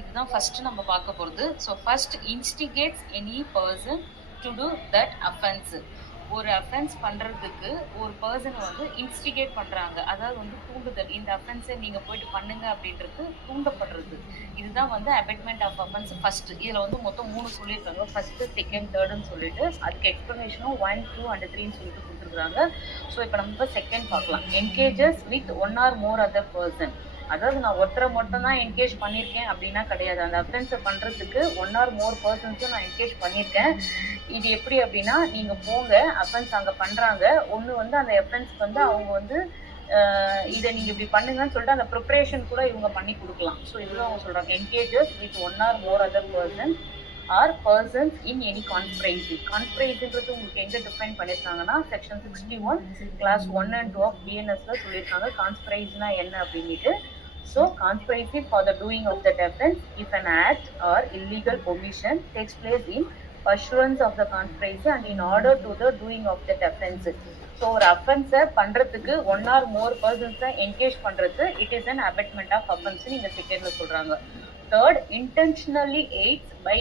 இதுதான் ஃபர்ஸ்ட் நம்ம பார்க்க போகிறது. So first instigates any person to do that offence. ஒரு அஃபென்ஸ் பண்ணுறதுக்கு ஒரு பர்சனை வந்து இன்ஸ்டிகேட் பண்ணுறாங்க, அதாவது வந்து தூண்டுதல். இந்த அஃபென்ஸை நீங்கள் போயிட்டு பண்ணுங்க அப்படின்றது தூண்டப்படுறது. இதுதான் வந்து அபெட்மெண்ட் ஆஃப் அஃபென்ஸ் ஃபர்ஸ்ட். இதில் வந்து மொத்தம் 3 சொல்லியிருக்காங்க, ஃபர்ஸ்ட்டு செகண்ட் தேர்டுன்னு சொல்லிட்டு. அதுக்கு எக்ஸ்ப்ளனேஷனும் 1, 2 and 3ன்னு சொல்லிட்டு கொடுத்துருக்குறாங்க. ஸோ இப்போ நம்ம செகண்ட் பார்க்கலாம். Engages with 1 or more other person. அதாவது நான் ஒருத்தரை மட்டும் தான் என்கேஜ் பண்ணியிருக்கேன் அப்படின்னா கிடையாது. அந்த அஃபென்ஸை பண்ணுறதுக்கு 1 or more பர்சன்ஸும் நான் என்கேஜ் பண்ணியிருக்கேன். இது எப்படி அப்படின்னா, நீங்கள் போங்க, அஃபென்ஸ் அங்கே பண்ணுறாங்க. ஒன்று வந்து அந்த அஃபென்ஸ்க்கு வந்து அவங்க வந்து இதை நீங்கள் இப்படி பண்ணுங்கன்னு சொல்லிட்டு அந்த ப்ரிப்பரேஷன் கூட இவங்க பண்ணி கொடுக்கலாம். ஸோ இதுதான் அவங்க சொல்கிறாங்க, engages with 1 or more other person or persons in any conspiracy. கான்ஸ்பிரசின்றது உங்களுக்கு எங்கே டிஃபைன் பண்ணியிருக்காங்கன்னா செக்ஷன் 61 கிளாஸ் 1 and 2 ஆஃப் பிஎன்எஸ்ல சொல்லியிருக்காங்க கான்ஸ்பிரசினா என்ன அப்படின்ட்டு. So, conspiracy for the doing of that offense if an act or illegal omission takes place in pursuance of the conspiracy and in order to the doing of that offense. So, ஒரு offense பண்றதுக்கு 1 or more persons engage பண்றது, it is an abetment of offense நீங்க செகண்ட்ல சொல்றாங்க. Third, intentionally aids by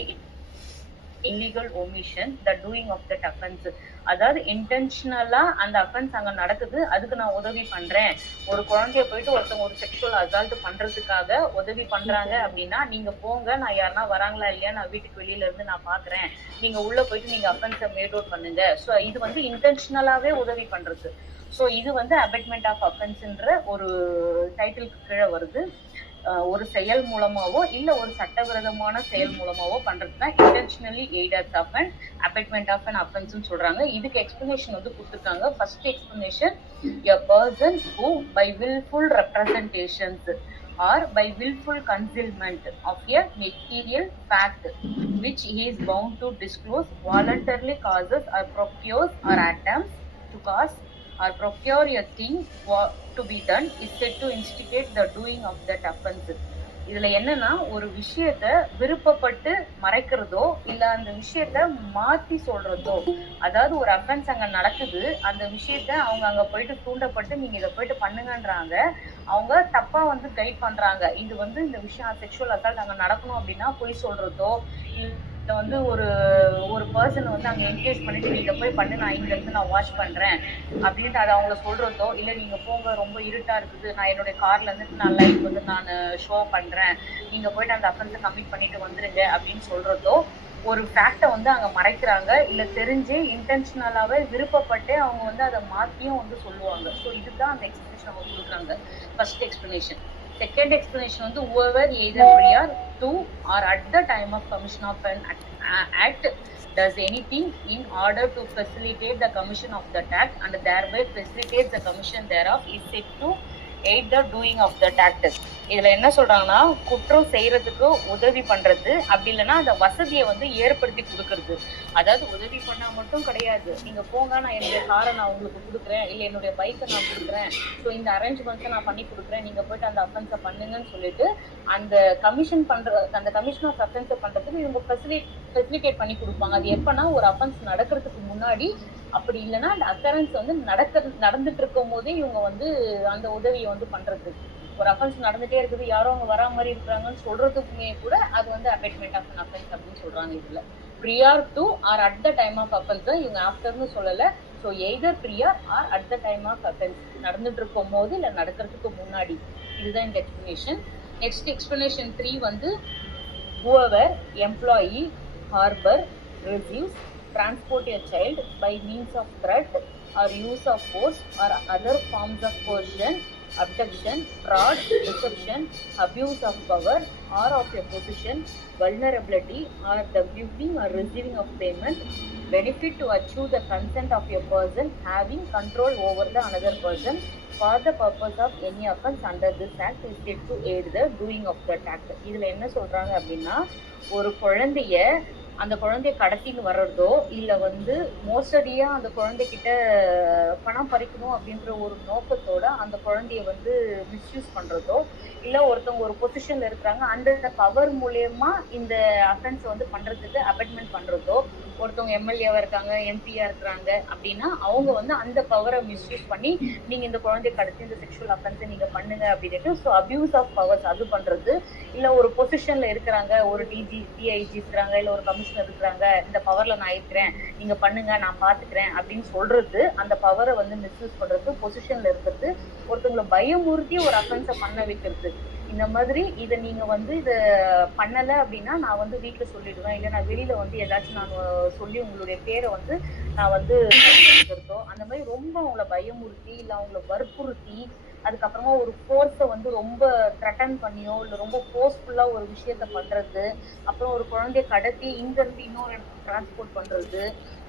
illegal omission the doing of that offense. அதாவது இன்டென்ஷனலா அந்த offence அங்க நடக்குது, அதுக்கு நான் உதவி பண்றேன். ஒரு குழந்தைய போயிட்டு ஒருத்தவங்க ஒரு செக்ஷுவல் அசால்ட் பண்றதுக்காக உதவி பண்றாங்க அப்படின்னா, நீங்க போங்க, நான் யாருன்னா வராங்களா இல்லையா நான் வீட்டுக்கு வெளியில இருந்து நான் பாக்குறேன், நீங்க உள்ள போயிட்டு நீங்க அஃபென்ஸை மேட் அவுட் பண்ணுங்க. ஸோ இது வந்து இன்டென்ஷனலாவே உதவி பண்றது. ஸோ இது வந்து அபெட்மெண்ட் ஆஃப் அஃபென்ஸ்ன்ற ஒரு டைட்டிலுக்கு கீழே வருது. ஒரு செயல் மூலமாவோ இல்ல ஒரு சட்டவிரோதமான செயல் மூலமாவோ பண்றதுதான் intentionally aided of and abetment of an அஃபென்ஸ்னு சொல்றாங்க. இதுக்கு எக்ஸ்பிளனேஷன் வந்து கொடுத்துருக்காங்க. First explanation, a person who by willful representations or by willful concealment of a material fact which he is bound to disclose voluntarily causes or procures or attempts to cause or procure a thing to be done is said to instigate the doing of that offense. இதுல என்னன்னா, ஒரு விஷயத்த விருப்பப்பட்டு மறைக்கிறதோ இல்ல அந்த விஷயத்த மாத்தி சொல்றதோ, அதாவது ஒரு அஃபென்ஸ் அங்க நடக்குது, அந்த விஷயத்த அவங்க அங்க போயிட்டு தூண்டப்பட்டு நீங்க இதை போயிட்டு பண்ணுங்கன்றாங்க, அவங்க தப்பா வந்து கைட் பண்றாங்க. இது வந்து இந்த விஷயம் செக்ஷுவல் அசால்ட் அங்க நடக்கணும் அப்படின்னா பொய் சொல்றதோ, வந்து ஒரு பர்சன் வந்து அங்க என்கேஜ் பண்ணிட்டு நீங்க போய் பண்ணு, நான் இங்க இருந்து நான் வாஷ் பண்றேன் அப்படின்ட்டு அதை அவங்கள சொல்றதோ, இல்ல நீங்க போங்க ரொம்ப இருட்டா இருக்குது, நான் என்னுடைய கார்ல இருந்துட்டு நான் லைட் வந்து நான் ஷோ பண்றேன், நீங்க போயிட்டு அந்த அஃபென்ஸை கம்ப்ளீட் பண்ணிட்டு வந்துருங்க அப்படின்னு சொல்றதோ, ஒரு ஃபேக்டை வந்து அங்க மறைக்கிறாங்க. இல்ல தெரிஞ்சு இன்டென்ஷனலாவே விருப்பப்பட்டு அவங்க வந்து அதை மாத்தியும் வந்து சொல்லுவாங்க. ஸோ இதுதான் அந்த எக்ஸ்பிளனேஷன் அவங்க கொடுக்குறாங்க, ஃபர்ஸ்ட் எக்ஸ்பிளனேஷன். Second explanation வந்து whoever either prior to or at the time of commission of an act does anything in order to facilitate the commission of that act and thereby facilitates the commission thereof is said to aid the doing of that act. இதுல என்ன சொல்றாங்கன்னா, குற்றம் செய்யறதுக்கு உதவி பண்றது, அப்படி இல்லைன்னா அந்த வசதியை வந்து ஏற்படுத்தி கொடுக்கறது. அதாவது உதவி பண்ணா மட்டும் கிடையாது, நீங்க போங்க, நான் என்னுடைய காரை நான் உங்களுக்கு கொடுக்குறேன், இல்ல என்னுடைய பைக்கை நான் கொடுக்குறேன், ஸோ இந்த அரேஞ்ச்மெண்ட்ஸை நான் பண்ணி கொடுக்குறேன், நீங்க போயிட்டு அந்த அஃபென்ஸை பண்ணுங்கன்னு சொல்லிட்டு அந்த கமிஷன் அந்த கமிஷன் ஆஃப் அஃபென்ஸை பண்றதுக்கு இவங்க ஃபெசிலிட்டேட் பண்ணி கொடுப்பாங்க. அது எப்பன்னா ஒரு அஃபென்ஸ் நடக்கிறதுக்கு முன்னாடி, அப்படி இல்லைன்னா அந்த அக்கரன்ஸ் வந்து நடந்துட்டு இருக்கும் போதே இவங்க வந்து அந்த உதவியை வந்து பண்றது. ஒரு அஃபென்ஸ் நடந்துட்டே இருக்குது, யாரோ அவங்க வரா மாதிரி இருக்கிறாங்கன்னு சொல்றதுக்குமே கூட அது வந்து அபெட்மெண்ட் ஆஃப் அன் அஃபென்ஸ் அப்படின்னு சொல்றாங்க. இதுல prior to or at the time of offense இவங்க ஆஃப்டர்னு சொல்லல. So either prior or at the time of offense, நடந்துட்டு இருக்கும் போது இல்ல நடக்கிறதுக்கு முன்னாடி. இதுதான் இந்த எக்ஸ்பிளனேஷன். நெக்ஸ்ட் எக்ஸ்பிளனேஷன் 3 வந்து whoever employee harbor receives transport a child by means of threat or use of force or other forms of coercion, abduction, fraud, deception, abuse of power or of a position, vulnerability or the giving or receiving of payment, benefit to achieve the consent of a person having control over the another person for the purpose of any offense under this act is said to aid the doing of that act. இதுல என்ன சொல்றாங்க அப்படின்னா, ஒரு குழந்தைய அந்த குழந்தைய கடத்தின்னு வர்றதோ இல்ல வந்து மோசடியா அந்த குழந்தைகிட்ட பணம் பறிக்கணும் அப்படின்ற ஒரு நோக்கத்தோட அந்த குழந்தைய வந்து மிஸ்யூஸ் பண்றதோ இல்ல ஒருத்தவங்க ஒரு பொசிஷன்ல இருக்கிறாங்க அந்த பவர் மூலியமா இந்த அஃபென்ஸ் வந்து பண்றதுக்கு அபெட்மெண்ட் பண்றதோ, ஒருத்தவங்க எம்எல்ஏவா இருக்காங்க, எம்பியா இருக்கிறாங்க அப்படின்னா அவங்க வந்து அந்த பவரை மிஸ்யூஸ் பண்ணி நீங்க இந்த குழந்தைய கடத்தி இந்த செக்ஷுவல் அஃபென்ஸை நீங்க பண்ணுங்க அப்படின்ட்டு ஸோ அபியூஸ் ஆஃப் பவர்ஸ் அது பண்றது, இல்ல ஒரு பொசிஷன்ல இருக்கிறாங்க, ஒரு டிஐஜி இருக்கிறாங்க, இல்ல ஒரு கமிஷனர் இருக்கிறாங்க, இந்த பவர்ல நான் இருக்கிறேன், நீங்க பண்ணுங்க நான் பாத்துக்கிறேன் அப்படின்னு சொல்றது, அந்த பவரை வந்து மிஸ்யூஸ் பண்றது, பொசிஷன்ல இருக்கிறது, ஒருத்தவங்களை பயமுறுத்தி ஒரு அஃபென்ஸை பண்ண வைக்கிறது. இந்த மாதிரி இதை நீங்க வந்து இதை பண்ணல அப்படின்னா நான் வந்து வீட்டுல சொல்லிடுவேன், இல்ல நான் வெளியில வந்து ஏதாச்சும் நான் சொல்லி உங்களுடைய பேரை வந்து நான் வந்து இருக்கிறதோ அந்த மாதிரி ரொம்ப அவங்கள பயமுறுத்தி இல்ல அவங்கள வற்புறுத்தி அதுக்கப்புறமா ஒரு ஃபோர்ஸை வந்து ரொம்ப த்ரெட்டன் பண்ணியோ இல்லை ரொம்ப ஃபோர்ஸ்ஃபுல்லா ஒரு விஷயத்த பண்றது, அப்புறம் ஒரு குழந்தைய கடத்தி இங்க இருந்து இன்னொரு இடத்துக்கு டிரான்ஸ்போர்ட் பண்றது,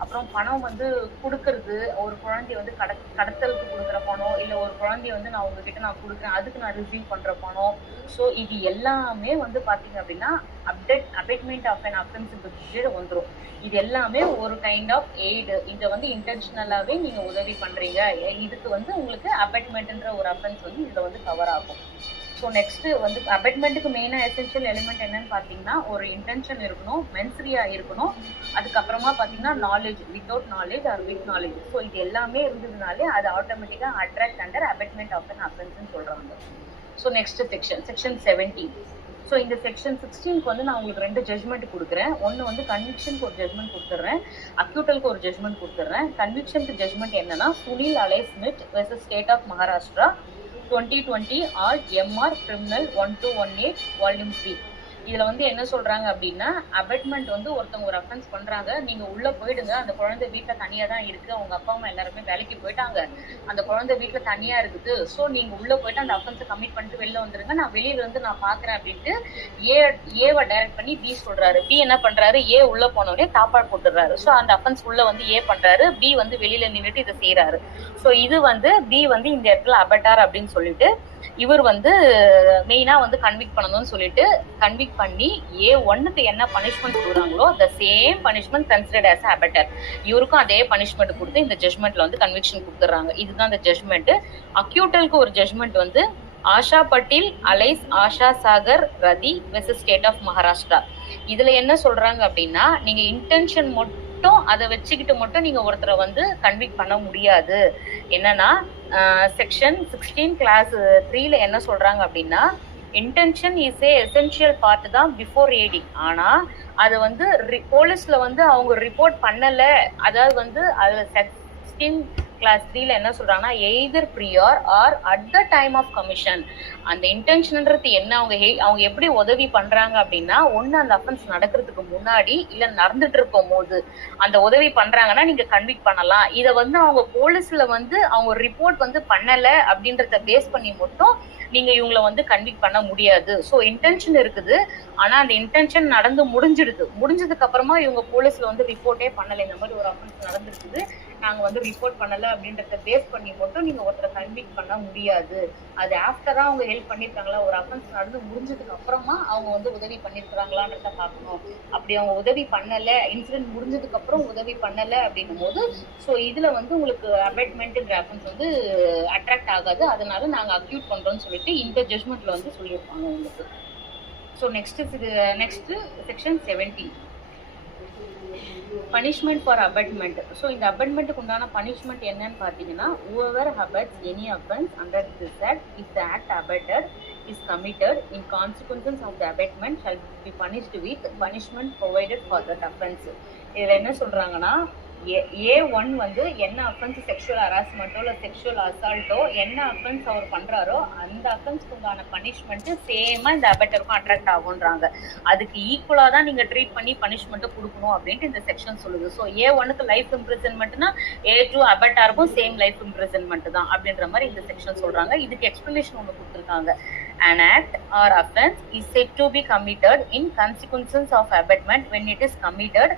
அப்புறம் பணம் வந்து கொடுக்கறது, ஒரு குழந்தைய வந்து கடத்தலுக்கு கொடுக்குற பணம், இல்லை ஒரு குழந்தைய வந்து நான் உங்ககிட்ட நான் கொடுக்குறேன் அதுக்கு நான் ரிசீவ் பண்ற பணம். ஸோ இது எல்லாமே வந்து பாத்தீங்க அப்படின்னா அபெட்மெண்ட் ஆஃப் அன் அஃபென்ஸுக்கு கீழே வந்துடும். இது எல்லாமே ஒரு கைண்ட் ஆஃப் எய்டு. இதை வந்து இன்டென்ஷனலாவே நீங்க உதவி பண்றீங்க, இதுக்கு வந்து உங்களுக்கு அபெட்மெண்ட்ன்ற ஒரு அஃபென்ஸ் வந்து இதுல வந்து கவர் ஆகும். ஸோ நெக்ஸ்ட் வந்து அபெட்மெண்ட்டுக்கு மெயினாக எசென்ஷியல் எலிமெண்ட் என்னன்னு பார்த்தீங்கன்னா ஒரு இன்டென்ஷன் இருக்கணும், மென்சரியா இருக்கணும், அதுக்கப்புறமா பார்த்தீங்கன்னா knowledge, without knowledge or with knowledge. So இது எல்லாமே இருந்ததுனாலே அது ஆட்டோமேட்டிக்காக attract under abetment of an அஃபென்ஸ்ன்னு சொல்றாங்க. So next section 17. ஸோ இந்த செக்ஷன் 16க்கு வந்து நான் உங்களுக்கு 2 ஜட்மெண்ட் கொடுக்குறேன். ஒன்று வந்து கன்விக்ஷனுக்கு ஒரு ஜட்மெண்ட் கொடுத்துட்றேன், அக்யூட்டலுக்கு ஒரு ஜட்மெண்ட் கொடுத்துட்றேன். கன்விக்ஷனுக்கு ஜட்மெண்ட் என்னன்னா சுனில் அலை Smith versus state of Maharashtra 2020 all MR criminal 1218 volume 3. இதுல வந்து என்ன சொல்றாங்க அப்படின்னா அபெட்மெண்ட் வந்து ஒருத்தவங்க ஒரு அஃபென்ஸ் பண்றாங்க, நீங்க உள்ள போயிடுங்க, அந்த குழந்தை வீட்டுல தனியா தான் இருக்கு, அவங்க அப்பா அம்மா எல்லாருமே வேலைக்கு போயிட்டாங்க, அந்த குழந்தை வீட்டுல தனியா இருக்குது, ஸோ நீங்க உள்ள போயிட்டு அந்த அஃபென்ஸை கமிட் பண்ணிட்டு வெளில வந்துருங்க, நான் வெளியில இருந்து நான் பாக்குறேன் அப்படின்ட்டு ஏவை டைரக்ட் பண்ணி பி சொல்றாரு. பி என்ன பண்றாரு, ஏ உள்ள போனோடனே தாப்பாடு போட்டுறாரு. ஸோ அந்த அஃபென்ஸ் உள்ள வந்து ஏ பண்றாரு, பி வந்து வெளியில நின்றுட்டு இதை செய்யறாரு. ஸோ இது வந்து பி வந்து இந்த இடத்துல அபெட்டார் அப்படின்னு சொல்லிட்டு இவர் வந்து மெயினா வந்து கன்விக்ட் பண்ணணும்னு சொல்லிட்டு கன்விக்ட் பண்ணி A1க்கு என்ன பனிஷ்மெண்ட் கொடுக்குறாங்களோ the same punishment considered as abettor, இவருக்கும் அதே பனிஷ்மெண்ட் கொடுத்து இந்த ஜட்மெண்ட்ல வந்து கன்விக்ஷன் கொடுத்துறாங்க. இதுதான் இந்த ஜட்மெண்ட். அக்யூட்டலுக்கு ஒரு ஜட்மெண்ட் வந்து Asha Patel Alice Asha Sagar Rati versus state of Maharashtra. இதுல என்ன சொல்றாங்க அப்படின்னா நீங்க இன்டென்ஷன் மட்டும் அதை வச்சுக்கிட்டு மட்டும் நீங்க ஒருத்தரை வந்து கன்விக்ட் பண்ண முடியாது. என்னன்னா செக்ஷன் 16 கிளாஸ் 3ல என்ன சொல்றாங்க அப்படின்னா intention is a essential part தான் பிஃபோர் ஏடிங். ஆனா அது வந்து போலீஸ்ல வந்து அவங்க ரிப்போர்ட் பண்ணல, அதாவது வந்து அதுல 16 கிளாஸ் 3ல என்ன சொல்றாங்கன்னா either prior or at the time of commission. அந்த இன்டென்ஷன்ன்றது என்ன, அவங்க எப்படி உதவி பண்றாங்க அப்படின்னா ஒண்ணு அந்த அஃபென்ஸ் நடக்கிறதுக்கு முன்னாடி இல்ல நடந்துட்டு இருக்கும் போது அந்த உதவி பண்றாங்கன்னா நீங்க கன்விக்ட் பண்ணலாம். இதை வந்து அவங்க போலீஸ்ல வந்து அவங்க ரிப்போர்ட் வந்து பண்ணல அப்படின்றத பேஸ் பண்ணி மட்டும் நீங்க இவங்களை வந்து கன்விக்ட் பண்ண முடியாது. ஸோ இன்டென்ஷன் இருக்குது, ஆனா அந்த இன்டென்ஷன் நடந்து முடிஞ்சதுக்கு அப்புறமா இவங்க போலீஸ்ல வந்து ரிப்போர்ட்டே பண்ணல, இந்த மாதிரி ஒரு அஃபென்ஸ் நடந்துருக்குது நாங்க வந்து ரிப்போர்ட் பண்ணல அப்படின்றத பேஸ் பண்ணி மட்டும் நீங்க ஒருத்தரை கன்விக்ட் பண்ண முடியாது. அது ஆஃப்டரா அவங்க ஹெல்ப் பண்ணிருக்காங்களா, ஒரு அஃபென்ஸ் நடந்து முடிஞ்சதுக்கு அப்புறமா அவங்க வந்து உதவி பண்ணிருக்கிறாங்களான்றத பார்க்கணும். அப்படி அவங்க உதவி பண்ணல, இன்சிடென்ட் முடிஞ்சதுக்கு அப்புறம் உதவி பண்ணல அப்படின்னும் போது ஸோ இதுல வந்து உங்களுக்கு அபெட்மெண்ட்ங்கிற அஃபென்ஸ் வந்து அட்ராக்ட் ஆகாது, அதனால நாங்க அக்யூட் பண்றோம்னு சொல்லிட்டு இந்த ஜட்மெண்ட்ல வந்து சொல்லியிருப்பாங்க உங்களுக்கு. So next section 17 punishment for abetment. So இந்த அபெட்மெண்ட்டுக்கு உண்டான பனிஷ்மெண்ட் என்னன்னு பார்த்தீங்கன்னா whoever abets any offense under this act if the act abetted is committed in consequences of the abetment shall be punished with punishment provided for that offense. இதுல என்ன சொல்றாங்கன்னா A1 வந்து என்ன offence sexual ஹராஸ்மெண்ட்டோ இல்லை sexual அசால்ட்டோ என்ன offence அவர் பண்றாரோ அந்த அஃபென்ஸ்க்கு உண்டான punishment சேமா இந்த அபெட்டருக்கும் அட்ராக்ட் ஆகுன்றாங்க. அதுக்கு ஈக்குவலா தான் நீங்க ட்ரீட் பண்ணி பனிஷ்மெண்ட்டை கொடுக்கணும் அப்படின்ட்டு இந்த செக்ஷன் சொல்லுது. ஸோ A1க்கு லைஃப் இம்ப்ரிசன்மெண்ட்னா A2 அபெட்டாருக்கும் சேம் லைஃப் இம்ப்ரிசன்மெண்ட் தான் அப்படின்ற மாதிரி இந்த செக்ஷன் சொல்றாங்க. இதுக்கு எக்ஸ்பிளனேஷன் ஒன்று கொடுத்துருக்காங்க. An act or offense is said to be committed in consequences of abetment when it is committed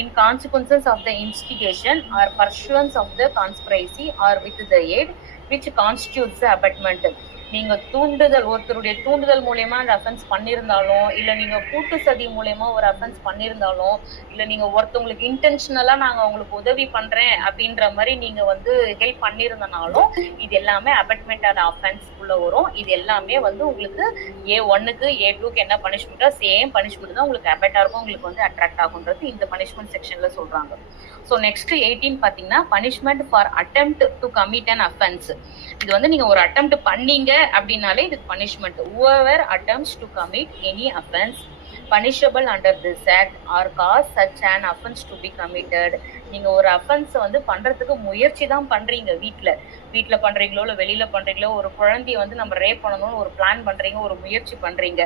in consequences of the instigation or pursuance of the conspiracy or with the aid which constitutes the abetment. நீங்க தூண்டுதல், ஒருத்தருடைய தூண்டுதல் மூலியமா அந்த offence பண்ணியிருந்தாலும், இல்ல நீங்க கூட்டு சதி மூலியமா ஒரு அஃபென்ஸ் பண்ணியிருந்தாலும், இல்ல நீங்க ஒருத்தவங்களுக்கு இன்டென்ஷனலா நாங்க உங்களுக்கு உதவி பண்றேன் அப்படின்ற மாதிரி நீங்க வந்து ஹெல்ப் பண்ணியிருந்தனாலும் இது எல்லாமே அபட்மெண்ட் ஆன அஃபென்ஸ் உள்ள வரும். இது எல்லாமே வந்து உங்களுக்கு A1க்கு A2க்கு என்ன பனிஷ்மெண்டோ சேம் பனிஷ்மெண்ட் தான் உங்களுக்கு அபெட்டா இருக்கும், உங்களுக்கு வந்து அட்ராக்ட் ஆகுன்றது இந்த பனிஷ்மெண்ட் செக்ஷன்ல சொல்றாங்க. ஸோ நெக்ஸ்ட் 18 பாத்தீங்கன்னா punishment for attempt to commit an offence. இது வந்து நீங்க ஒரு அட்டெம்ப்ட் பண்ணீங்க அப்படின்னாலே இதுக்கு punishment. whoever attempts to commit any offense punishable under this act or cause such an offense to be committed. நீங்க ஒரு அஃபென்ஸ் வந்து பண்றதுக்கு முயற்சி தான் பண்றீங்க, வீட்ல பண்றீங்களோ இல்ல வெளியில பண்றீங்களோ, ஒரு குழந்தைய வந்து நம்ம ரேப் பண்ணணும்னு ஒரு பிளான் பண்றீங்க, ஒரு முயற்சி பண்றீங்க,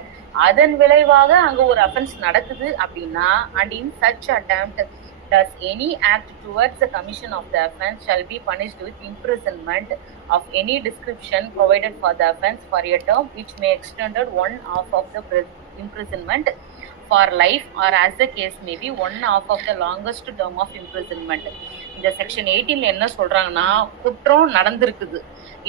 அதன் விளைவாக அங்க ஒரு அஃபென்ஸ் நடக்குது அப்படின்னா, and in such attempt does any act towards the commission of the offense shall be punished with imprisonment of any description provided for the offense for a term which may extended one half of the imprisonment for life or as the case may be one half of the longest term of imprisonment. இந்த section 18ல என்ன சொல்றாங்கன்னா, குற்றம் நடந்திருக்குது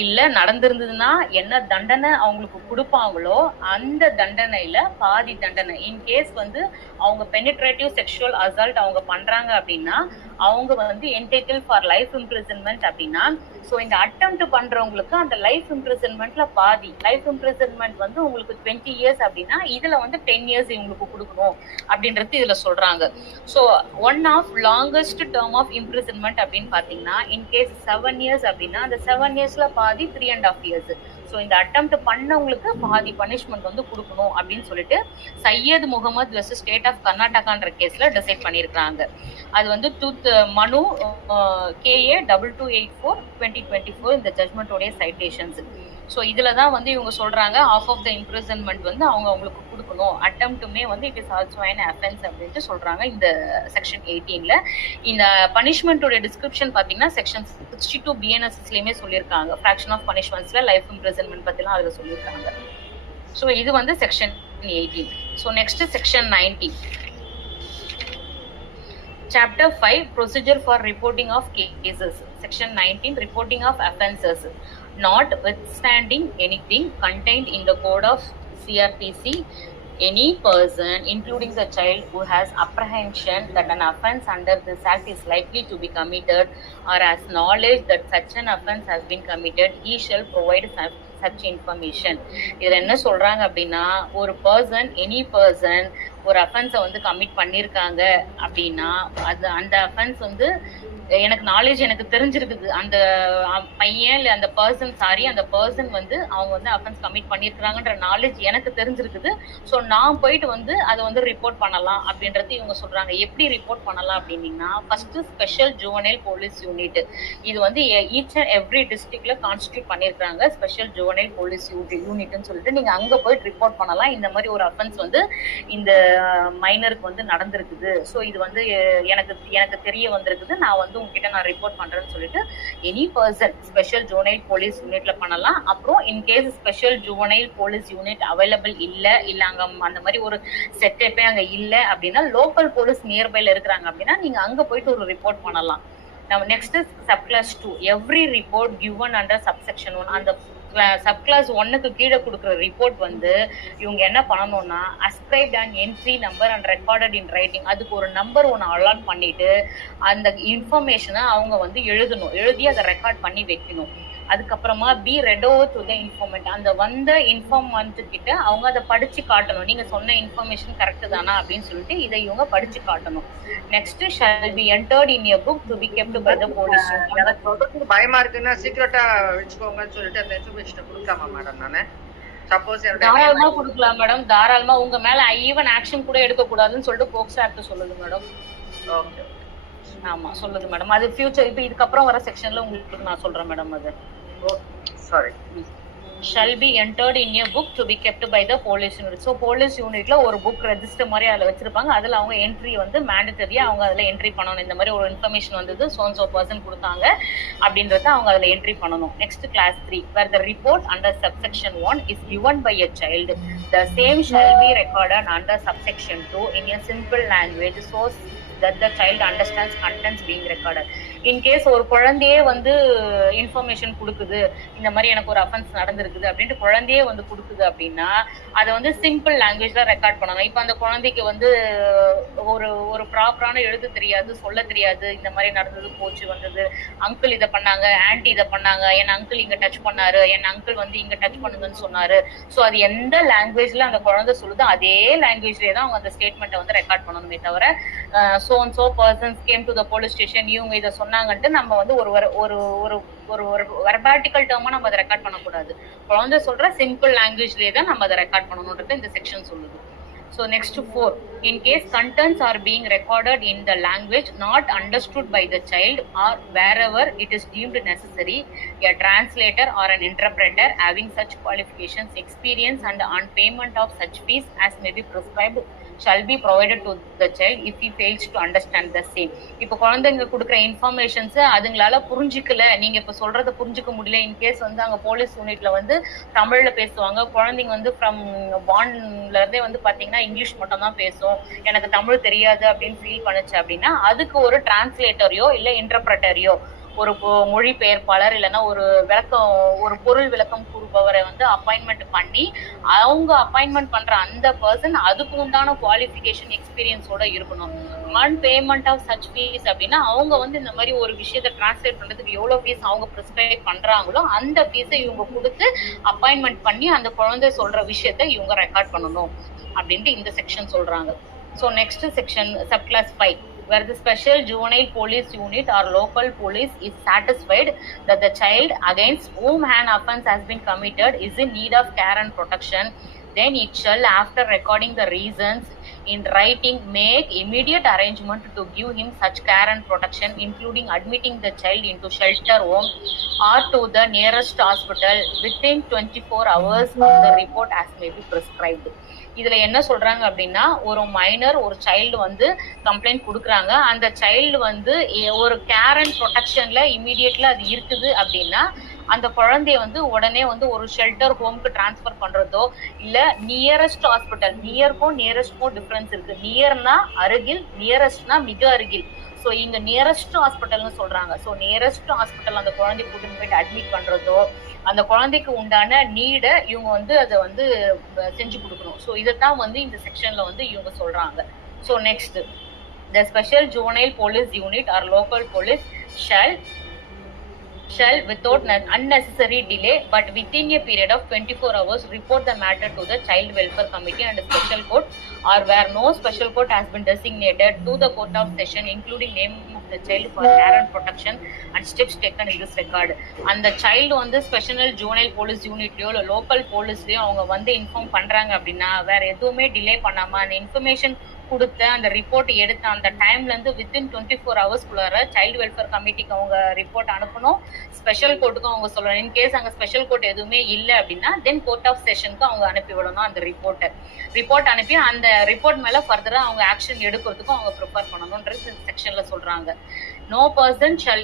இல்ல நடந்திருந்ததுன்னா என்ன தண்டனை அவங்களுக்கு கொடுப்பாங்களோ அந்த தண்டனையில பாதி தண்டனை. இன்கேஸ் வந்து அவங்க பெனிட்ரேட்டிவ் செக்ஷுவல் அசால்ட் அவங்க பண்றாங்க அப்படின்னா அவங்க வந்து என்டைட்டில் ஃபார் லைஃப் இம்ப்ரிசன்மெண்ட் அப்படின்னா, ஸோ இந்த அட்டெம்ப்ட் பண்றவங்களுக்கு அந்த லைஃப் இம்ப்ரிசன்மெண்ட்ல பாதி. லைஃப் இம்ப்ரிசன்மெண்ட் வந்து உங்களுக்கு 20 years அப்படின்னா இதுல வந்து 10 years இவங்களுக்கு கொடுக்கணும் அப்படின்றது இதுல சொல்றாங்க. So one of longest term of imprisonment அப்படின்னு பாத்தீங்கன்னா, இன்கேஸ் 7 years அப்படின்னா அந்த 7 yearsல பாதி 3.5 years. ஸோ இந்த அட்டெம்ப்ட் பண்ணவங்களுக்கு பாதி பனிஷ்மெண்ட் வந்து கொடுக்கணும் அப்படின்னு சொல்லிட்டு Syed Mohammed versus state of கர்நாடகான்ற கேஸ்ல டிசைட் பண்ணியிருக்காங்க. அது வந்து மனு KA 2284/2024 இந்த ஜட்மெண்டோடைய சைட்டேஷன்ஸ். ஸோ இதுல தான் வந்து இவங்க சொல்றாங்க ஆஃப் ஆஃப் த இம்ப்ரிசன்மெண்ட் வந்து அவங்களுக்கு கொடுக்கணும், அட்டெம்ப்ட்டுமே வந்து it is also an offence அப்படின்ட்டு சொல்றாங்க இந்த செக்ஷன் 18ல. இந்த பனிஷ்மெண்டோட டிஸ்கிரிப்ஷன் பாத்தீங்கன்னா செக்ஷன் 62 BNSSலயுமே சொல்லியிருக்காங்க. ஃபிராக்ஷன் ஆஃப் பனிஷ்மெண்ட்ஸ்ல லைஃப் இம்ப்ரிசன்மெண்ட் பத்திலாம் அதுல சொல்லியிருக்காங்க. ஸோ இது வந்து section 18. So next section 19. Chapter 5 Procedure for Reporting of Cases. Section 19 Reporting of Offences. Notwithstanding anything contained in the code of CRPC, any person, including the child who has apprehension that an offence under this act is likely to be committed or has knowledge that such an offence has been committed, he shall provide such information. இதுல என்ன சொல்றாங்க அப்படின்னா, ஒரு person, any person ஒரு அஃபென்ஸை வந்து commit பண்ணியிருக்காங்க அப்படின்னா அது அந்த அஃபென்ஸ் வந்து எனக்கு நாலேஜ் எனக்கு தெரிஞ்சிருக்குது, அந்த பையன் இல்லை அந்த பர்சன் வந்து அவங்க வந்து அஃபென்ஸ் கமிட் பண்ணியிருக்கிறாங்கன்ற நாலேஜ் எனக்கு தெரிஞ்சிருக்குது. ஸோ நான் போயிட்டு வந்து அதை வந்து ரிப்போர்ட் பண்ணலாம் அப்படின்றது இவங்க சொல்றாங்க. எப்படி ரிப்போர்ட் பண்ணலாம் அப்படின்னீங்கன்னா, first special juvenile police unit, இது வந்து ஈச் அண்ட் எவ்ரி டிஸ்ட்ரிக்ட்ல கான்ஸ்டியூட் பண்ணியிருக்காங்க. ஸ்பெஷல் ஜுவனைல் போலீஸ் யூனிட்னு சொல்லிட்டு நீங்க அங்க போயிட்டு ரிப்போர்ட் பண்ணலாம், இந்த மாதிரி ஒரு அஃபென்ஸ் வந்து இந்த மைனருக்கு வந்து நடந்திருக்குது, ஸோ இது வந்து எனக்கு தெரிய வந்திருக்குது, நான் வந்து உங்ககிட்ட நான் ரிப்போர்ட் பண்றேன்னு சொல்லிட்டு any person special juvenile police யூனிட்ல பண்ணலாம். அப்புறம் in case special juvenile police unit available இல்ல அங்க அந்த மாதிரி ஒரு செட்டப்பே அங்க இல்ல அப்படின்னா, லோக்கல் போலீஸ் நியர்பைல இருக்கிறாங்க அப்படின்னா நீங்க அங்க போயிட்டு ஒரு ரிப்போர்ட் பண்ணலாம். Next subclass 2 every report given under subsection 1. அந்த சப்கிளாஸ் 1க்கு கீழே கொடுக்குற ரிப்போர்ட் வந்து இவங்க என்ன பண்ணணும்னா, ascribed and entry number and recorded in writing, அதுக்கு ஒரு நம்பர் ஒன்று அலாட் பண்ணிட்டு அந்த இன்ஃபர்மேஷனை அவங்க வந்து எழுதி அதை ரெக்கார்ட் பண்ணி வைக்கணும். அதுக்கப்புறமா be read over to the informant, அந்த வந்த இன்ஃபார்மெண்ட் கிட்ட அவங்க அதை படிச்சு காட்டணும், நீங்க சொன்ன இன்ஃபர்மேஷன் கரெக்ட் தானா அப்படின்னு சொல்லிட்டு இதை இவங்க படிச்சு காட்டணும். Next shall be entered in a book to be kept by the police. பயமா இருக்குன்னா சீக்கிரட்டா வச்சுக்கோங்கன்னு சொல்லிட்டு அந்த இன்ஃபர்மேஷனை கொடுக்கலாமா மேடம்? நானு சப்போஸ் தாராளமா கொடுக்கலாம் மேடம், தாராளமா. உங்க மேல ஈவன் ஆக்ஷன் கூட எடுக்க கூடாதுன்னு சொல்லிட்டு போக்சோ ஆக்ட் சொல்லுது மேடம். ஓகே, ஆமா சொல்லுது மேடம். அது ஃபியூச்சர் இப்போ இதுக்கப்புறம் வர செக்ஷன்ல உங்களுக்கு நான் சொல்றேன் மேடம். அது sorry shall be entered in a book to be kept by the police unit. So police யூனிட்ல ஒரு புக் ரெஜிஸ்டர் மாதிரி அதில் வச்சிருப்பாங்க. அதில் அவங்க என்ட்ரி வந்து மேண்டட்டரியா அவங்க அதில் என்ட்ரி பண்ணணும். இந்த மாதிரி ஒரு இன்ஃபர்மேஷன் வந்தது, சோ பர்சன் கொடுத்தாங்க அப்படின்றத அவங்க அதில் என்ட்ரி பண்ணணும். Next clause 3 where the report under subsection 1 is given by a child, the same shall be recorded under subsection 2 in a simple language so that the child understands contents being recorded. In case ஒரு குழந்தையே வந்து information கொடுக்குது, இந்த மாதிரி எனக்கு ஒரு offence நடந்திருக்குது அப்படின்ட்டு குழந்தையே வந்து கொடுக்குது அப்படின்னா அதை வந்து சிம்பிள் லாங்குவேஜ்ல ரெக்கார்ட் பண்ணணும். இப்போ அந்த குழந்தைக்கு வந்து ஒரு ஒரு ப்ராப்பரான எழுத தெரியாது, சொல்ல தெரியாது, இந்த மாதிரி நடந்தது போச்சு வந்தது, அங்கிள் இதை பண்ணாங்க, ஆன்டி இதை பண்ணாங்க, என் அங்கிள் இங்க டச் பண்ணாரு, என் அங்கிள் வந்து இங்க டச் பண்ணுங்கன்னு சொன்னாரு. ஸோ அது எந்த லாங்குவேஜ்ல அந்த குழந்தை சொல்லுதோ அதே லாங்குவேஜ்லேயே தான் அவங்க அந்த ஸ்டேட்மெண்ட்டை வந்து ரெக்கார்ட் பண்ணணுமே தவிர so and so persons came to the police station இவங்க இதை சொன்னாங்கன்ட்டு நம்ம வந்து ஒரு ஒரு ஒரு ஒரு வெர்பாட்டிக்கல் டேர்மா நம்ம அதை ரெக்கார்ட் பண்ணக்கூடாது. குழந்தை சொல்ற சிம்பிள் லாங்குவேஜ்லேயே தான் நம்ம அதை ரெக்கார்ட் பண்ணணுன்றது இந்த செக்ஷன் சொல்லுது. So next 4, in case contents are being recorded in the language not understood by the child or wherever it is deemed necessary, a translator or an interpreter having such qualifications, experience and on payment of such fees as may be prescribed shall be provided to the child if he fails to understand the same. இப்போ குழந்தைங்க கொடுக்குற informations அதுங்களால புரிஞ்சிக்கல, நீங்க இப்ப சொல்றதை புரிஞ்சுக்க முடியல, in case வந்து அங்க போலீஸ் யூனிட்ல வந்து தமிழ்ல பேசுவாங்க, குழந்தைங்க வந்து ஃப்ரம் பார்ன்ல இருந்தே வந்து பாத்தீங்கன்னா இங்கிலீஷ் மட்டும் தான் பேசும், எனக்கு தமிழ் தெரியாது அப்படின்னு ஃபீல் பண்ணுச்சு அப்படின்னா அதுக்கு ஒரு டிரான்ஸ்லேட்டரையோ இல்ல இன்டர்பிரட்டரையோ ஒரு மொழிபெயர்ப்பாளர் இல்லைன்னா ஒரு விளக்கம் ஒரு பொருள் விளக்கம் கூறுபவரை வந்து அப்பாயின்மெண்ட் பண்ணி அவங்க அப்பாயின்மெண்ட் பண்ற அந்த பர்சன் அதுக்கு உண்டான குவாலிஃபிகேஷன் எக்ஸ்பீரியன்ஸோட இருக்கணும். On payment of such fees அப்படின்னா அவங்க வந்து இந்த மாதிரி ஒரு விஷயத்தை டிரான்ஸ்லேட் பண்றதுக்கு எவ்வளவு ஃபீஸ் அவங்க ப்ரிஸ்கிரைப் பண்றாங்களோ அந்த ஃபீஸை இவங்க கொடுத்து அப்பாயின்மெண்ட் பண்ணி அந்த குழந்தை சொல்ற விஷயத்த இவங்க ரெக்கார்ட் பண்ணணும் அப்படின்ட்டு இந்த செக்ஷன் சொல்றாங்க. So next section subclass 5, where the special juvenile police unit or local police is satisfied that the child against whom an offence has been committed is in need of care and protection, then it shall, after recording the reasons in writing, make immediate arrangement to give him such care and protection, including admitting the child into shelter home or to the nearest hospital within 24 hours of the report as may be prescribed. இதுல என்ன சொல்றாங்க அப்படின்னா ஒரு minor ஒரு child வந்து complaint கொடுக்குறாங்க, அந்த child வந்து ஒரு கேர் அண்ட் ப்ரொடெக்ஷன்ல இமீடியட்ல அது இருக்குது அப்படின்னா அந்த குழந்தைய வந்து உடனே வந்து ஒரு ஷெல்டர் ஹோம்க்கு டிரான்ஸ்ஃபர் பண்றதோ இல்ல நியரஸ்ட் ஹாஸ்பிட்டல், நியர்க்கும் நியரஸ்ட்க்கும் டிஃபரன்ஸ் இருக்கு. நியர்னா அருகில், நியரஸ்ட்னா மிக அருகில். ஸோ இங்க நியரஸ்ட் ஹாஸ்பிட்டல்னு சொல்றாங்க. ஸோ நியரஸ்ட் ஹாஸ்பிட்டல் அந்த குழந்தைய கூட்டிட்டு போயிட்டு அட்மிட் பண்றதோ அந்த குழந்தைக்கு உண்டான நீடை இவங்க வந்து அதை வந்து செஞ்சு கொடுக்கணும். ஸோ இதைத்தான் வந்து இந்த செக்ஷன்ல வந்து இவங்க சொல்றாங்க. So next, the special juvenile police unit R local police shall without unnecessary delay but within a period of 24 hours report the matter to the child welfare committee and special court or where no special court has been designated to the court of session, including name of the child for care and protection and steps taken in this regard. அந்த child வந்து special juvenile police யூனிட்லயோ இல்ல local போலீஸ்லயோ அவங்க வந்து inform பண்றாங்க அப்படின்னா வேற எதுவுமே delay பண்ணாம அந்த இன்ஃபர்மேஷன் கொடுத்த அந்த ரிப்போர்ட் எடுத்த அந்த டைம்ல இருந்து வித்தின் 24 ஹவர்ஸ்க்குள்ளார சைல்டு வெல்ஃபேர் கமிட்டிக்கு அவங்க ரிப்போர்ட் அனுப்பணும், ஸ்பெஷல் கோர்ட்டுக்கும் அவங்க சொல்லணும். இன்கேஸ் அங்க ஸ்பெஷல் கோர்ட் எதுவுமே இல்லை அப்படின்னா தென் கோர்ட் ஆஃப் செஷனுக்கு அவங்க அனுப்பி விடணும் அந்த ரிப்போர்ட் அனுப்பி அந்த ரிப்போர்ட் மேல ஃபர்தரா அவங்க ஆக்ஷன் எடுக்கிறதுக்கும் அவங்க ப்ரிப்பேர் பண்ணணும்ன்றது செக்ஷன்ல சொல்றாங்க. No person shall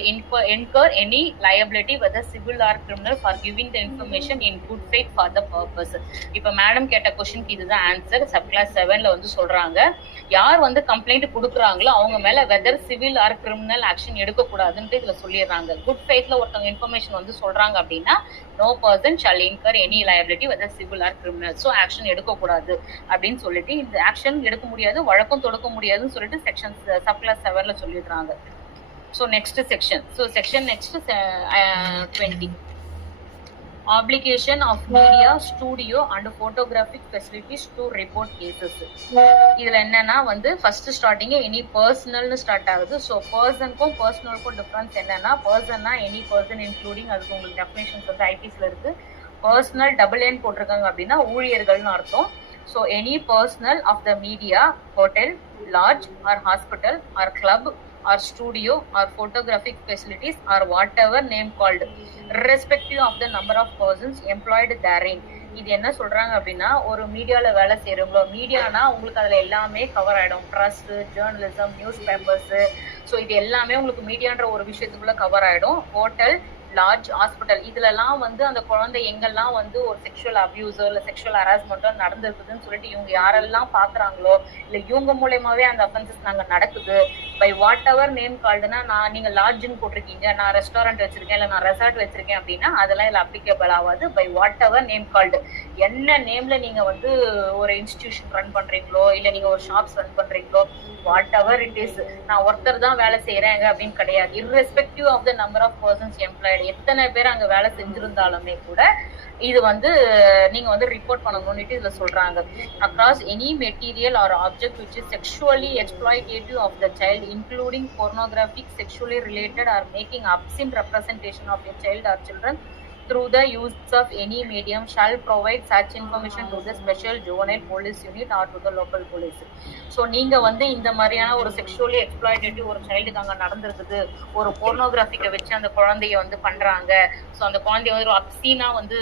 incur any liability whether civil or criminal for giving the information in good faith for the purpose. இப்ப மேடம் கேட்ட கொஸ்டினுக்கு இதுதான் ஆன்சர். சப்கிளாஸ் 7ல வந்து சொல்றாங்க யார் வந்து கம்ப்ளைண்ட் கொடுக்குறாங்களோ அவங்க மேல whether civil or criminal action எடுக்கக்கூடாதுன்னு இதுல சொல்லிடுறாங்க. குட் ஃபெய்த்ல ஒருத்தவங்க இன்ஃபர்மேஷன் வந்து சொல்றாங்க அப்படின்னா no person shall incur any liability whether civil or criminal. So action எடுக்கக்கூடாது அப்படின்னு சொல்லிட்டு இந்த ஆக்ஷன் எடுக்க முடியாது, வழக்கம் தொடுக்க முடியாதுன்னு சொல்லிட்டு செக்ஷன் சப்கிளாஸ் 7ல சொல்லிடுறாங்க. So next section. So section next 20. Obligation of media, studio and photographic facilities to report cases. இதுல என்னன்னா வந்து ஃபர்ஸ்ட் ஸ்டார்டிங் எனி பர்சனல்னு ஸ்டார்ட் ஆகுது. ஸோ பர்சனுக்கும் பர்சனலுக்கும் டிஃபரன்ஸ் என்னன்னா பர்சன்னா எனி பர்சன் இன்க்ளூடிங் அதுக்கு உங்களுக்கு டெஃபினேஷன்ஸ் வந்து ஐடிஸ்ல இருக்கு. பர்சனல் டபுள் என் போட்டிருக்காங்க அப்படின்னா ஊழியர்கள்னு அர்த்தம். So any personnel of the media, hotel, lodge or hospital or club or studio or photographic facilities or whatever name called, irrespective of the number of persons employed therein. இது என்ன சொல்றாங்க அப்படின்னா ஒரு மீடியால வேலை செய்யறவங்களோ, மீடியானா உங்களுக்கு அதுல எல்லாமே கவர் ஆயிடும், press, journalism, news papers, so இது எல்லாமே உங்களுக்கு மீடியான்ற ஒரு விஷயத்துக்குள்ள கவர் ஆயிடும். ஹோட்டல், லார்ஜ், ஹாஸ்பிட்டல் இதுலலாம் வந்து அந்த குழந்தை எங்கெல்லாம் வந்து ஒரு செக்ஷுவல் அபியூஸோ இல்லை செக்ஷுவல் ஹராஸ்மெண்ட்டோ நடந்திருக்குதுன்னு சொல்லிட்டு இவங்க யாரெல்லாம் பார்க்குறாங்களோ இல்லை இவங்க மூலயமாவே அந்த அஃபென்சஸ் நாங்கள் நடக்குது, பை வாட் எவர் நேம் கால்டுனா, நான் நீங்க லாட்ஜ்னு போட்டிருக்கீங்க, நான் ரெஸ்டாரண்ட் வச்சிருக்கேன், இல்லை நான் ரெசார்ட் வச்சிருக்கேன் அப்படின்னா அதெல்லாம் இதில் அப்ளிகபிள் ஆகாது. By whatever name called, என்ன நேம்ல நீங்க வந்து ஒரு இன்ஸ்டிடியூஷன் ரன் பண்றீங்களோ, இல்லை நீங்க ஒரு ஷாப்ஸ் ரன் பண்றீங்களோ, வாட் எவர் இட் இஸ், நான் ஒருத்தர் தான் வேலை செய்யறேங்க அப்படின்னு கிடையாது. Irrespective of the number of persons employed, எத்தனை பேர் அங்க வேலை செஞ்சிருந்தாலுமே கூட இது வந்து நீங்க வந்து ரிப்போர்ட் பண்ணணும்னுட்டு இதுல சொல்றாங்க. Across any material or object which is sexually exploitative of the child, including pornographic, sexually related or making obscene representation of a child or children through the use of any medium, shall provide such information to the special juvenile police unit or to the local police. So நீங்க வந்து இந்த மாதிரியான ஒரு sexually exploitative ஒரு சைல்டுக்கு அங்கே நடந்திருக்குது, ஒரு போர்னோகிராஃபிக்கை வச்சு அந்த குழந்தைய வந்து பண்றாங்க, ஸோ அந்த குழந்தைய வந்து ஒரு அப்சீனா வந்து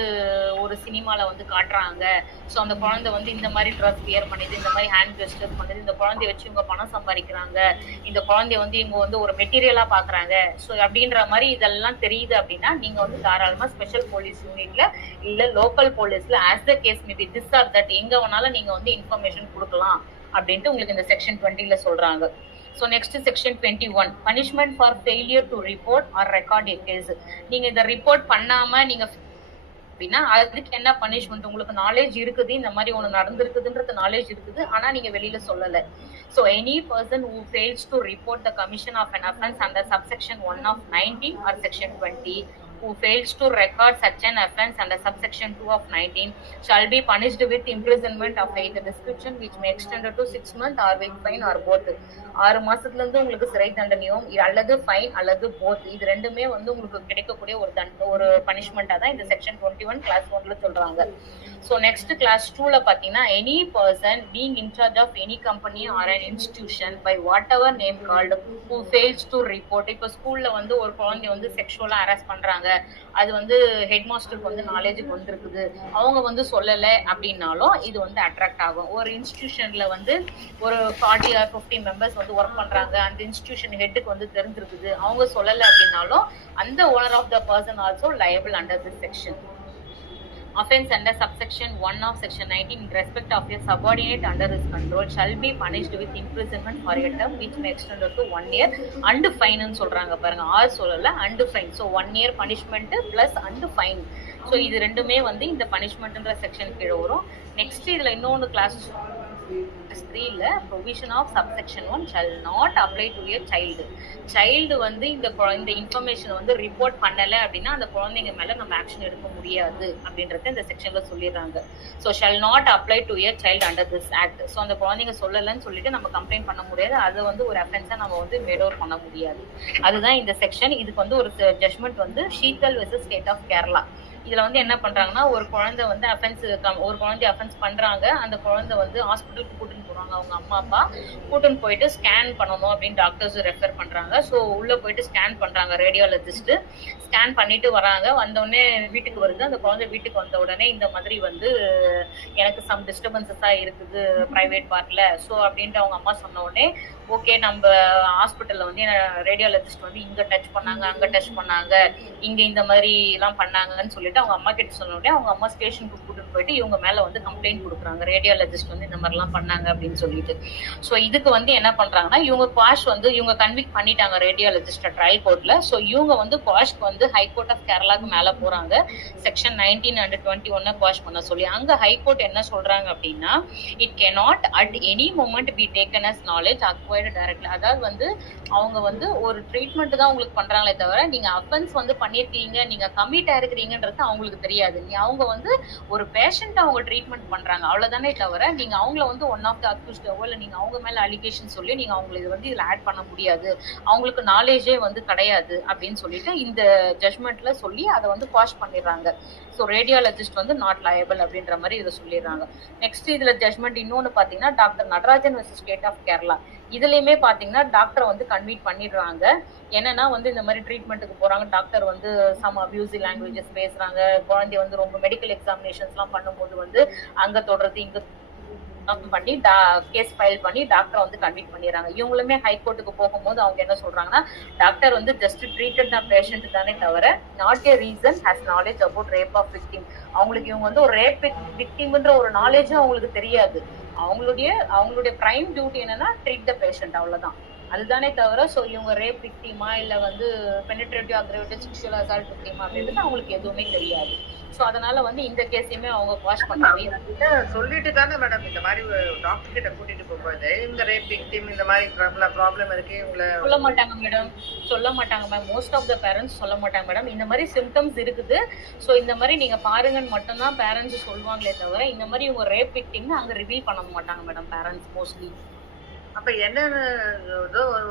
ஒரு சினிமால வந்து காட்டுறாங்க, ஸோ அந்த குழந்தை வந்து இந்த மாதிரி ட்ரெஸ் வியர் பண்ணுது, இந்த மாதிரி ஹேண்ட் ஜெஸ்டர்ஸ் பண்ணுது, இந்த குழந்தைய வச்சு இவங்க பணம் சம்பாதிக்கிறாங்க, இந்த குழந்தைய வந்து இவங்க வந்து ஒரு மெட்டீரியலா பாக்குறாங்க, ஸோ அப்படின்ற மாதிரி இதெல்லாம் தெரியுது அப்படின்னா நீங்க வந்து தாராளமா ஸ்பெஷல் போலீஸ் யூனிட்ல இல்ல லோக்கல் போலீஸ்ல as the case may be this or that எங்க வேணாலும் நீங்க வந்து இன்ஃபர்மேஷன் கொடுக்கலாம் அப்படின்ட்டு உங்களுக்கு இந்த செக்ஷன் 20ல சொல்றாங்க. So next section 21, punishment for failure to report or record a case. நீங்க இந்த ரிப்போர்ட் பண்ணாம நீங்க அப்படின்னா அதுக்கு என்ன பனிஷ்மெண்ட், உங்களுக்கு நாலேஜ் இருக்குது இந்த மாதிரி ஒன்று நடந்திருக்குதுன்றது நாலேஜ் இருக்குது, ஆனா நீங்க வெளியில சொல்லலை. So any person who fails to report the commission of an offence under subsection 1 of 19 or section 20 who fails to record such an offence under subsection 2 of 19 shall be punished with imprisonment of either description which may extend to 6 months or with fine or both. 6 மாசத்துல இருந்து உங்களுக்கு சிறை தண்டனையும் அல்லது fine அல்லது both, இது ரெண்டுமே வந்து உங்களுக்கு கிடைக்கக்கூடிய ஒரு பனிஷ்மெண்டா தான் இந்த செக்ஷன் 21 கிளாஸ் 1ல சொல்றாங்க. ஸோ நெக்ஸ்ட் கிளாஸ் 2ல பாத்தீங்கன்னா any person being in charge of any company or an institution by whatever name called who fails to report. இப்போ ஸ்கூல்ல வந்து ஒரு குழந்தைய வந்து செக்ஷுவலா ஹராஸ் பண்றாங்க, அது வந்து ஹெட் மாஸ்டருக்கு வந்து நாலேஜுக்கு வந்திருக்குது, அவங்க வந்து சொல்லலை அப்படின்னாலும் இது வந்து அட்ராக்ட் ஆகும். ஒரு இன்ஸ்டிடியூஷன்ல வந்து ஒரு 40 or 50 மெம்பர்ஸ் வந்து ஒர்க் பண்றாங்க, அந்த இன்ஸ்டிடியூஷன் ஹெட்டுக்கு வந்து தெரிஞ்சிருக்குது, அவங்க சொல்லலை அப்படின்னாலும் அந்த owner of the person also liable under this section. Offence under subsection 1 of section 19 in respect of a subordinate under his control shall be punished with imprisonment for a term which may extend to 1 year and fine ன்னு சொல்றாங்க பாருங்க, R சொல்லல and fine. So 1 year punishment plus and fine. So இது ரெண்டுமே வந்து இந்த பனிஷ்மெண்ட்ன்ற section கீழே வரும். நெக்ஸ்ட் இதுல இன்னொன்று class 3ல provision of subsection 1 shall not apply to a child. Child வந்து இந்த இன்ஃபர்மேஷன் வந்து ரிப்போர்ட் பண்ணல அப்படின்னா அந்த குழந்தைங்க மேல நம்ம ஆக்ஷன் எடுக்க முடியாது அப்படின்றத இந்த செக்ஷன்ல சொல்லிடுறாங்க. So shall not apply to a child under this act. So அந்த குழந்தைங்க சொல்லலைன்னு சொல்லிட்டு நம்ம கம்ப்ளைண்ட் பண்ண முடியாது, அதை வந்து ஒரு அஃபென்ஸா நம்ம வந்து மேட் அவுட் பண்ண முடியாது. அதுதான் இந்த செக்ஷன். இதுக்கு வந்து ஒரு ஜட்மெண்ட் வந்து Sheetal versus state of Kerala. இதுல வந்து என்ன பண்றாங்கன்னா ஒரு குழந்தை வந்து ஒரு குழந்தை அஃபென்ஸ் பண்றாங்க, அந்த குழந்தை வந்து ஹாஸ்பிட்டலுக்கு கூட்டின்னு போறாங்க, அவங்க அம்மா அப்பா கூட்டின்னு போயிட்டு ஸ்கேன் பண்ணணும் அப்படின்னு டாக்டர்ஸ் ரெஃபர் பண்றாங்க. ஸோ உள்ள போயிட்டு ஸ்கேன் பண்றாங்க ரேடியாலஜிஸ்ட், ஸ்கேன் பண்ணிட்டு வராங்க, வந்தோடனே வீட்டுக்கு வருது. அந்த குழந்தை வீட்டுக்கு வந்த உடனே இந்த மாதிரி வந்து எனக்கு சம் டிஸ்டர்பன்சஸா இருக்குது பிரைவேட் பார்ட்ல, ஸோ அப்படின்ட்டு அவங்க அம்மா சொன்ன உடனே ஓகே நம்ம ஹாஸ்பிட்டல்ல வந்து ரேடியாலஜிஸ்ட் வந்து இங்க டச் பண்ணாங்க, அங்க டச் பண்ணாங்க, இங்க இந்த மாதிரி எல்லாம் பண்ணாங்கன்னு சொல்லிட்டு அவங்க அம்மா கிட்ட சொன்ன உடனே அவங்க அம்மா ஸ்டேஷனுக்கு கூட்டிட்டு போயிட்டு இவங்க மேல வந்து கம்ப்ளைண்ட் கொடுக்குறாங்க, ரேடியாலஜிஸ்ட் வந்து இந்த மாதிரி எல்லாம் பண்ணாங்க அப்படின்னு சொல்லிட்டு. ஸோ இதுக்கு வந்து என்ன பண்றாங்கன்னா இவங்க குவாஷ் வந்து இவங்க கன்விக்ட் பண்ணிட்டாங்க ரேடியாலஜிஸ்ட் ட்ரையல் கோர்ட்ல. ஸோ இவங்க வந்து குவாஷ்க்கு வந்து ஹைகோர்ட் ஆஃப் கேரளாக்கு மேல போறாங்க, செக்ஷன் 19 and 21 குவாஷ் பண்ண சொல்லி. அங்க ஹைகோர்ட் என்ன சொல்றாங்க அப்படின்னா it cannot at any moment be taken as knowledge acquired directly. அதாவது வந்து அவங்க வந்து ஒரு ட்ரீட்மெண்ட் தான் உங்களுக்கு பண்றாங்களே தவிர நீங்க அஃபென்ஸ் வந்து பண்ணிருக்கீங்க, நீங்க கமிட் ஆயிருக்கிறீங்கன்றது அவங்களுக்கு தெரியாது. அவங்க வந்து ஒரு பேஷண்ட் அவங்க ட்ரீட்மெண்ட் பண்றாங்க அவ்வளவுதானே தவிர நீங்க அவங்கள வந்து ஒன் ஆஃப் த அக்யூஸ்டோ இல்ல நீங்க அவங்க மேல அலிகேஷன் சொல்லி நீங்க அவங்களை இது வந்து இதுல ஆட் பண்ண முடியாது, அவங்களுக்கு நாலேஜே வந்து கிடையாது அப்படின்னு சொல்லிட்டு இந்த ஜட்மெண்ட்ல சொல்லி அதை வந்து குவாஷ் பண்ணிடுறாங்க. ஸோ ரேடியாலஜிஸ்ட் வந்து நாட் லயபிள் அப்படின்ற மாதிரி இதை சொல்லிடுறாங்க. நெக்ஸ்ட் இதுல ஜட்மெண்ட் இன்னொன்னு பாத்தீங்கன்னா doctor Natarajan versus state of Kerala. இதுலயுமே பாத்தீங்கன்னா டாக்டரை வந்து கன்வீட் பண்ணிடுறாங்க. என்னன்னா வந்து இந்த மாதிரி ட்ரீட்மெண்ட்டுக்கு போறாங்க, டாக்டர் வந்து சம் அபியூசிவ் லாங்குவேஜஸ் பேசுறாங்க, குழந்தைய வந்து ரொம்ப மெடிக்கல் எக்ஸாமினேஷன்ஸ் எல்லாம் பண்ணும்போது வந்து அங்க தொடர்றது இங்க பண்ணி கேஸ் ஃபைல் பண்ணி டாக்டரை வந்து கன்விக்ட் பண்ணிடுறாங்க. இவங்களுமே ஹைகோர்ட்டுக்கு போகும்போது அவங்க என்ன சொல்றாங்கன்னா டாக்டர் வந்து ஜஸ்ட் ட்ரீட்டட் த பேஷண்ட் தானே தவிர not a reason has knowledge about rape of victim. அவங்களுக்கு இவங்க வந்து ஒரு ரேப் விக்டிம்ன்ற ஒரு நாலேஜும் அவங்களுக்கு தெரியாது. அவங்களுடைய பிரைம் டியூட்டி என்னன்னா ட்ரீட் த பேஷண்ட், அவ்வளவுதான். அதுதானே தவிர ஸோ இவங்க ரேப் விக்டிமா இல்லை வந்து பெனிட்ரேட்டிவ் அக்ரவேட்டட் செக்ஷுவல் அசால்ட் விக்டிமா அப்படின்றது அவங்களுக்கு எதுவுமே தெரியாது. ஸோ அதனால வந்து இந்த கேஸையுமே அவங்க வாஷ் பண்ணாங்க. சொல்லிட்டு தானே மேடம் இந்த மாதிரி டாக்டர் கிட்ட கூட்டிட்டு போகும்போது இந்த ரேப் விக்டிம் இந்த மாதிரி ப்ராப்ளம் இருக்கு உங்களை சொல்ல மாட்டாங்க மேடம், சொல்ல மாட்டாங்க ma'am. Most of the parents சொல்ல மாட்டாங்க மேடம். இந்த மாதிரி சிம்டம்ஸ் இருக்குது, ஸோ இந்த மாதிரி நீங்க பாருங்கன்னு மட்டும்தான் பேரண்ட்ஸ் சொல்லுவாங்களே தவிர இந்த மாதிரி இவங்க ரேப் விக்டிம்னு அங்க ரிவீல் பண்ண மாட்டாங்க மேடம் பேரண்ட்ஸ் மோஸ்ட்லி. அப்ப என்னன்னு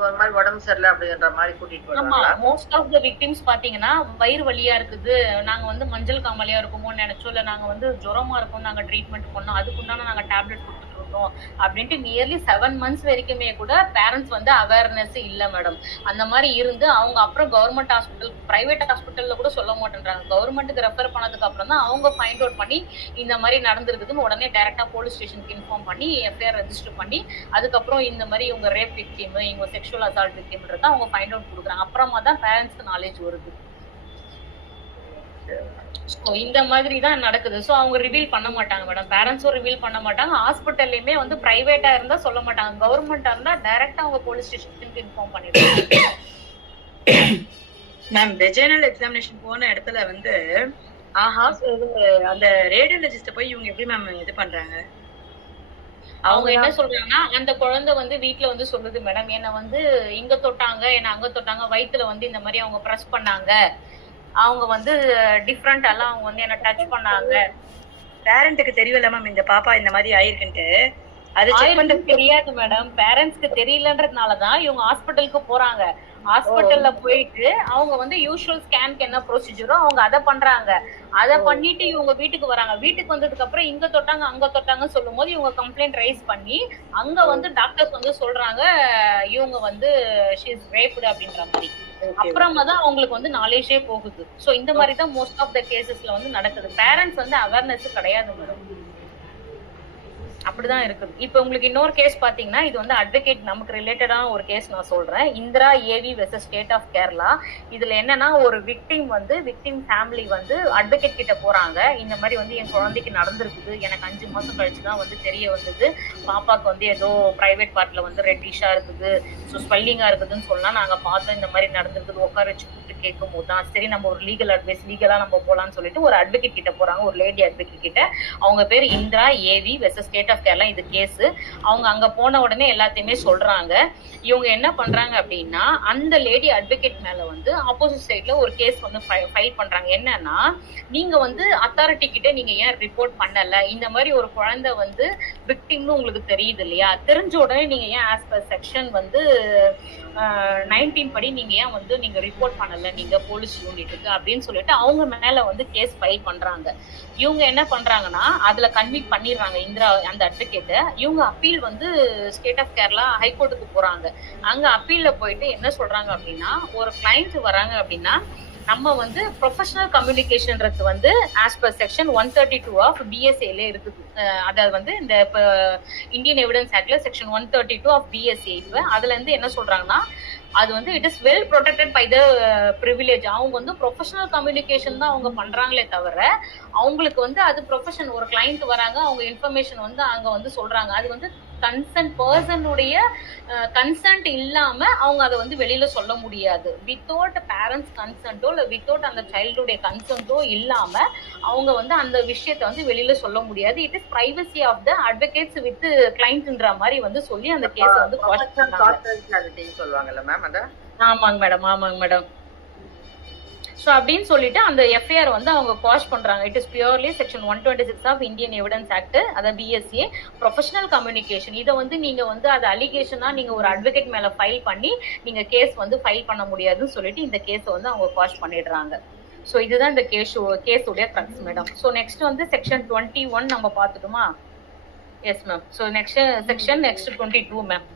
ஒரு மாதிரி உடம்பு சரியில்லை அப்படின்ற மாதிரி கூட்டிட்டு போறாங்க. மோஸ்ட் ஆஃப் த விக்டிம்ஸ் பாத்தீங்கன்னா வயிறு வலியா இருக்குது, நாங்க வந்து மஞ்சள் காமாலையா இருக்குமோன்னு நினைச்சோம், இல்ல நாங்க வந்து ஜுரமா இருக்கும் நாங்க ட்ரீட்மெண்ட் பண்ணோம், அதுக்குண்டான நாங்க டேப்லெட் கொடுத்துட்டு இருந்தோம் அப்படின்ட்டு நியர்லி 7 months வரைக்குமே கூட பேரண்ட்ஸ் வந்து அவேர்னஸ் இல்ல மேடம். அந்த மாதிரி இருந்து அவங்க அப்புறம் கவர்மெண்ட் ஹாஸ்பிட்டல் பிரைவேட் ஹாஸ்பிட்டல்ல கூட சொல்ல மாட்டேன்றாங்க. கவர்மெண்ட்டுக்கு ரெஃபர் பண்ணதுக்கு அப்புறம் தான் அவங்க ஃபைண்ட் அவுட் பண்ணி இந்த மாதிரி நடந்திருக்குதுன்னு உடனே டைரக்டா போலீஸ் ஸ்டேஷனுக்கு இன்ஃபார்ம் பண்ணி எஃப்ஐஆர் ரெஜிஸ்டர் பண்ணி அதுக்கப்புறம் இந்த மாதிரி இவங்க ரேப் விக்டிம் இவங்க செக்ஷுவல் அசால்ட் விக்டிம்ன்றத அவங்க ஃபைண்ட் அவுட் கொடுக்குறாங்க. அப்புறமா தான் பேரண்ட்ஸ்க்கு நாலேஜ் வருது. இந்த மாதிரி தான் நடக்குது. ஸோ அவங்க ரிவீல் பண்ண மாட்டாங்க மேடம், பேரண்ட்ஸும் ரிவீல் பண்ண மாட்டாங்க. ஹாஸ்பிட்டல்லையுமே வந்து பிரைவேட்டா இருந்தா சொல்ல மாட்டாங்க, கவர்மெண்டா இருந்தா டைரக்டா அவங்க போலீஸ் ஸ்டேஷனுக்கு இன்ஃபார்ம் பண்ணிடுவாங்க. மேம் வெஜைனல் எக்ஸாமினேஷன் போன இடத்துல வந்து அந்த ரேடியாலஜிஸ்ட போய் இவங்க எப்படி மேம் இது பண்றாங்க? அவங்க என்ன சொல்றாங்கன்னா அந்த குழந்தை வந்து வீட்டுல வந்து சொல்லுது மேடம், என்ன வந்து இங்க தொட்டாங்க, என்ன அங்க தொட்டாங்க, வயித்துல வந்து இந்த மாதிரி அவங்க பிரஸ் பண்ணாங்க, அவங்க வந்து டிஃப்ரெண்ட் எல்லாம் அவங்க வந்து என்ன டச் பண்ணாங்க. பேரண்ட்டுக்கு தெரியல மேம் இந்த பாப்பா இந்த மாதிரி ஆயிருக்குன்ட்டு. அது தெரியாது மேடம், பேரண்ட்ஸ்க்கு தெரியலன்றதுனாலதான் இவங்க ஹாஸ்பிட்டலுக்கு போறாங்க. ஹாஸ்பிட்டல்ல போயிட்டு அவங்க வந்து யூஷுவல் ஸ்கேனுக்கு என்ன ப்ரொசீஜரோ அவங்க அதை பண்றாங்க. அதை பண்ணிட்டு இவங்க வீட்டுக்கு வராங்க. வீட்டுக்கு வந்ததுக்கு அப்புறம் இங்க தொட்டாங்க அங்க தொட்டாங்கன்னு சொல்லும் போது இவங்க கம்ப்ளைண்ட் ரைஸ் பண்ணி அங்க வந்து டாக்டர்ஸ் வந்து சொல்றாங்க இவங்க வந்து ஷீ இஸ் ரேப்டு அப்படின்ற மாதிரி. அப்புறமா தான் அவங்களுக்கு வந்து நாலேஜே போகுது. சோ இந்த மாதிரி தான் மோஸ்ட் ஆஃப் த கேசஸ்ல வந்து நடக்குது. பேரண்ட்ஸ் வந்து அவேர்னஸ் கிடையாது மேடம், அப்படிதான் இருக்குது. இப்ப உங்களுக்கு இன்னொரு கேஸ் பாத்தீங்கன்னா இது வந்து அட்வொகேட் நமக்கு ரிலேட்டடான ஒரு கேஸ் நான் சொல்றேன். Indira AV versus state of Kerala. இதுல என்னன்னா ஒரு விக்டிம் வந்து விக்டிம் ஃபேமிலி வந்து அட்வொகேட் கிட்ட போறாங்க. இந்த மாதிரி வந்து என் குழந்தைக்கு நடந்திருக்குது, எனக்கு 5 மாசம் கழிச்சுதான் வந்து தெரிய வந்தது, பாப்பாக்கு வந்து ஏதோ பிரைவேட் பார்ட்ல வந்து ரெட்டிஷா இருக்குது, ஸோ ஸ்வெல்லிங்கா இருக்குதுன்னு சொன்னா நாங்க பார்த்தோம், இந்த மாதிரி நடந்திருக்குது. உட்கார வச்சு கூப்பிட்டு கேட்கும் போது தான் சரி நம்ம ஒரு லீகல் அட்வைஸ் லீகலா நம்ம போலான்னு சொல்லிட்டு ஒரு அட்வொகேட் கிட்ட போறாங்க, ஒரு லேடி அட்வொகேட் கிட்ட. அவங்க பேர் Indira AV versus state of Kerala. இது கேஸ். அவங்க அங்க போன உடனே எல்லாத்தையுமே சொல்றாங்க. இவங்க என்ன பண்றாங்க அப்படின்னா அந்த லேடி அட்வொகேட் மேல வந்து ஆப்போசிட் சைட்ல ஒரு கேஸ் வந்து ஃபைல் பண்றாங்க. என்னன்னா நீங்க வந்து அத்தாரிட்டி கிட்ட நீங்க ஏன் ரிப்போர்ட் பண்ணல, இந்த மாதிரி ஒரு குழந்தை வந்து விக்டிம்னு உங்களுக்கு தெரியுது இல்லையா, தெரிஞ்ச உடனே நீங்க ஏன் ஆஸ் பர் செக்ஷன் வந்து 19 படி நீங்க ஏன் வந்து நீங்க ரிப்போர்ட் பண்ணல நீங்க போலீஸ் யூனிட்டுக்கு அப்படின்னு சொல்லிட்டு அவங்க மேல வந்து கேஸ் ஃபைல் பண்றாங்க. இவங்க என்ன பண்றாங்கன்னா அதுல கன்விக் பண்ணிடுறாங்க இந்திரா அந்த அட்வொகேட்டை. இவங்க அப்பீல் வந்து ஸ்டேட் ஆஃப் கேரளா ஹைகோர்ட்டுக்கு போறாங்க. அங்க அப்பீல்ல போயிட்டு என்ன சொல்றாங்க அப்படின்னா ஒரு கிளைண்ட் வராங்க அப்படின்னா நம்ம வந்து ப்ரொஃபஷனல் கம்யூனிகேஷன்றது வந்து ஆஸ் பர் செக்ஷன் 132 ஆஃப் பிஎஸ்ஏல இருக்குது. அதாவது வந்து இந்த இந்தியன் எவிடன்ஸ் ஆக்ட்ல செக்ஷன் 132 ஆஃப் பிஎஸ்ஏ. இப்ப அதுல இருந்து என்ன சொல்றாங்கன்னா அது வந்து it is well protected by the privilege. அவங்க வந்து ப்ரொஃபஷனல் கம்யூனிகேஷன் தான் அவங்க பண்றாங்களே தவிர அவங்களுக்கு வந்து அது ப்ரொஃபஷன். ஒரு கிளைண்ட் வராங்க, அவங்க இன்ஃபர்மேஷன் வந்து அங்க வந்து சொல்றாங்க, அது வந்து கன்சர்ன் பர்சனுடைய கன்சென்ட் இல்லாம அவங்க அதை வந்து வெளியில சொல்ல முடியாது. வித்தவுட் பேரண்ட்ஸ் கன்சென்ட்டோ இல்ல வித்தவுட் அந்த சைல்டுடைய கன்சென்ட்டோ இல்லாம அவங்க வந்து அந்த விஷயத்தை வந்து வெளியில சொல்ல முடியாது. It is privacy of the advocates with கிளைண்ட்ன்ற மாதிரி வந்து சொல்லி அந்த கேஸ் வந்து சொல்லுவாங்கல்ல மேம். அத ஆமாங்க மேடம், ஆமாங்க மேடம். ஸோ அப்படின்னு சொல்லிட்டு அந்த எஃப்ஐஆர் வந்து அவங்க குவாஷ் பண்றாங்க. It is purely section 126 of Indian evidence act, அதாவது பிஎஸ்ஏ ப்ரொஃபஷனல் கம்யூனிகேஷன். இதை வந்து நீங்க வந்து அது அலிகேஷனா நீங்க ஒரு அட்வொகேட் மேல ஃபைல் பண்ணி நீங்க கேஸ் வந்து ஃபைல் பண்ண முடியாதுன்னு சொல்லிட்டு இந்த கேஸை வந்து அவங்க குவாஷ் பண்ணிடுறாங்க. ஸோ இதுதான் இந்த கேஸுடைய க்ரக்ஸ் மேடம். ஸோ நெக்ஸ்ட் வந்து செக்ஷன் 21 நம்ம பார்த்துட்டோமா? Yes ma'am. So next section 22 ma'am,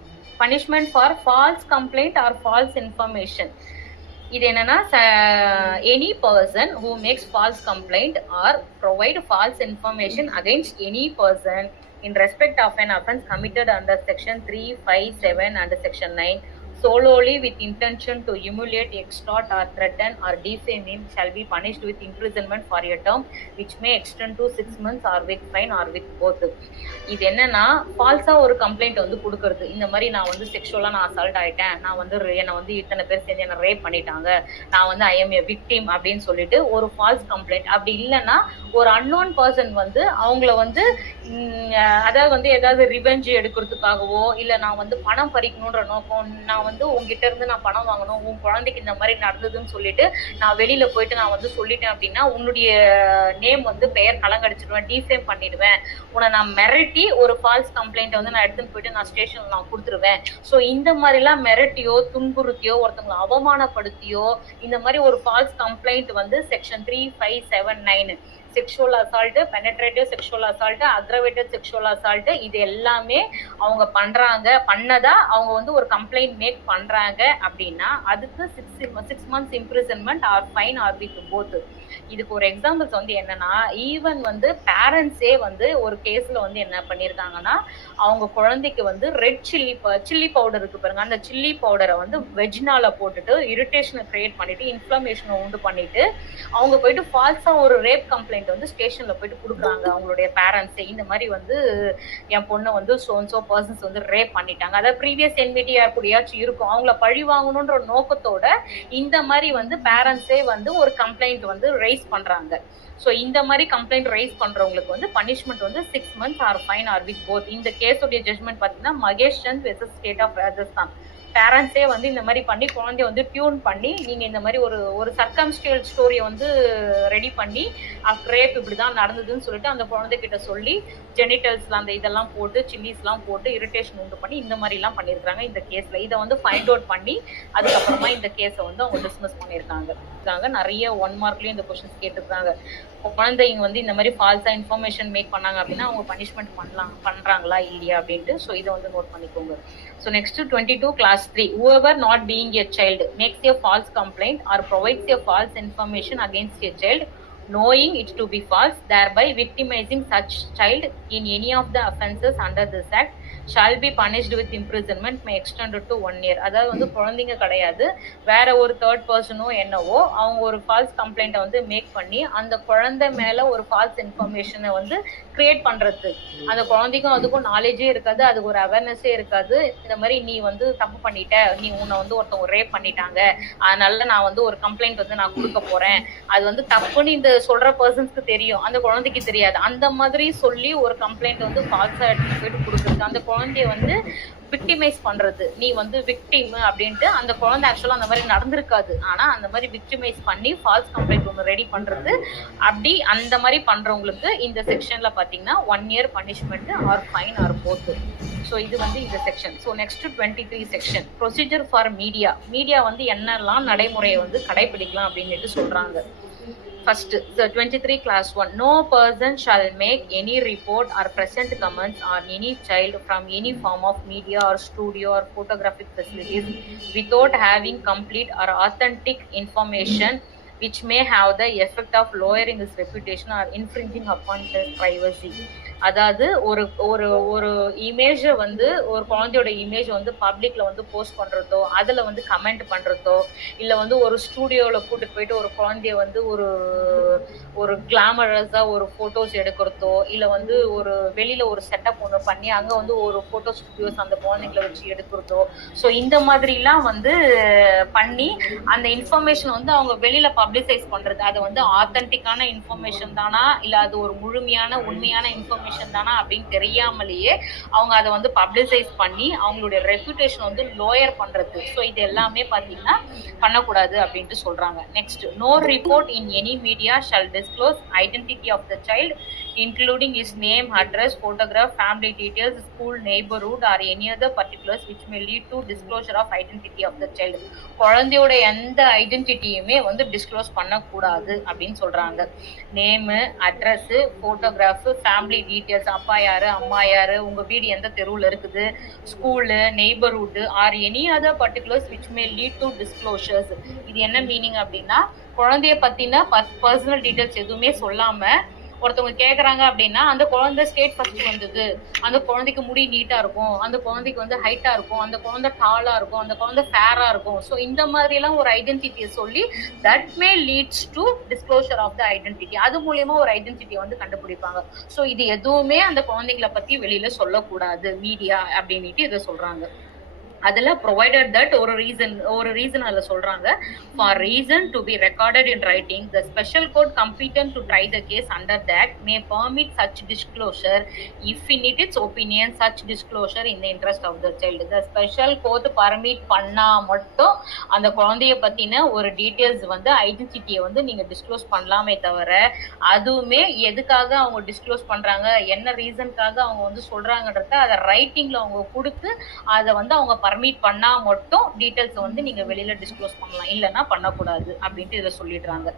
punishment for false complaint or false information. இது என்னன்னா any person who makes false complaint or provide false information against any person in respect of an offence committed under section 3, 5, 7 and section 9 solely with intention to humiliate, extort or threaten or defame him shall be punished with imprisonment for a term which may extend to 6 months or with fine or with both. இது என்னன்னா ஃபால்ஸா ஒரு complaint வந்து கொடுக்கறது. இந்த மாதிரி நான் வந்து செக்ஷுவலா நான் அசால்ட் ஆயிட்டேன், நான் வந்து என்னை வந்து இத்தனை பேர் சேர்ந்து என்ன ரேப் பண்ணிட்டாங்க, நான் வந்து ஐ எம் ஏ விக்டிம் அப்படின்னு சொல்லிட்டு ஒரு ஃபால்ஸ் கம்ப்ளைண்ட். அப்படி இல்லைன்னா ஒரு அன்னோன் பர்சன் வந்து அவங்கள வந்து அதாவது வந்து ஏதாவது ரிவெஞ்ச் எடுக்கிறதுக்காகவோ இல்ல நான் வந்து பணம் பறிக்கணும்ன்ற நோக்கம், நான் வந்து உங்ககிட்ட இருந்து நான் பணம் வாங்கணும், உன் குழந்தைக்கு இந்த மாதிரி நடந்ததுன்னு சொல்லிட்டு நான் வெளியில போயிட்டு நான் வந்து சொல்லிட்டேன் அப்படின்னா உன்னுடைய நேம் வந்து பெயர் கலங்கடிச்சிடுவேன், டீஃபேம் பண்ணிடுவேன், உன்னை நான் மிரட்டி ஒரு ஃபால்ஸ் கம்ப்ளைண்ட் வந்து நான் எடுத்துன்னு போயிட்டு நான் ஸ்டேஷன்ல நான் கொடுத்துருவேன். ஸோ இந்த மாதிரிலாம் மிரட்டியோ துன்புறுத்தியோ ஒருத்தவங்களை அவமானப்படுத்தியோ இந்த மாதிரி ஒரு ஃபால்ஸ் கம்ப்ளைண்ட் வந்து section 3579 sexual assault, penetrative sexual assault, aggravated sexual assault, இது எல்லாமே அவங்க பண்ணதா அவங்க வந்து ஒரு கம்ப்ளைண்ட் மேக் பண்றாங்க அப்படின்னா அதுக்கு 6 months imprisonment or fine or with both. இதுக்கு ஒரு எக்ஸாம்பிள்ஸ் வந்து என்னன்னா, ஈவன் வந்து பேரண்ட்ஸே வந்து ஒரு கேஸ்ல வந்து என்ன பண்ணிருக்காங்கன்னா, அவங்க குழந்தைக்கு வந்து ரெட் சில்லி பவுடர் இருக்கு பாருங்க, அந்த சில்லி பவுடரை வந்து வெஜ்னால போட்டுட்டு இரிட்டேஷனை கிரியேட் பண்ணிட்டு இன்ஃப்ளமேஷனை உண்டு பண்ணிட்டு அவங்க போயிட்டு ஃபால்ஸா ஒரு ரேப் கம்ப்ளைண்ட் வந்து ஸ்டேஷன்ல போயிட்டு கொடுக்குறாங்க அவங்களுடைய பேரண்ட்ஸே. இந்த மாதிரி வந்து என் பொண்ணை வந்து சோ பர்சன்ஸ் வந்து ரேப் பண்ணிட்டாங்க, அதாவது ப்ரீவியஸ் என்விடி யாருக்குடியாச்சும் இருக்கும், அவங்கள பழி வாங்கணுன்ற நோக்கத்தோட இந்த மாதிரி வந்து பேரண்ட்ஸே வந்து ஒரு கம்ப்ளைண்ட் வந்து ரைஸ் பண்றாங்க. சோ இந்த மாதிரி கம்ப்ளைண்ட் ரைஸ் பண்றவங்களுக்கு வந்து பனிஷ்மெண்ட் வந்து 6 months or fine or with both. இந்த கேஸோட ஜட்மெண்ட் பாத்தீங்கன்னா Mahesh Chand versus state of Rajasthan. பேரண்ட்ஸே வந்து இந்த மாதிரி பண்ணி குழந்தைய வந்து டியூன் பண்ணி நீங்க இந்த மாதிரி ஒரு சர்க்கம்ஸ்டியல் ஸ்டோரியை வந்து ரெடி பண்ணி ரேப் இப்படிதான் நடந்ததுன்னு சொல்லிட்டு அந்த குழந்தைகிட்ட சொல்லி ஜெனிட்டல்ஸ்ல அந்த இதெல்லாம் போட்டு சில்லிஸ்லாம் போட்டு இரிட்டேஷன் உண்டு பண்ணி இந்த மாதிரி எல்லாம் பண்ணியிருக்காங்க இந்த கேஸ்ல. இதை வந்து ஃபைண்ட் அவுட் பண்ணி அதுக்கப்புறமா இந்த கேஸை வந்து அவங்க டிஸ்மிஸ் பண்ணியிருக்காங்க. நிறைய 1 மார்க்லயும் இந்த கொஸ்டின்ஸ் கேட்டிருக்காங்க. குழந்தைங்க வந்து இந்த மாதிரி ஃபால்ஸா இன்ஃபர்மேஷன் மேக் பண்ணாங்க அப்படின்னா அவங்க பனிஷ்மெண்ட் பண்றாங்களா இல்லையா அப்படின்ட்டு. ஸோ இதை வந்து நோட் பண்ணிக்கோங்க. So next 22 class 3, whoever not being a child makes a false complaint or provides a false information against a child knowing it to be false, thereby victimizing such child in any of the offences under this act shall be punished with imprisonment may extend to 1 year. அதாவது வந்து குழந்தைங்க கிடையாது, வேற ஒரு third பர்சனோ என்னவோ அவங்க ஒரு falls கம்ப்ளைண்ட்டை வந்து மேக் பண்ணி அந்த குழந்தை மேல ஒரு ஃபால்ஸ் இன்ஃபர்மேஷனை வந்து கிரியேட் பண்றது. அந்த குழந்தைக்கும் அதுக்கும் நாலேஜே இருக்காது, அதுக்கு ஒரு அவேர்னஸே இருக்காது. இந்த மாதிரி நீ வந்து தப்பு பண்ணிட்ட, நீ உன்னை வந்து ஒருத்தவங்க ரேப் பண்ணிட்டாங்க, அதனால நான் வந்து ஒரு கம்ப்ளைண்ட் வந்து நான் கொடுக்க போறேன், அது வந்து தப்புன்னு இந்த சொல்ற பர்சன்ஸ்க்கு தெரியும், அந்த குழந்தைக்கு தெரியாது. அந்த மாதிரி சொல்லி ஒரு கம்ப்ளைண்ட் வந்து ஃபால்ஸா எடுத்துட்டு போயிட்டு கொடுக்குறது, அந்த குழந்தைய வந்து விக்டிமைஸ் பண்றது. நீ வந்து விக்டிம் அப்படின்ட்டு அந்த குழந்தை ஆக்சுவலா அந்த மாதிரி நடந்திருக்காது, ஆனா அந்த மாதிரி விக்டிமைஸ் பண்ணி ஃபால்ஸ் கம்ப்ளைண்ட் ஒன்று ரெடி பண்றது. அப்படி அந்த மாதிரி பண்றவங்களுக்கு இந்த செக்ஷன்ல பாத்தீங்கன்னா 1 year punishment or fine or both. So இது வந்து இந்த section. So next 23 section procedure for media வந்து என்னெல்லாம் நடைமுறையை வந்து கடைபிடிக்கலாம் அப்படின்னு சொல்றாங்க. First, the 23 class 1, no person shall make any report or present comments on any child from any form of media or studio or photographic facilities without having complete or authentic information which may have the effect of lowering his reputation or infringing upon his privacy. அதாவது ஒரு இமேஜ வந்து ஒரு குழந்தையோட image வந்து பப்ளிக்ல வந்து post பண்றதோ, அதுல வந்து கமெண்ட் பண்றதோ, இல்ல வந்து ஒரு ஸ்டூடியோல கூட்டிட்டு போயிட்டு ஒரு குழந்தைய வந்து ஒரு கிளாமரஸா ஒரு போட்டோஸ் எடுக்கிறதோ, இல்ல வந்து ஒரு வெளியில ஒரு செட்டப் ஒன்று பண்ணி அங்க வந்து ஒரு போட்டோ ஸ்டுடியோஸ் அந்த குழந்தைங்களை வச்சு எடுக்கிறதோ, ஸோ இந்த மாதிரிலாம் வந்து பண்ணி அந்த இன்ஃபர்மேஷன் வந்து அவங்க வெளியில பப்ளிசைஸ் பண்றது. அது வந்து ஆத்தென்டிக்கான இன்ஃபர்மேஷன் தானா இல்ல அது ஒரு முழுமையான உண்மையான இன்ஃபர்மேஷன் தானா அப்படின்னு தெரியாமலேயே அவங்க அதை வந்து பப்ளிசைஸ் பண்ணி அவங்களுடைய ரெப்யூட்டேஷன் வந்து லோயர் பண்றது. ஸோ இது எல்லாமே பாத்தீங்கன்னா பண்ணக்கூடாது அப்படின்ட்டு சொல்றாங்க. Next, no report in any media shall disclose identity of the child including his name, address, photograph, family details, school, neighborhood or any other particulars which may lead to disclosure of identity of the child. குழந்தையோட எந்த ஐடென்டிட்டியுமே வந்து disclose பண்ணக்கூடாது அப்படின்னு சொல்றாங்க. Name, address, photograph, family details, அப்பா யாரு, அம்மா யாரு, உங்க வீடு எந்த தெருவில் இருக்குது, school, neighbourhood or any other particulars which may lead to disclosures. இது என்ன மீனிங் அப்படின்னா, குழந்தைய பத்தின பர்சனல் டீட்டெயில்ஸ் எதுவுமே சொல்லாம ஒருத்தவங்க கேக்குறாங்க அப்படின்னா அந்த குழந்தை ஸ்டேட் ஃபர்ஸ்ட் வந்தது, அந்த குழந்தைக்கு முடி நீட்டா இருக்கும், அந்த குழந்தைக்கு வந்து ஹைட்டா இருக்கும், அந்த குழந்தை டாலா இருக்கும், அந்த குழந்தை ஃபேரா இருக்கும். ஸோ இந்த மாதிரி எல்லாம் ஒரு ஐடென்டிட்டியை சொல்லி that may leads to disclosure of the identity. அது மூலியமா ஒரு ஐடென்டிட்டியை வந்து கண்டுபிடிப்பாங்க. ஸோ இது எதுவுமே அந்த குழந்தைங்களை பத்தி வெளியில சொல்லக்கூடாது மீடியா அப்படின்ட்டு இதை சொல்றாங்க. அதுல provided that ஒரு ரீசன் அதுல சொல்றாங்க, for reason to be recorded in writing, the special court competent to try the case under that may permit such disclosure if in its opinion such disclosure in the interest of the child. The special court permit பண்ணா மட்டும் அந்த குழந்தைய பத்தின ஒரு details வந்து ஐடென்டிட்டியை வந்து நீங்க disclose பண்ணலாமே தவிர, அதுவுமே எதுக்காக அவங்க டிஸ்க்ளோஸ் பண்றாங்க, என்ன ரீசனுக்காக அவங்க வந்து சொல்றாங்கன்றத அதை ரைட்டிங்ல அவங்க கொடுத்து அதை வந்து அவங்க பர்மிட் பண்ணா மட்டும் டீடைல்ஸ் வந்து நீங்க வெளியில டிஸ்க்ளோஸ் பண்ணலாம், இல்லைன்னா பண்ணக்கூடாது அப்படின்ட்டு இதை சொல்லிடுறாங்க.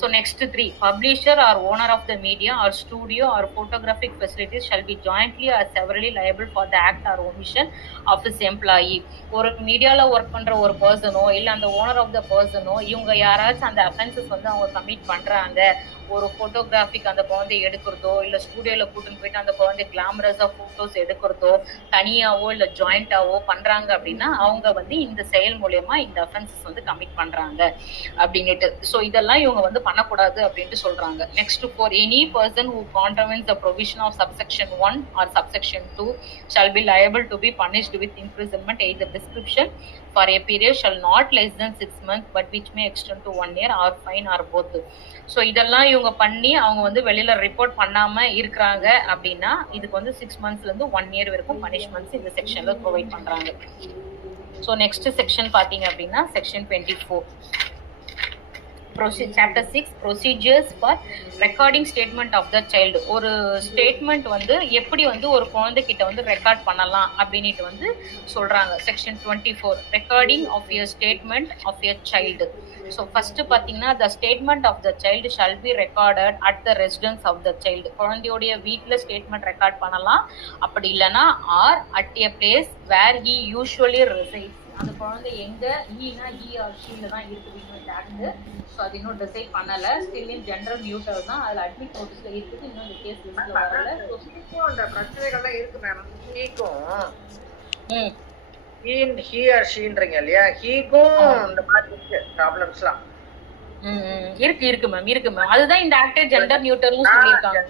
So next 3, publisher or owner of the media or studio or photographic facilities shall be jointly or severally liable for the act or omission of his employee. ஒரு மீடியால ஒர்க் பண்ற ஒரு பர்சனோ இல்ல அந்த ஓனர் ஆஃப் த பர்சனோ இவங்க யாராச்சும் அந்த அஃபென்சஸ் வந்து அவங்க கமிட் பண்றாங்க, ஒரு போட்டோகிராஃபிக் அந்த குழந்தைய எடுக்கிறதோ இல்ல ஸ்டூடியோல கூட்டின்னு போயிட்டு அந்த குழந்தை கிளாமரஸா போட்டோஸ் எடுக்கிறதோ தனியாவோ இல்ல ஜாயிண்டாவோ பண்றாங்க அப்படின்னா அவங்க வந்து இந்த செயல் மூலமா இந்த அஃபென்சஸ் வந்து கமிட் பண்றாங்க அப்படின்ட்டு. ஸோ இதெல்லாம் இவங்க வந்து பண்ணக்கூடாது அப்படின்ட்டு சொல்றாங்க. Next, for any person who contravenes the provision of subsection 1 or subsection 2 shall be liable to be punished with imprisonment, either prescription for a period shall not less than 6 months but which may extend to 1 year or fine or both. So இதெல்லாம் இவங்க பண்ணி அவங்க வந்து வெளியில report பண்ணாம இருக்கிறாங்க அப்படின்னா இதுக்கு வந்து 6 monthsல இருந்து 1 year வரைக்கும் பனிஷ்மெண்ட்ஸ் இந்த செக்ஷன்ல ப்ரொவைட் பண்றாங்க. ஸோ நெக்ஸ்ட் செக்ஷன் பாத்தீங்க அப்படின்னா section 24, chapter 6, procedures for recording statement of the child. ஒரு ஸ்டேட்மெண்ட் வந்து எப்படி வந்து ஒரு குழந்தை கிட்ட வந்து ரெக்கார்ட் பண்ணலாம் அப்படின்ட்டு வந்து சொல்றாங்க. Section 24, recording of a statement of a child. So first பார்த்தீங்கன்னா the statement of the child shall be recorded at the residence of the child. குழந்தையோடைய வீட்டில் ஸ்டேட்மெண்ட் ரெக்கார்ட் பண்ணலாம், அப்படி இல்லைன்னா R at a place where he usually resides. அந்த குழந்தை எங்க ஈனா E R ஷீல தான் இருக்குது இன்னும் டேக்டு. ஸோ அது இன்னும் டிசைட் பண்ணல, ஸ்டில் இன் ஜென்ரல் நியூட்டர் தான், அதில் அட்மிட் நோட்டீஸ்ல இருக்குது, இன்னும் இந்த கேஸ் லிஸ்ட்ல வரல. அந்த பிரச்சனைகள்லாம் இருக்கு மேம். ஹீ ஆர் ஷீன்றீங்க இல்லையா, ஹீக்கும் இந்த மாதிரி ப்ராப்ளம்ஸ்லாம் இருக்கு மேம், இருக்கு மேம். அதுதான் இந்த ஆக்டே ஜெண்டர் நியூட்டர்னு சொல்லியிருக்காங்க.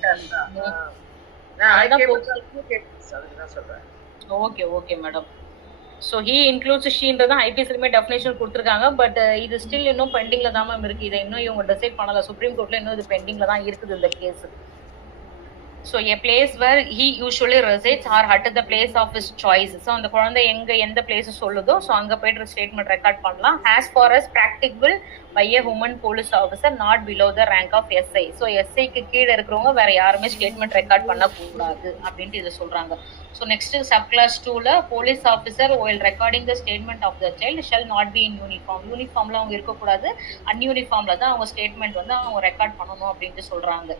Okay okay madam. So he includes ஷீன்றதான் ஐபிஎஸ்லுமே டெஃபினேஷன் கொடுத்துருக்காங்க. பட் இது ஸ்டில் இன்னும் பெண்டிங்ல தான் மேம் இருக்கு. இதை இன்னும் இவங்க டிசைட் பண்ணல, சுப்ரீம் கோர்ட்ல இன்னும் இது பெண்டிங்ல தான் இருக்குது இந்த case. So a place where he usually resides or at the place of his choice. So அந்த குழந்தை எந்த பிளேஸ் சொல்லுதோ ஸோ அங்கே போய்ட்டு ஸ்டேட்மெண்ட் ரெக்கார்ட் பண்ணலாம். as far as practicable by a woman police officer not below the rank of SI. So எஸ்ஐக்கு கீழே இருக்கிறவங்க வேற யாருமே ஸ்டேட்மெண்ட் ரெக்கார்ட் பண்ணக்கூடாது அப்படின்ட்டு இதை சொல்றாங்க. ஸோ நெக்ஸ்ட் சப் கிளாஸ் 2ல police officer while recording the statement of the child shall not be in uniform. யூனிஃபார்ம்ல அவங்க இருக்கக்கூடாது, அன்யூனிஃபார்ம்ல தான் அவங்க ஸ்டேட்மெண்ட் வந்து அவங்க ரெக்கார்ட் பண்ணணும் அப்படின்ட்டு சொல்றாங்க.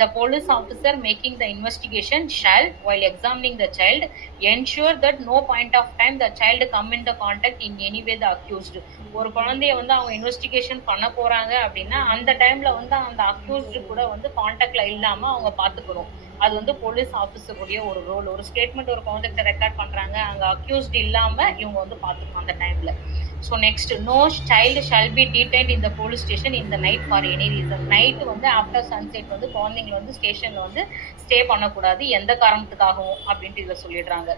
The police officer making the investigation shall, while examining the child, ensure that no point of time the child come into contact in any way the accused. ஒரு குழந்தைய வந்து அவங்க இன்வெஸ்டிகேஷன் பண்ண போறாங்க அப்படின்னா அந்த டைம்ல வந்து அந்த அக்யூஸ்டு கூட வந்து கான்டாக்ட்ல இல்லாம அவங்க பாத்துக்கணும். அது வந்து போலீஸ் ஆஃபீஸருடைய ஒரு ரோல். ஒரு ஸ்டேட்மெண்ட் ஒரு குழந்தைகிட்ட ரெக்கார்ட் பண்றாங்க, அங்க அக்யூஸ்ட் இல்லாம இவங்க வந்து பாத்துக்கணும் அந்த டைம்ல. So next, no child shall be detained in the police station in the night for any reason. Night வந்து ஆஃப்டர் சன்செட் வந்து குழந்தைங்களை வந்து ஸ்டேஷன்ல வந்து ஸ்டே பண்ணக்கூடாது எந்த காரணத்துக்காகவும் அப்படின்ட்டு இதில் சொல்லிடுறாங்க.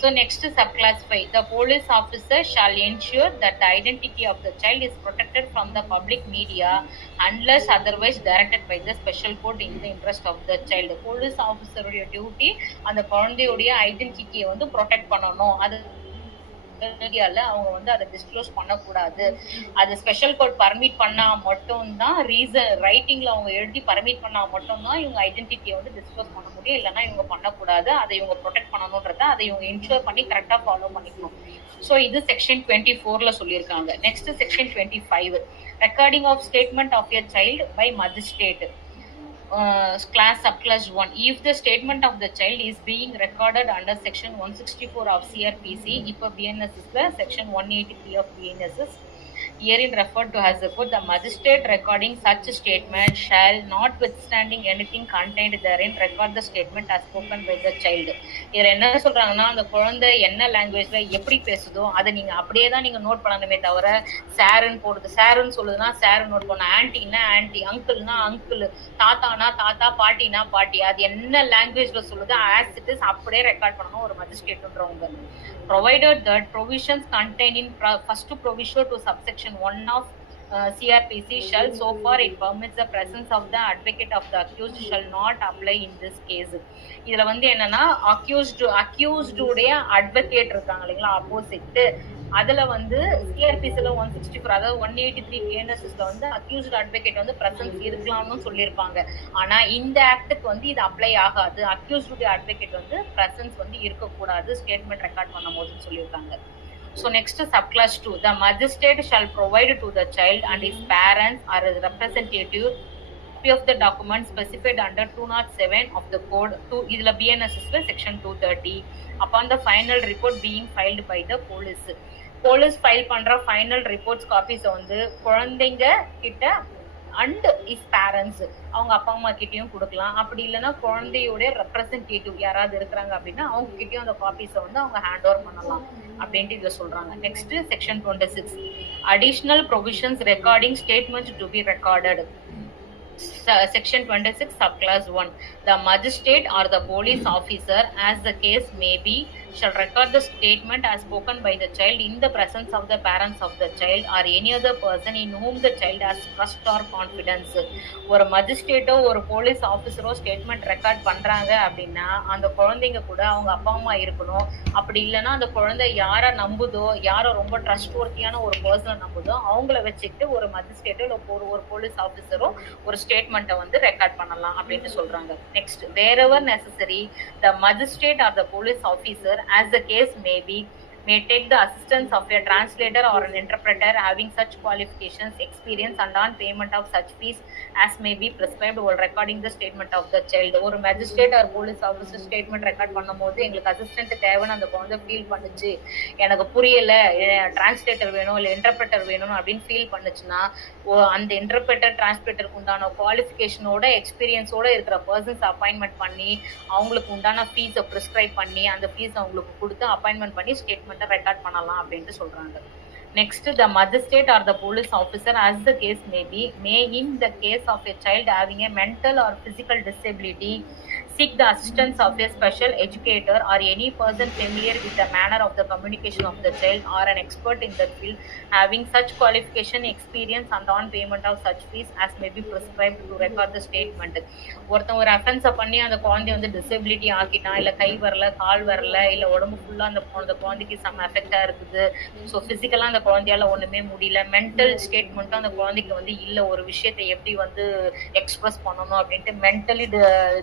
So next subclass 5, the police officer shall ensure that the identity of the child is protected from the public media unless otherwise directed by the special court in the interest of the child. Police officer உடைய duty அந்த குழந்தையுடைய ஐடென்டிட்டியை வந்து protect பண்ணணும். அது மீடியால அவங்க வந்து அதை டிஸ்க்ளோஸ் பண்ணக்கூடாது. அது ஸ்பெஷல் கோர்ட் பர்மிட் பண்ணா மட்டும்தான், ரீசன் ரைட்டிங்ல அவங்க எழுதி பர்மிட் பண்ணா மட்டும்தான் இவங்க ஐடென்டிட்டியை வந்து டிஸ்க்ளோஸ் பண்ண முடியும், இல்லைன்னா இவங்க பண்ணக்கூடாது. அதை இவங்க ப்ரொடெக்ட் பண்ணணும்ன்றத அதை இவங்க இன்ஷூர் பண்ணி கரெக்டா ஃபாலோ பண்ணிக்கணும். ஸோ இது செக்ஷன் 24ல சொல்லியிருக்காங்க. Next section 25, recording of statement of a child by magistrate. Class subclass 1, if the statement of the child is being recorded under section 164 of CRPC, இப்போ BNSS section 183 of BNSS, herein referred to as the court, the magistrate recording such statement shall, notwithstanding anything contained therein, record the statement as spoken by the child. இதுல என்ன சொல்றாங்கன்னா, அந்த குழந்தை என்ன லாங்குவேஜ்ல எப்படி பேசுதோ அதை நீங்க அப்படியே தான் நீங்க நோட் பண்ணணுமே தவிர, சாருன்னு போடுது, சாருன்னு சொல்லுதுன்னா சாரு நோட் பண்ண, ஆன்டின்னா ஆன்டி, அங்கிள்னா அங்கிள், தாத்தானா தாத்தா, பாட்டினா பாட்டி, அது என்ன லாங்குவேஜ்ல சொல்லுது ஆஸ் இட் இஸ் அப்படியே ரெக்கார்ட் பண்ணணும் ஒரு மஜிஸ்ட்ரேட்ன்றவங்க. Provided that provisions contained in first provision to subsection 1 of CRPC shall, so far it permits the presence of the advocate of the accused, shall not apply in this case. இதுல வந்து என்னன்னா, accused உடைய advocate இருக்காங்க இல்லைங்களா, opposite, அதுல வந்து சிஆர்பிசில 164 அதாவது 183 பிஎன்எஸ்ல வந்து அக்யூஸ்ட் அட்வொகேட் வந்து பிரசன்ஸ் இருக்கலாம்னு சொல்லியிருப்பாங்க. ஆனா இந்த ஆக்டுக்கு வந்து இது அப்ளை ஆகாது, அக்யூஸ்ட் அட்வொகேட் வந்து பிரசன்ஸ் வந்து இருக்கக்கூடாது ஸ்டேட்மெண்ட் ரெக்கார்ட் பண்ணும் போதுன்னு சொல்லியிருக்காங்க. So next subclass 2, the magistrate shall provide to the child and his parents or his representative copy of the document specified under 207 of the code. இதுல BNSS section 230 upon the final report being filed by the police file பண்ற final reports copies வந்து குழந்தைங்க கிட்ட and his parents அவங்க அப்பா அம்மா கிட்டயும் கொடுக்கலாம். அப்படி இல்லைன்னா குழந்தையோட ரெப்ரசன்டேட்டிவ் யாராவது இருக்கிறாங்க அப்படின்னா அவங்க கிட்டயும் அந்த காப்பீஸை வந்து அவங்க ஹேண்ட் ஓவர் பண்ணலாம் அப்படின்ட்டு இதை சொல்றாங்க. Next section 26, additional provisions recording statements to be recorded. Section 26 subclass 1, the magistrate or the police officer as the case may be shall record the statement as spoken by the child in the presence of the parents of the child or any other person in whom the child has trust or confidence. ஒரு மஜிஸ்ட்ரேட்டோ ஒரு police ஆஃபீஸரோ statement record பண்றாங்க அப்படின்னா அந்த குழந்தைங்க கூட அவங்க அப்பா அம்மா இருக்கணும். அப்படி இல்லைன்னா அந்த குழந்தை யாரை நம்புதோ, யாரை ரொம்ப ட்ரஸ்ட் ஒர்த்தியான ஒரு பர்சனை நம்புதோ அவங்கள வச்சுக்கிட்டு ஒரு மஜிஸ்ட்ரேட்டோ இல்லை ஒரு போலீஸ் ஆஃபீஸரோ ஒரு ஸ்டேட்மெண்ட்டை வந்து ரெக்கார்ட் பண்ணலாம் அப்படின்னு சொல்றாங்க. Next, wherever necessary, the magistrate or the police officer as the case may be may take the assistance of a translator or an interpreter having such qualifications, experience and on payment of such fees as may be prescribed while recording the statement of the child. ஒரு magistrate R police officer statement record பண்ணும்போது எங்களுக்கு assistant தேவைன்னு அந்த குழந்தை feel பண்ணுச்சு, எனக்கு புரியல, translator வேணும் இல்லை இன்டர்பிரட்டர் வேணும் அப்படின்னு ஃபீல் பண்ணுச்சுன்னா அந்த இன்டர்பிரட்டர் டிரான்ஸ்லேட்டருக்கு உண்டான குவாலிஃபிகேஷனோட எக்ஸ்பீரியன்ஸோட இருக்கிற பர்சன்ஸ் அப்பாயின்மெண்ட் பண்ணி அவங்களுக்கு உண்டான ஃபீஸை ப்ரிஸ்கிரைப் பண்ணி அந்த ஃபீஸ் அவங்களுக்கு கொடுத்து அப்பாயின்மெண்ட் பண்ணி ஸ்டேட்மெண்ட் ரெக்கார்ட் பண்ணலாம் அப்படின்ட்டு சொல்றாங்க. Next, the magistrate or the police officer as the case may in the case of a child having a mental or physical disability seek the assistance of a special educator or any person familiar with the manner of the communication of the child or an expert in that field having such qualification, experience and on payment of such fees as may be prescribed to record the statement. ஒருத்தன் ஒரு அஃபென்ஸை பண்ணி அந்த குழந்தைய வந்து disability ஆக்கிட்டான், இல்லை கை வரல, கால் வரல, இல்லை உடம்பு ஃபுல்லாக அந்த குழந்தைக்கு சம் எஃபெக்டாக இருக்குது, ஸோ ஃபிசிக்கலாக அந்த குழந்தையால ஒன்றுமே முடியல, மென்டல் ஸ்டேட்மெண்ட்டும் அந்த குழந்தைக்கு வந்து இல்லை, ஒரு விஷயத்தை எப்படி வந்து எக்ஸ்பிரஸ் பண்ணணும் அப்படின்ட்டு மென்டலி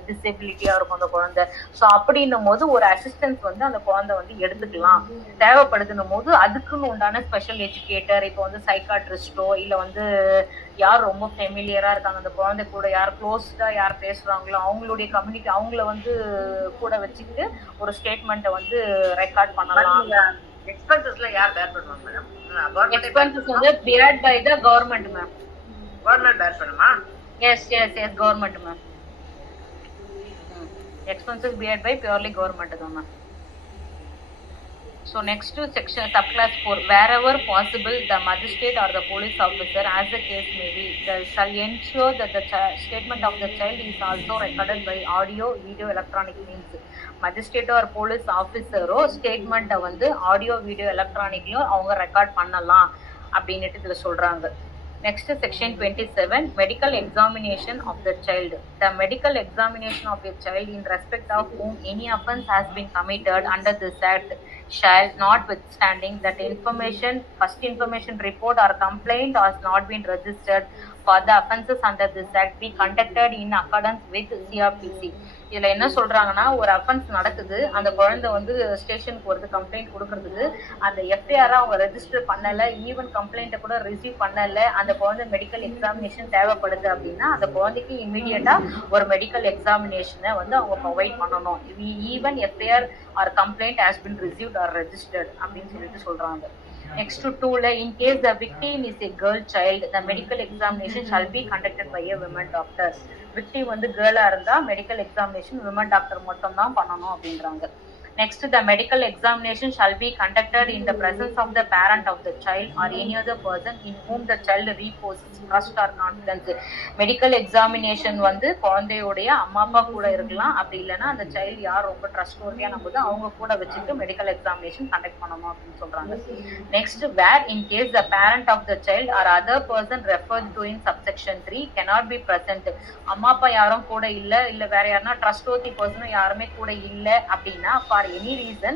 டிசபிலிட்டியாக இருக்கும் அந்த குழந்தை. ஸோ அப்படின்னும் போது ஒரு அசிஸ்டன்ஸ் வந்து அந்த குழந்தை வந்து எடுத்துக்கலாம். தேவைப்படுதுன்னும் போது அதுக்குன்னு உண்டான ஸ்பெஷல் எஜுகேட்டர், இப்போ வந்து சைக்காட்ரிஸ்டோ இல்லை வந்து யார் ரொம்ப ஃபெமிலியரா இருக்காங்க அந்த குழந்தை கூட, யார் க்ளோஸ்டா யார் பேசுறாங்களோ அவங்களுடைய கம்யூனிட்டி அவங்கள வந்து கூட வச்சுக்கிட்டு ஒரு ஸ்டேட்மெண்ட்டை வந்து ரெக்கார்ட் பண்ணலாம். எக்ஸ்பென்சஸ்ல யார் பேர் பண்ணுவாங்க மேடம்? எக்ஸ்பென்சஸ் வந்து beared by the government ma'am. Government bear பண்ணுமா? Yes government ma'am. Expenses beared by purely government தான் ma'am. So next to section subclass 4, wherever possible the magistrate or the police officer as the case may be shall ensure that the statement of the child is also recorded by audio video electronic means. magistrate or police officer ஸ்டேட்மெண்ட்டை வந்து audio video எலக்ட்ரானிக்லயும் அவங்க record பண்ணலாம் அப்படின்னுட்டு இதுல சொல்றாங்க. Next, section 27, medical examination of the child. The medical examination of a child in respect of whom any offence has been committed under this act shall, notwithstanding that first information report or complaint has not been registered for the offences under this act, be conducted in accordance with CRPC. இதுல என்ன சொல்றாங்கன்னா, ஒரு offence நடக்குது, அந்த குழந்தை வந்து ஸ்டேஷனுக்கு வருது கம்ப்ளைண்ட் கொடுக்கறதுக்கு, அந்த எஃப்ஐஆர் அவங்க ரெஜிஸ்டர் பண்ணல, ஈவன் கம்ப்ளைண்ட்டை கூட ரிசீவ் பண்ணல, அந்த குழந்தை மெடிக்கல் எக்ஸாமினேஷன் தேவைப்படுது அப்படின்னா அந்த குழந்தைக்கு இமீடியட்டா ஒரு மெடிக்கல் எக்ஸாமினேஷனை வந்து அவங்க ப்ரொவைட் பண்ணணும். Even FIR or complaint has been received or registered அப்படின்னு சொல்லிட்டு சொல்றாங்க. Next to 2, in case the victim is a girl child, the medical examination shall be conducted by a women doctor. Victim வந்து கேர்ளா இருந்தா medical examination women doctor மட்டும் தான் பண்ணணும் அப்படின்றாங்க. Next, the medical examination shall be conducted in the presence of the parent of the child or any other person in whom the child reposes trust or confidence. Medical examination வந்து குழந்தையோடைய அம்மா அப்பா கூட இருக்கலாம், அப்படி இல்லைன்னா அந்த சைல்டு யார் ரொம்ப ட்ரஸ்ட்வர்தியா நம்புது அவங்க கூட வச்சுட்டு மெடிக்கல் எக்ஸாமினேஷன் கண்டக்ட் பண்ணணும் அப்படின்னு சொல்றாங்க. Next, where in case the parent of the child or other person referred to in subsection 3 cannot be present. அம்மா அப்பா யாரும் கூட இல்ல வேற யாருன்னா ட்ரஸ்ட்வர்தி பர்சனும் யாருமே கூட இல்ல அப்படின்னா for any reason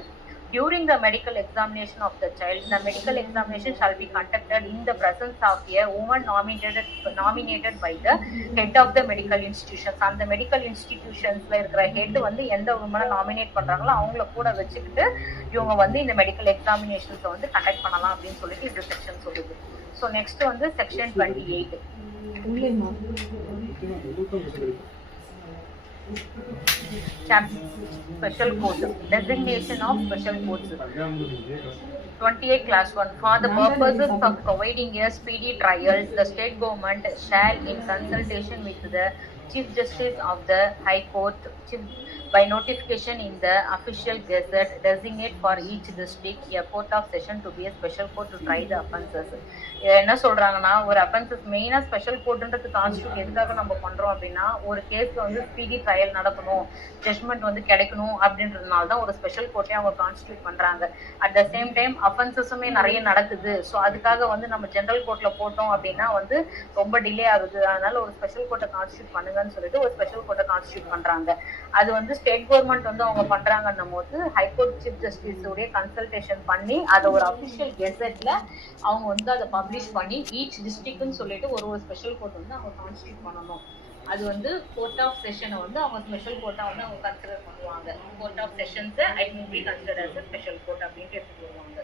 during the medical examination of the child, the medical examination shall be conducted in the presence of a woman nominated by the head of the medical institutions. அந்த medical institutionsல இருக்கிற head வந்து எந்த உமனை nominate பண்றாங்களோ அவங்கள கூட வச்சுக்கிட்டு இவங்க வந்து இந்த மெடிக்கல் எக்ஸாமினேஷன்ஸை வந்து கண்டக்ட் பண்ணலாம் அப்படின்னு சொல்லிட்டு இந்த செக்ஷன் சொல்லுது. ஸோ நெக்ஸ்ட் வந்து section 28. Special code, designation of special codes. 28 class 1. For the purposes of providing a speedy trial, the state government shall, in consultation with the Chief Justice of the High Court, by notification in the official gazette, designate for each district a court of session to be a special court to try the offences. என்ன சொல்றாங்கன்னா, ஒரு offences மெயினா special கோர்ட்ன்றது constitute எதுக்காக நம்ம பண்றோம் அப்படின்னா, ஒரு கேஸ்ல வந்து ஸ்பீடி ட்ரையல் நடக்கணும், ஜட்மெண்ட் வந்து கிடைக்கணும் அப்படின்றதுனால தான் ஒரு ஸ்பெஷல் கோர்ட்டே அவங்க கான்ஸ்டியூட் பண்றாங்க. அட் த சேம் டைம் அஃபென்சஸுமே நிறைய நடக்குது. ஸோ அதுக்காக வந்து நம்ம ஜெனரல் கோர்ட்ல போட்டோம் அப்படின்னா வந்து ரொம்ப டிலே ஆகுது, அதனால ஒரு ஸ்பெஷல் கோர்ட்டை கான்ஸ்டியூட் பண்ணுங்கன்னு சொல்லிட்டு ஒரு ஸ்பெஷல் கோர்ட்டை கான்ஸ்டியூட் பண்றாங்க. அது வந்து ஸ்டேட் கவர்மெண்ட் வந்து அவங்க பண்றாங்கன்னும் போது ஹைகோர்ட் சீஃப் ஜஸ்டிஸ் உடைய கன்சல்டேஷன் பண்ணி அதை ஒரு அபிஷியல் கெசெட்ல அவங்க வந்து அதை பப்ளிஷ் பண்ணி ஈச் டிஸ்ட்ரிக்ட்னு சொல்லிட்டு ஒரு ஸ்பெஷல் கோர்ட் வந்து அவங்க கான்ஸ்டியூட் பண்ணணும். அது வந்து கோர்ட் ஆஃப் செஷனை வந்து அவங்க ஸ்பெஷல் கோர்ட்டா வந்து அவங்க கன்சிடர் பண்ணுவாங்க. Court of sessions I mean be consider as a special court அப்படின்ட்டு எடுத்துட்டு வருவாங்க.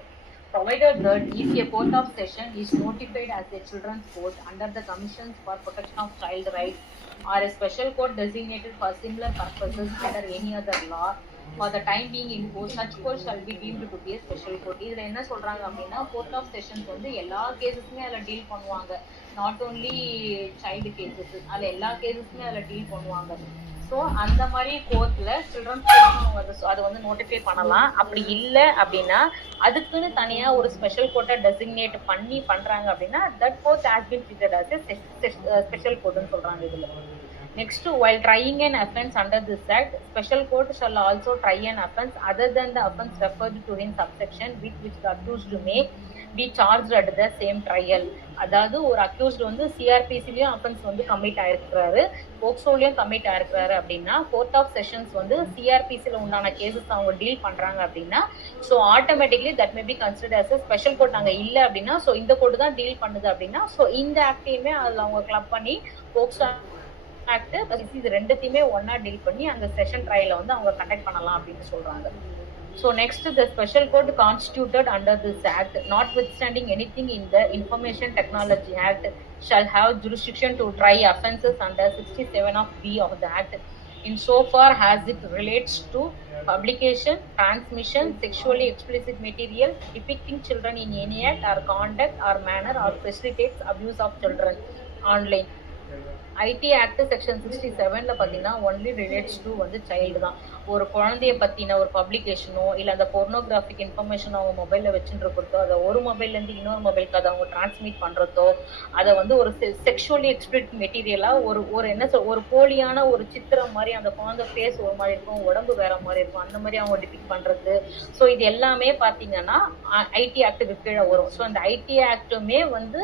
Provided that if a court of session is notified as a children's court under the Commissions for Protection of Child Rights or a special court designated for similar purposes under any other law, for the time being in force, such court shall be deemed to be a special court. இதுல என்ன சொல்றாங்க அப்படின்னா, court of sessions வந்து எல்லா கேசஸுமே அதில் deal பண்ணுவாங்க. Not only child cases, அதில் எல்லா கேசஸுமே அதில் டீல் பண்ணுவாங்க. ஸோ அந்த மாதிரி கோர்ட்ல சில்ட்ரன்ஸ் கோர்ட் அதை வந்து நோட்டிஃபை பண்ணலாம். அப்படி இல்லை அப்படின்னா அதுக்குன்னு தனியா ஒரு ஸ்பெஷல் கோர்ட்டை டெசிக்னேட் பண்ணி பண்றாங்க அப்படின்னா that court has been treated as a special கோர்ட்னு சொல்றாங்க இதுல. Next, while trying an offence under this act, special court shall also try an offence other than the offence referred to in subsection with which the accused may be charged at the same trial. அதாவது ஒரு accused வந்து சிஆர்பிசிலையும் offence வந்து commit ஆயிருக்கிறாரு, போக்சோலையும் commit ஆயிருக்கிறாரு அப்படின்னா court of sessions வந்து சிஆர்பிசியில் உண்டான cases அவங்க deal பண்றாங்க அப்படின்னா so automatically that may be considered as a special court. அங்கே இல்லை அப்படின்னா ஸோ இந்த கோர்ட் தான் டீல் பண்ணுது அப்படின்னா ஸோ இந்த ஆக்டையுமே அதில் அவங்க கிளப் பண்ணி போக்சோ ஆக்ட் இது ரெண்டுத்தையுமே ஒன்னா டீல் பண்ணி அந்த செஷன் ட்ரையலை வந்து அவங்க கண்டக்ட் பண்ணலாம் அப்படின்னு சொல்றாங்க. So next, the special court constituted under this act, notwithstanding anything in the Information Technology Act, shall have jurisdiction to try offences under 67 of B of the Act, in so far as it relates to publication, transmission, sexually explicit material depicting children in any act or conduct or manner or facilitates abuse of children online. IT act section 67ல பார்த்தீங்கன்னா only relates to வந்து child தான். ஒரு குழந்தைய பற்றின ஒரு பப்ளிகேஷனோ இல்லை அந்த பொர்னோகிராஃபிக் இன்ஃபர்மேஷன் அவங்க மொபைலில் வச்சுட்டு இருக்கிறதோ அதை ஒரு மொபைல்லேருந்து இன்னொரு மொபைலுக்கு அதை அவங்க டிரான்ஸ்மிட் பண்ணுறதோ அதை வந்து ஒரு செக்ஷுவலி எக்ஸ்பிளிட் மெட்டீரியலாக ஒரு என்ன ஒரு போலியான ஒரு சித்திரம் மாதிரி அந்த குழந்தை ஃபேஸ் ஒரு மாதிரி இருக்கும், உடம்பு வேற மாதிரி இருக்கும், அந்த மாதிரி அவங்க டிபிக்ட் பண்ணுறது. ஸோ இது எல்லாமே பார்த்தீங்கன்னா ஐடி ஆக்டுக்கு கீழே வரும். ஸோ அந்த ஐடி ஆக்டுமே வந்து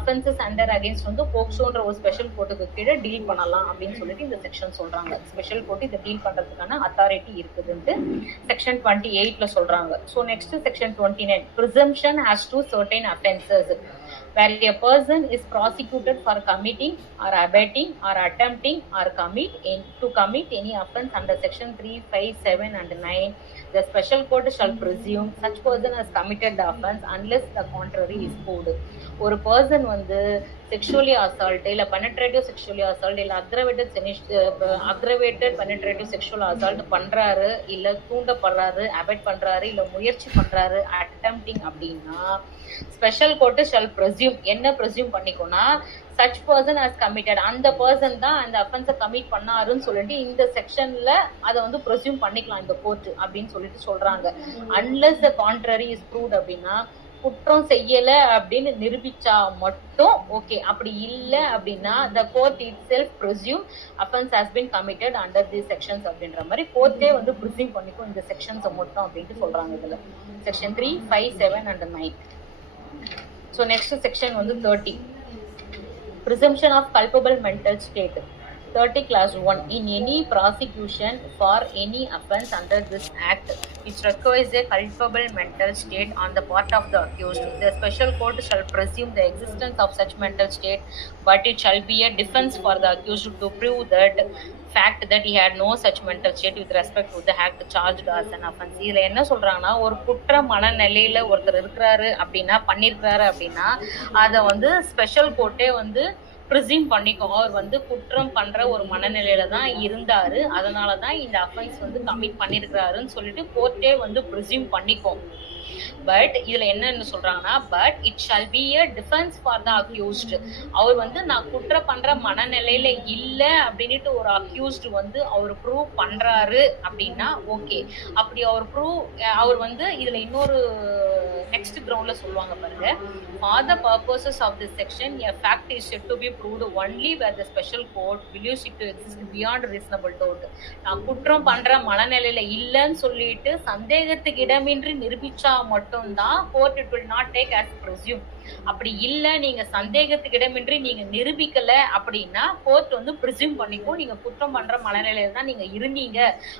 அஃபென்சஸ் அண்டர் அகேன்ஸ்ட் வந்து போக்சோன்ற ஒரு ஸ்பெஷல் கோர்ட்டுக்கு கீழே டீல் பண்ணலாம் அப்படின்னு சொல்லிட்டு இந்த செக்ஷன் சொல்றாங்க. ஸ்பெஷல் கோர்ட் இதை டீல் பண்றதுக்கான அத்தாரிட்டி இருக்குதுன்ட்டு செக்ஷன் 28ல சொல்றாங்க. So next section 29, presumption as to certain offences. where a person is prosecuted for committing or abetting or attempting or to commit any offence under section 3, 5, 7 and 9, the special court shall presume such person has committed the offence unless the contrary is proved. ஒரு person வந்து sexually assault இல்லை penetrative sexually assault இல்லை aggravated penetrative sexual assault பண்ணுறாரு, இல்லை தூண்டப்படுறாரு, abet பண்ணுறாரு, இல்லை முயற்சி பண்ணுறாரு, அட்டெம்ப்டிங் அப்படின்னா ஸ்பெஷல் கோர்ட்டு ஷால் ப்ரெஸ்யூம், என்ன ப்ரெஸ்யூம் பண்ணிக்கோன்னா சச் பர்சன் ஹஸ் கமிட்டட், அந்த பர்சன் தான் அந்த அஃபென்ஸை கமிட் பண்ணாருன்னு சொல்லிட்டு இந்த செக்ஷன்ல அதை வந்து ப்ரெஸ்யூம் பண்ணிக்கலாம் இந்த கோர்ட் அப்படின்னு சொல்லிட்டு சொல்றாங்க. Unless the contrary is proved அப்படின்னா குற்றம் செய்யல அப்படின்னு நிரூபிச்சா மட்டும் ஓகே. அப்படி இல்லை அப்படின்னா the court itself presume offence has been committed under the sections அப்படின்ற மாதிரி கோர்ட்டே வந்து ப்ரெஸ்யூம் பண்ணிக்கும் இந்த செக்ஷன்ஸை மட்டும் அப்படின்ட்டு சொல்றாங்க இதுல. Section 3, 5, 7 and 9. So next section வந்து 30, presumption of culpable mental state. 30 clause 1, in any prosecution for any offence under this act which requires a culpable mental state on the part of the accused, the special court shall presume the existence of such mental state, but it shall be a defense for the accused to prove that fact that he had no such mental state with respect to the act charged as an offence. இதுல என்ன சொல்றாங்கன்னா, ஒரு குற்ற மனநிலையில ஒருத்தர் இருக்கிறாரு அப்படின்னா, பண்ணிருக்கிறாரு அப்படின்னா அதை வந்து ஸ்பெஷல் கோர்ட்டே வந்து ப்ரிசீம் பண்ணிக்கும். அவர் வந்து குற்றம் பண்ற ஒரு மனநிலையில தான் இருந்தாரு, அதனாலதான் இந்த அஃபென்ஸ் வந்து கமிட் பண்ணிருக்கிறாருன்னு சொல்லிட்டு கோர்ட்டே வந்து ப்ரிசீம் பண்ணிக்கும். பட் இதுல என்னன்னு சொல்றாங்கன்னா, but it shall be a defence for the accused. அவர் வந்து நான் குற்றம் பண்ற மனநிலையில இல்ல அப்படின்ட்டு ஒரு அக்யூஸ்ட் வந்து அவர் ப்ரூவ் பண்றாரு அப்படின்னா ஓகே. அப்படி அவர் வந்து இதுல இன்னொரு நெக்ஸ்ட் கிரவுண்ட்ல சொல்லுவாங்க பாருங்க, for the purposes of this section a fact is said to be proved only where the special court believes it to exist beyond reasonable doubt. நான் குற்றம் பண்ற மனநிலையில இல்லைன்னு சொல்லிட்டு சந்தேகத்துக்கு இடமின்றி நிரூபிச்சா மட்டும்தான் court it will not take as presume. அப்படி இல்ல, நீங்க சந்தேகத்துக்கு இடமின்றி நீங்க நிரூபிக்கல அப்படின்னா கோர்ட் வந்து ப்ரிசூம் பண்ணிக்கும் நீங்க குற்றம் பண்ற மனநிலையில தான் நீங்க இருந்தீங்க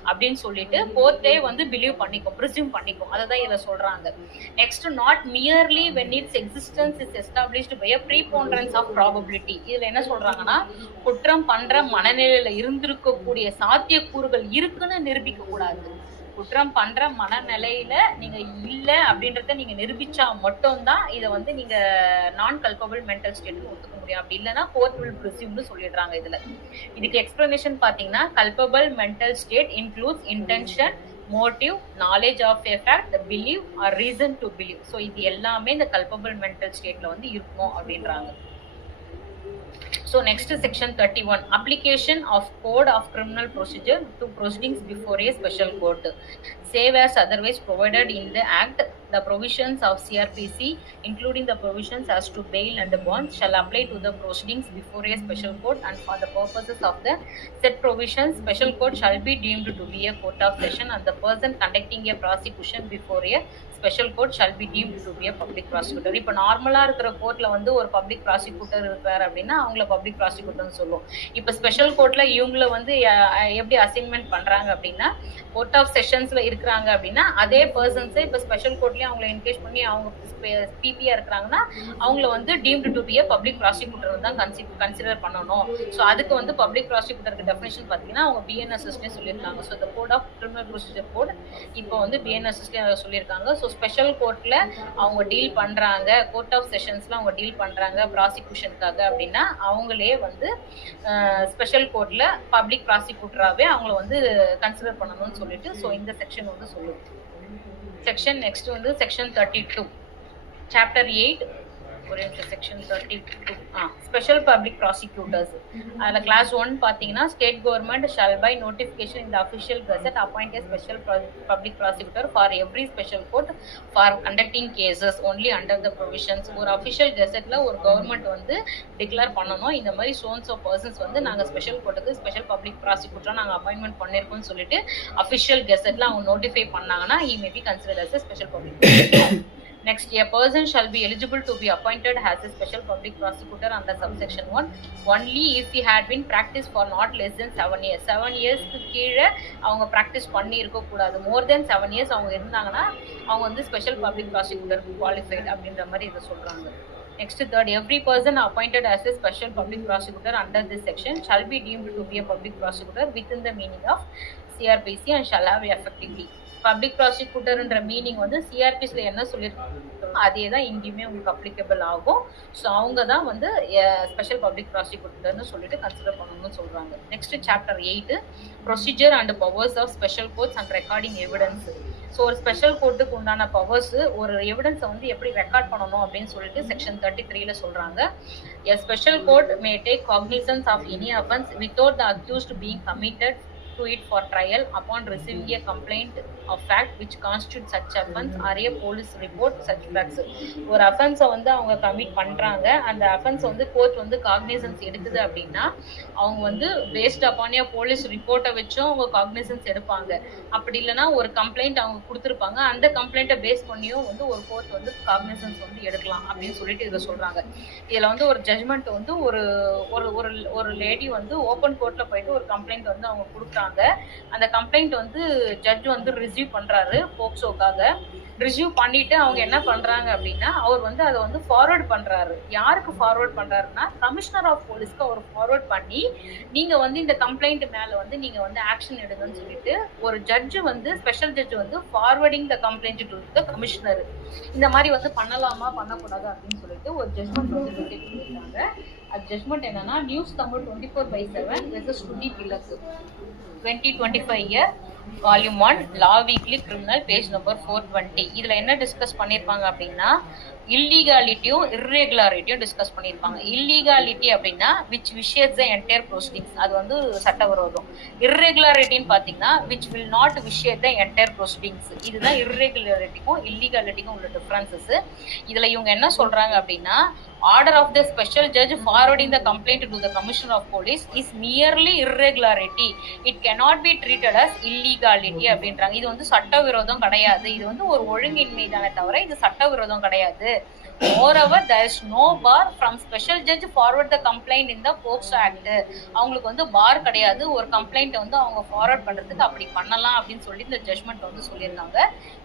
அப்படின்னு சொல்லிட்டு கோர்ட்டே வந்து பிலீவ் பண்ணிக்கும், ப்ரிசூம் பண்ணிக்கும். அததான் இதுல சொல்றாங்க. Next, not merely when its existence is established by a preponderance of probability. இதுல என்ன சொல்றாங்கன்னா, குற்றம் பண்ற மனநிலையில இருந்திருக்கக்கூடிய சாத்தியக்கூறுகள் இருக்குன்னு நிரூபிக்க கூடாது. குற்றம் பண்ற மனநிலையில நீங்க இல்ல அப்படின்றத நீங்க நிரூபிச்சா மட்டும்தான் இதை வந்து நீங்க நான் கல்பபிள் மென்டல் ஸ்டேட்னு ஒத்துக்க முடியும். அப்படி இல்லைன்னா கோர்ட் வில் ப்ரிசூம்னு சொல்லிடுறாங்க. இதுக்கு எக்ஸ்பிளனேஷன் பாத்தீங்கன்னா, culpable mental state includes intention, motive, knowledge of a fact, believe or reason to believe. So இது எல்லாமே இந்த கல்பபிள் மென்டல் ஸ்டேட்ல வந்து இருக்கும் அப்படின்றாங்க. So next section 31, application of code of criminal procedure to proceedings before a special court. Save as otherwise provided in the act, the provisions of CRPC including the provisions as to bail and bond shall apply to the proceedings before a special court, and for the purposes of the said provisions special court shall be deemed to be a court of session, and the person conducting a prosecution before a special court shall be deemed to be a public prosecutor. இப்போ நார்மலாக இருக்கிற கோர்ட்டில் வந்து ஒரு public prosecutor இருக்கார் அப்படின்னா அவங்கள public ப்ராசிக்யூட்டர்னு சொல்லுவோம். இப்போ ஸ்பெஷல் கோர்ட்டில் இவங்கள வந்து எப்படி அசைன்மெண்ட் பண்ணுறாங்க அப்படின்னா, கோர்ட் ஆஃப் செஷன்ஸில் இருக்கிறாங்க அப்படின்னா அதே பர்சன்ஸை இப்போ ஸ்பெஷல் கோர்ட்லேயும் அவங்கள என்கேஜ் பண்ணி அவங்க பிபியாக இருக்கிறாங்கன்னா அவங்கள வந்து deemed to be a public prosecutor தான் கன்சிடர் பண்ணணும். ஸோ அதுக்கு வந்து பப்ளிக் ப்ராசிக்யூட்டருக்கு டெஃபினேஷன் பார்த்தீங்கன்னா அவங்க பிஎன்எஸ்எஸ்லேயே சொல்லியிருக்காங்க. ஸோ இந்த code of criminal procedure code இப்போ வந்து பிஎன்எஸ்எஸ்லேயே சொல்லியிருக்காங்க. ஸோ ஸ்பெஷல் கோர்ட்ல அவங்க டீல் பண்றாங்க, கோர்ட் ஆஃப் செஷன்ஸ்ல அவங்க டீல் பண்றாங்க ப்ராசிக்யூஷனுக்காக அப்படின்னா அவங்களே வந்து ஸ்பெஷல் கோர்ட்ல பப்ளிக் ப்ராசிக்யூட்டராகவே அவங்கள வந்து கன்சிடர் பண்ணணும்னு சொல்லிட்டு ஸோ இந்த செக்ஷன் வந்து சொல்லுது. செக்ஷன் நெக்ஸ்ட் வந்து section 32, chapter 8, section 32 special public prosecutors. அதில் கிளாஸ் 1 பார்த்தீங்கன்னா, state government shall by notification in the official gazette appoint a special public prosecutor for every special court for conducting cases only under the provisions. ஒரு official கெசட்ல ஒரு government வந்து declare பண்ணணும், இந்த மாதிரி சோன்ஸ் of persons வந்து நாங்கள் ஸ்பெஷல் கோர்ட்டுக்கு ஸ்பெஷல் பப்ளிக் ப்ராசிக்யூட்டராக நாங்கள் அப்பாயின்மெண்ட் பண்ணியிருக்கோம்னு சொல்லிட்டு அஃபிஷியல் கெசட்ல அவங்க நோட்டிஃபை பண்ணாங்கன்னா he may be considered as a special public prosecutor. Next, a person shall be eligible to be appointed as a special public prosecutor under subsection 1 only if he had been practiced for not less than 7 years. 7 yearsக்கு கீழே அவங்க practice பண்ணி இருக்கக்கூடாது. மோர் தென் 7 years அவங்க இருந்தாங்கன்னா அவங்க வந்து special public ப்ராசிக்யூட்டருக்கு qualified அப்படின்ற மாதிரி இதை சொல்றாங்க. Next, third, every person appointed as a special public prosecutor under this section shall be deemed to be a public prosecutor within the meaning of CRPC and shall have effectively. Public ப்ராசிக்யூட்டர்ன்ற meaning வந்து சிஆர்பிஸ்ல என்ன சொல்லியிருக்காங்க அதே தான் இங்கேயுமே உங்களுக்கு applicable ஆகும். ஸோ அவங்க தான் வந்து ஸ்பெஷல் பப்ளிக் ப்ராசிக்யூட்டர்னு சொல்லிட்டு கன்சிடர் பண்ணணும்னு சொல்றாங்க. Next chapter 8 procedure and powers of special courts and recording evidence. So ஒரு ஸ்பெஷல் கோர்ட்டுக்கு உண்டான பவர்ஸ், ஒரு எவிடன்ஸை வந்து எப்படி ரெக்கார்ட் பண்ணணும் அப்படின்னு சொல்லிட்டு செக்ஷன் 33ல சொல்றாங்க. A special court may take cognizance of any offense without the accused being committed to it for trial upon receiving a complaint of fact which constitutes such offense or a police report such facts. ஒரு அஃபென்ஸை வந்து அவங்க commit பண்றாங்க, அந்த offence வந்து court வந்து cognisance எடுக்குது அப்படின்னா அவங்க வந்து பேஸ்ட் அப்பான் ஏ போலீஸ் ரிப்போர்ட்டை வச்சும் அவங்க காக்னிசன்ஸ் எடுப்பாங்க. அப்படி இல்லைன்னா ஒரு கம்ப்ளைண்ட் அவங்க கொடுத்துருப்பாங்க, அந்த கம்ப்ளைண்ட்டை பேஸ் பண்ணியும் வந்து ஒரு கோர்ட் வந்து காக்னிசன்ஸ் வந்து எடுக்கலாம் அப்படின்னு சொல்லிட்டு இதை சொல்றாங்க. இதுல வந்து ஒரு ஜட்ஜ்மெண்ட் வந்து ஒரு ஒரு ஒரு லேடி வந்து ஓப்பன் கோர்ட்ல போயிட்டு ஒரு கம்ப்ளைண்ட் வந்து அவங்க கொடுக்குறாங்க. அந்த கம்ப்ளைண்ட் வந்து ஜட்ஜ் வந்து ரிசீவ் பண்றாரு போக்சோக்காக. ரிசீவ் பண்ணிட்டு அவங்க என்ன பண்றாங்க அப்படின்னா அவர் வந்து அதை வந்து ஃபார்வர்ட் பண்றாரு. யாருக்கு ஃபார்வர்ட் பண்றாருன்னா கமிஷனர் ஆஃப் போலீஸ்க்கு அவர் ஃபார்வர்ட் பண்ணி நீங்க வந்து இந்த கம்ப்ளைண்ட் மேல வந்து நீங்க வந்து ஆக்ஷன் எடுங்கன்னு சொல்லிட்டு ஒரு ஜட்ஜ் வந்து ஸ்பெஷல் ஜட்ஜ் வந்து forwarding the complaint to the commissioner. இந்த மாதிரி வந்து பண்ணலாமா பண்ணக்கூடாது அப்படின்னு சொல்லிட்டு ஒரு ஜட்ஜ்மெண்ட் வந்து டிசைட் பண்ணிருக்காங்க. அது ஜட்ஜ்மெண்ட் என்னன்னா news Tamil 24/7 versus Shruti Tilak 2025 year volume 1 law weekly criminal page number 420. இதுல என்ன டிஸ்கஸ் பண்ணிருப்பாங்க அப்படின்னா இல்லீகாலிட்டியும் இர்ரெகுலாரிட்டியும் டிஸ்கஸ் பண்ணியிருப்பாங்க. இல்லீகாலிட்டி அப்படின்னா which vitiates the entire proceedings, அது வந்து சட்டவிரோதம். இர்ரெகுலாரிட்டின்னு பார்த்தீங்கன்னா which will not vitiate the entire proceedings. இதுதான் இர்ரெகுலாரிட்டிக்கும் இல்லீகாலிட்டிக்கும் உள்ள டிஃபரன்சஸ். இதுல இவங்க என்ன சொல்றாங்க அப்படின்னா order of the special judge forwarding the complaint to the commissioner of police is merely irregularity. It cannot be treated as illegality அப்படின்றாங்க. இது வந்து சட்டவிரோதம் கிடையாது, இது வந்து ஒரு ஒழுங்கின்மை தானே தவிர இது சட்டவிரோதம் கிடையாது. Moreover, there is no bar from special judge forward the complaint in the POCSO Act. அவங்களுக்கு வந்து பார் கிடையாது, ஒரு கம்ப்ளைண்ட் வந்து அவங்க ஃபார்வர்ட் பண்றதுக்கு அப்படி பண்ணலாம் அப்படின்னு சொல்லி இந்த ஜட்ஜ்மெண்ட் வந்து சொல்லியிருந்தாங்க.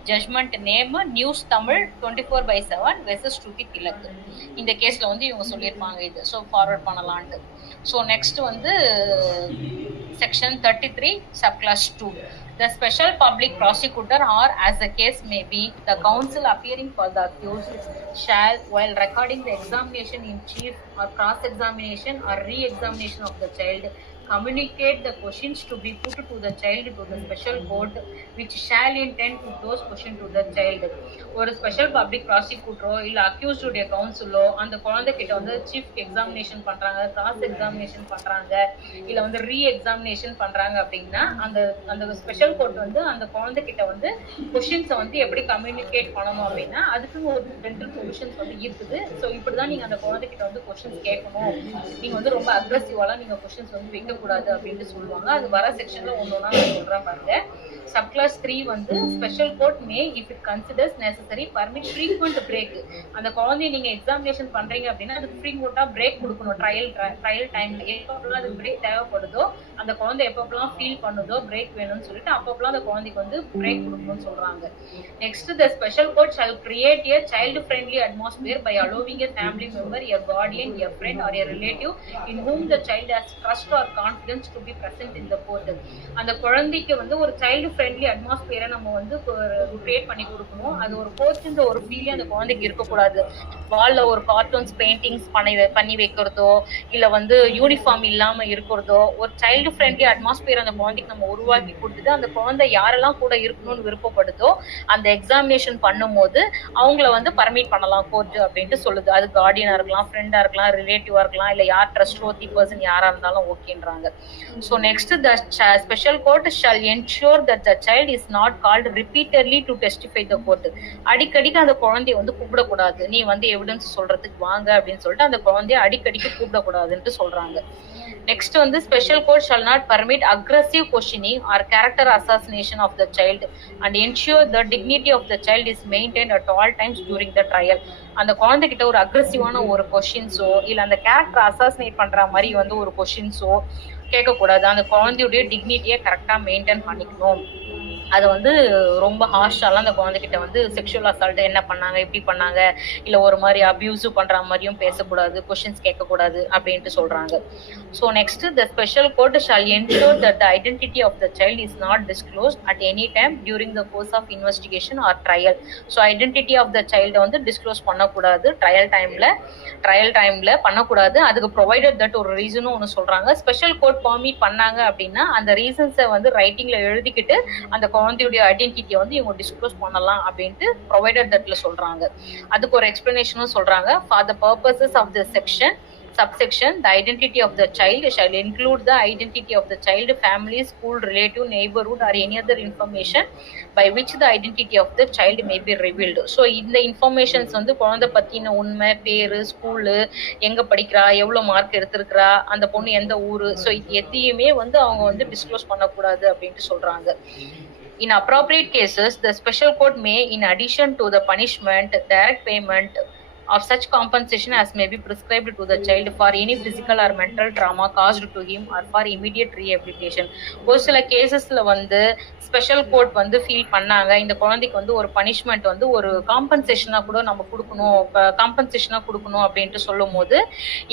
Judgment name news Tamil 24/7 versus Shruti Tilak. இந்த கேஸ்ல வந்து இவங்க சொல்லியிருப்பாங்க இது. ஸோ ஃபார்வர்ட் பண்ணலான்ட்டு. ஸோ நெக்ஸ்ட் வந்து section 33 subclause 2. The special public prosecutor or as the case may be, the counsel appearing for the accused shall, while recording the examination in chief or cross-examination or re-examination of the child, communicate the questions to be put to the child to the special court which shall intend to those questions to the child. ஒரு special public ப்ராசிக்யூட்டரோ இல்லை accused உடைய கவுன்சிலோ அந்த குழந்தை கிட்ட வந்து chief examination பண்றாங்க, cross examination பண்றாங்க, இல்லை வந்து ரீ எக்ஸாமினேஷன் பண்றாங்க அப்படின்னா அந்த ஸ்பெஷல் கோர்ட் வந்து அந்த குழந்தை கிட்ட வந்து கொஷின்ஸை வந்து எப்படி கம்யூனிகேட் பண்ணணும் அப்படின்னா அதுக்கு ஒரு ஜென்ரல் ப்ரொவிஷன்ஸ் வந்து இருக்குது. ஸோ இப்படிதான் நீங்க அந்த குழந்தை கிட்ட வந்து கொஷின்ஸ் கேட்கணும், நீங்க வந்து ரொம்ப அக்ரெசிவாலாம் நீங்க கொஷின்ஸ் வந்து வைக்கக்கூடாது அப்படின்ட்டு சொல்லுவாங்க. அது வர செக்ஷன்ல ஒன்னொன்னா நான் சொல்றேன் பாருங்க. சப்கிளாஸ் 3 வந்து special court May if it considers necessary permit frequent break. அந்த குழந்தைய நீங்க எக்ஸாமினேஷன் பண்றீங்க அப்படின்னா அதுக்கு ஃப்ரீக்வெண்டா பிரேக் கொடுக்கணும். ட்ரையல் டைம்ல எப்பப்பெல்லாம் அது பிரேக் தேவைப்படுதோ, அந்த குழந்தை எப்பப்பெல்லாம் ஃபீல் பண்ணுதோ பிரேக் வேணும்னு சொல்லிட்டு அப்பப்பெல்லாம் அந்த குழந்தைக்கு வந்து பிரேக் கொடுக்கணும்னு சொல்றாங்க. Next, the special court shall create a child friendly atmosphere by allowing a family member, a guardian, a friend or a relative in whom the child has trust or confidence to be present in the court. அந்த குழந்தைக்கு வந்து ஒரு child friendly அட்மாஸ்பியரை நம்ம வந்து create பண்ணி கொடுக்கணும். அது ஒரு கோர்ட்ன்ற ஒரு ஃபீலே அந்த குழந்தைக்கு இருக்கக்கூடாது. வால்ல ஒரு கார்ட்டூன்ஸ் பெயிண்டிங்ஸ் பண்ணி வைக்கிறதோ இல்ல வந்து யூனிஃபார்ம் இல்லாம இருக்கிறதோ, ஒரு சைல்டு ஃப்ரெண்ட்லி அட்மாஸ்பியர் அந்த குழந்தைக்கு நம்ம உருவாக்கி கொடுத்துட்டு அந்த குழந்தை யாரெல்லாம் கூட இருக்கணும்னு விருப்பப்படுதோ அந்த எக்ஸாமினேஷன் பண்ணும்போது அவங்கள வந்து பர்மிட் பண்ணலாம் கோர்ட் அப்படின்ட்டு சொல்லுது. அது கார்டியனா இருக்கலாம், ஃப்ரெண்டா இருக்கலாம், ரிலேட்டிவா இருக்கலாம், இல்ல யார் ட்ரஸ்ட் வர்த்தி பர்சன் யாரா இருந்தாலும் ஓகேன்றாங்க. So next, the special court shall ensure that the child is not called repeatedly to testify the court. அடிக்கடிக்கு அந்த குழந்தைய வந்து கூப்பிடக்கூடாது, நீ வந்து எவிடன்ஸ் சொல்றதுக்கு வாங்க அப்படின்னு சொல்லிட்டு அந்த குழந்தைய அடிக்கடிக்கு கூப்பிடக்கூடாதுன்னு சொல்றாங்க. நெக்ஸ்ட் வந்து special court shall not permit aggressive questioning or character assassination of the child and ensure the dignity of the child is maintained at all times during the trial. அந்த குழந்தைகிட்ட ஒரு அக்ரெசிவான ஒரு கொஸ்டின்ஸோ இல்ல அந்த கேரக்டர் அசாசினேட் பண்ற மாதிரி வந்து ஒரு கொஸ்டின்ஸோ கேட்கக்கூடாது. அந்த குழந்தையுடைய டிக்னிட்டியை கரெக்டா மெயின்டைன் பண்ணிக்கணும். அதை வந்து ரொம்ப ஹார்ஷாலாம் அந்த குழந்தைகிட்ட வந்து செக்ஷுவல் அசால்ட் என்ன பண்ணாங்க, எப்படி பண்ணாங்க, இல்லை ஒரு மாதிரி அபியூஸும் பண்ணுற மாதிரியும் பேசக்கூடாது, கொஷின்ஸ் கேட்கக்கூடாது அப்படின்ட்டு சொல்கிறாங்க. So next, the special court shall ensure that the identity of the child is not disclosed at any time during the course of investigation or trial. So identity of the சைல்டை வந்து disclose பண்ணக்கூடாது, trial டைமில் பண்ணக்கூடாது. அதுக்கு provided that ஒரு ரீசனும் ஒன்று சொல்கிறாங்க. Special court permit பண்ணாங்க அப்படின்னா அந்த ரீசன்ஸை வந்து ரைட்டிங்கில் எழுதிக்கிட்டு அந்த குழந்தையுடைய ஐடென்டிட்டியை வந்து இவங்க டிஸ்க்ளோஸ் பண்ணலாம் அப்படின்ட்டு ப்ரொவைடட் தட்ல சொல்றாங்க. அதுக்கு ஒரு எக்ஸ்பிளனேஷனும் சொல்றாங்க. For the purposes of the subsection, the identity of the child shall include the identity of the child, family, school, relative, neighborhood or any other information by which the identity of the child may be revealed. So இந்த informations வந்து குழந்தை பத்தின உண்மை, பேரு, school, எங்க படிக்கிறா, எவ்வளவு mark எடுத்திருக்கிறா, அந்த பொண்ணு எந்த ஊரு, ஸோ இது எதையுமே வந்து அவங்க வந்து டிஸ்க்ளோஸ் பண்ணக்கூடாது அப்படின்ட்டு சொல்றாங்க. In appropriate cases, the special court may, in addition to the punishment, direct payment of such compensation as may be prescribed to the child for any physical or mental trauma caused to him or for immediate rehabilitation. ஒரு சில கேசஸ்ல வந்து special court வந்து feel பண்ணாங்க, இந்த குழந்தைக்கு வந்து ஒரு punishment வந்து ஒரு காம்பன்சேஷனா கூட நம்ம கொடுக்கணும் அப்படின்ட்டு சொல்லும் போது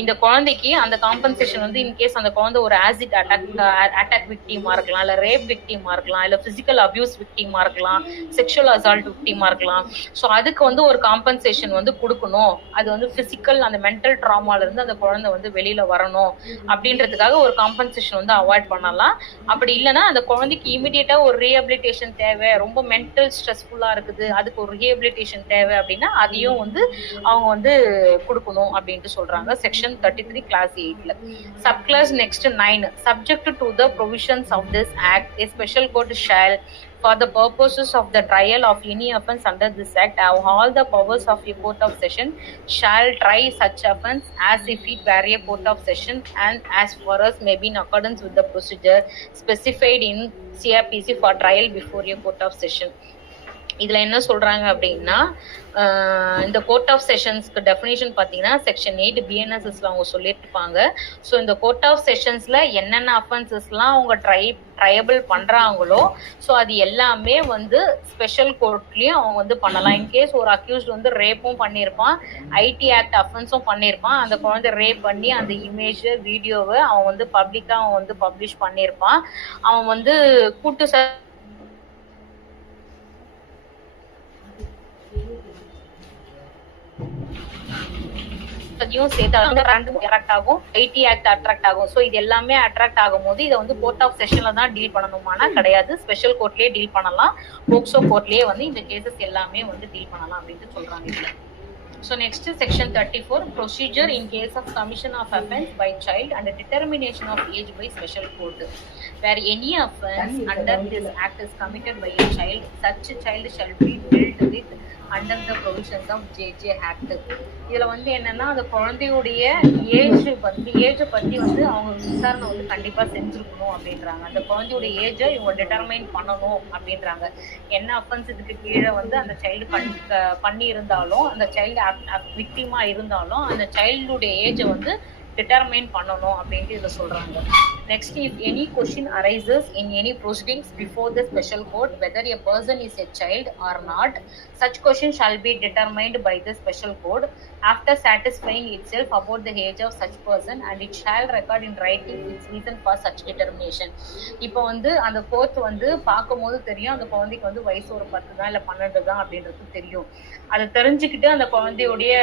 இந்த குழந்தைக்கு அந்த காம்பன்சேஷன் வந்து இன்கேஸ் அந்த குழந்தை ஒரு ஆசிட் அட்டாக் விக்டிமா இருக்கலாம், இல்லை ரேப் விக்டிமா இருக்கலாம், இல்லை பிசிக்கல் அபியூஸ் விக்டிமா இருக்கலாம், செக்ஷுவல் அசால்ட் விக்டிமா இருக்கலாம். ஸோ அதுக்கு வந்து ஒரு காம்பன்சேஷன் வந்து கொடுக்கணும், அது வந்து பிசிக்கல் அந்த மென்டல் ட்ராமால இருந்து அந்த குழந்தை வந்து வெளியில வரணும் அப்படின்றதுக்காக ஒரு காம்பன்சேஷன் வந்து அவாய்ட் பண்ணலாம். அப்படி இல்லைன்னா அந்த குழந்தைக்கு இமீடியட்டா ஒரு ரீஹபிலிட்டேஷன் தேவை, ரொம்ப மென்டல் ஸ்ட்ரெஸ்ஃபுல்லா இருக்குது, அதுக்கு ஒரு ரீஹபிலிட்டேஷன் தேவை அப்படின்னா அதையும் வந்து அவங்க வந்து கொடுக்கணும் அப்படின்ட்டு சொல்றாங்க. செக்ஷன் 33 கிளாஸ் 8ல. Sub clause next 9, subject to the provisions of this act, a special court shall, for the purposes of the trial of any offence under this act, have all the powers of a court of session, shall try such offence as if it were a court of session, and as far as may be in accordance with the procedure specified in CRPC for trial before a court of session. இதுல என்ன சொல்றாங்க அப்படின்னா, இந்த court of செஷன்ஸ்க்கு definition பார்த்தீங்கன்னா section 8 பிஎன்எஸ்எஸ்ல அவங்க சொல்லியிருப்பாங்க. So இந்த court of செஷன்ஸ்ல என்னென்ன அஃபென்சஸ்லாம் அவங்க ட்ரையபிள் பண்றாங்களோ ஸோ அது எல்லாமே வந்து ஸ்பெஷல் கோர்ட்லயும் அவங்க வந்து பண்ணலாம். இன்கேஸ் ஒரு அக்யூஸ்ட் வந்து ரேப்பும் பண்ணியிருப்பான், ஐடி ஆக்ட் அஃபென்ஸும் பண்ணியிருப்பான், அந்த குழந்தை ரேப் பண்ணி அந்த இமேஜ் வீடியோவை அவன் வந்து பப்ளிக்கா அவன் வந்து பப்ளிஷ் பண்ணியிருப்பான், அவன் வந்து கூட்டு சேர்த்து அட்ராக்ட் ஆகும், ஐடி ஆக்ட் அட்ராக்ட் ஆகும். ஸோ இது எல்லாமே அட்ராக்ட் ஆகும் போது இதை வந்து கோர்ட் ஆஃப் செஷன்ல தான் டீல் பண்ணணுமானா கிடையாது, ஸ்பெஷல் கோர்ட்லயே டீல் பண்ணலாம், போக்சோ கோர்ட்லயே வந்து இந்த கேசஸ் எல்லாமே வந்து டீல் பண்ணலாம் அப்படின்னு சொல்றாங்க இதுல. So next is section 34, procedure in case of commission of offence by child and determination of age by special court. Where any offence under this act is committed by a child, such a child shall be dealt with under the provisions of JJ Act. இதுல வந்து என்னன்னா அந்த குழந்தையுடைய age பத்தி வந்து அவங்க விசாரணை வந்து கண்டிப்பா செஞ்சிருக்கணும் அப்படின்றாங்க. அந்த குழந்தையுடைய ஏஜை இவங்க டிட்டர்மைன் பண்ணணும் அப்படின்றாங்க. என்ன அஃபென்ஸ் இதுக்கு கீழே வந்து அந்த சைல்டு பண்ணி இருந்தாலும், அந்த சைல்டு விக்டிமா இருந்தாலும் அந்த சைல்டுடைய ஏஜை வந்து டிட்டர்மைன் பண்ணணும் அப்படின்ட்டு இதை சொல்றாங்க. Next, if any question arises in any proceedings before the special court, whether a person is a child or not, such question shall be determined by the special court after satisfying itself about the age of such person, and it shall record in writing its reason for such determination. இப்போ வந்து அந்த court வந்து பார்க்கும்போது தெரியும் அந்த குழந்தைக்கு வந்து வயசு ஒரு 10 தான் இல்லை 12 தான் அப்படின்றது தெரியும். அதை தெரிஞ்சுக்கிட்டு அந்த குழந்தையுடைய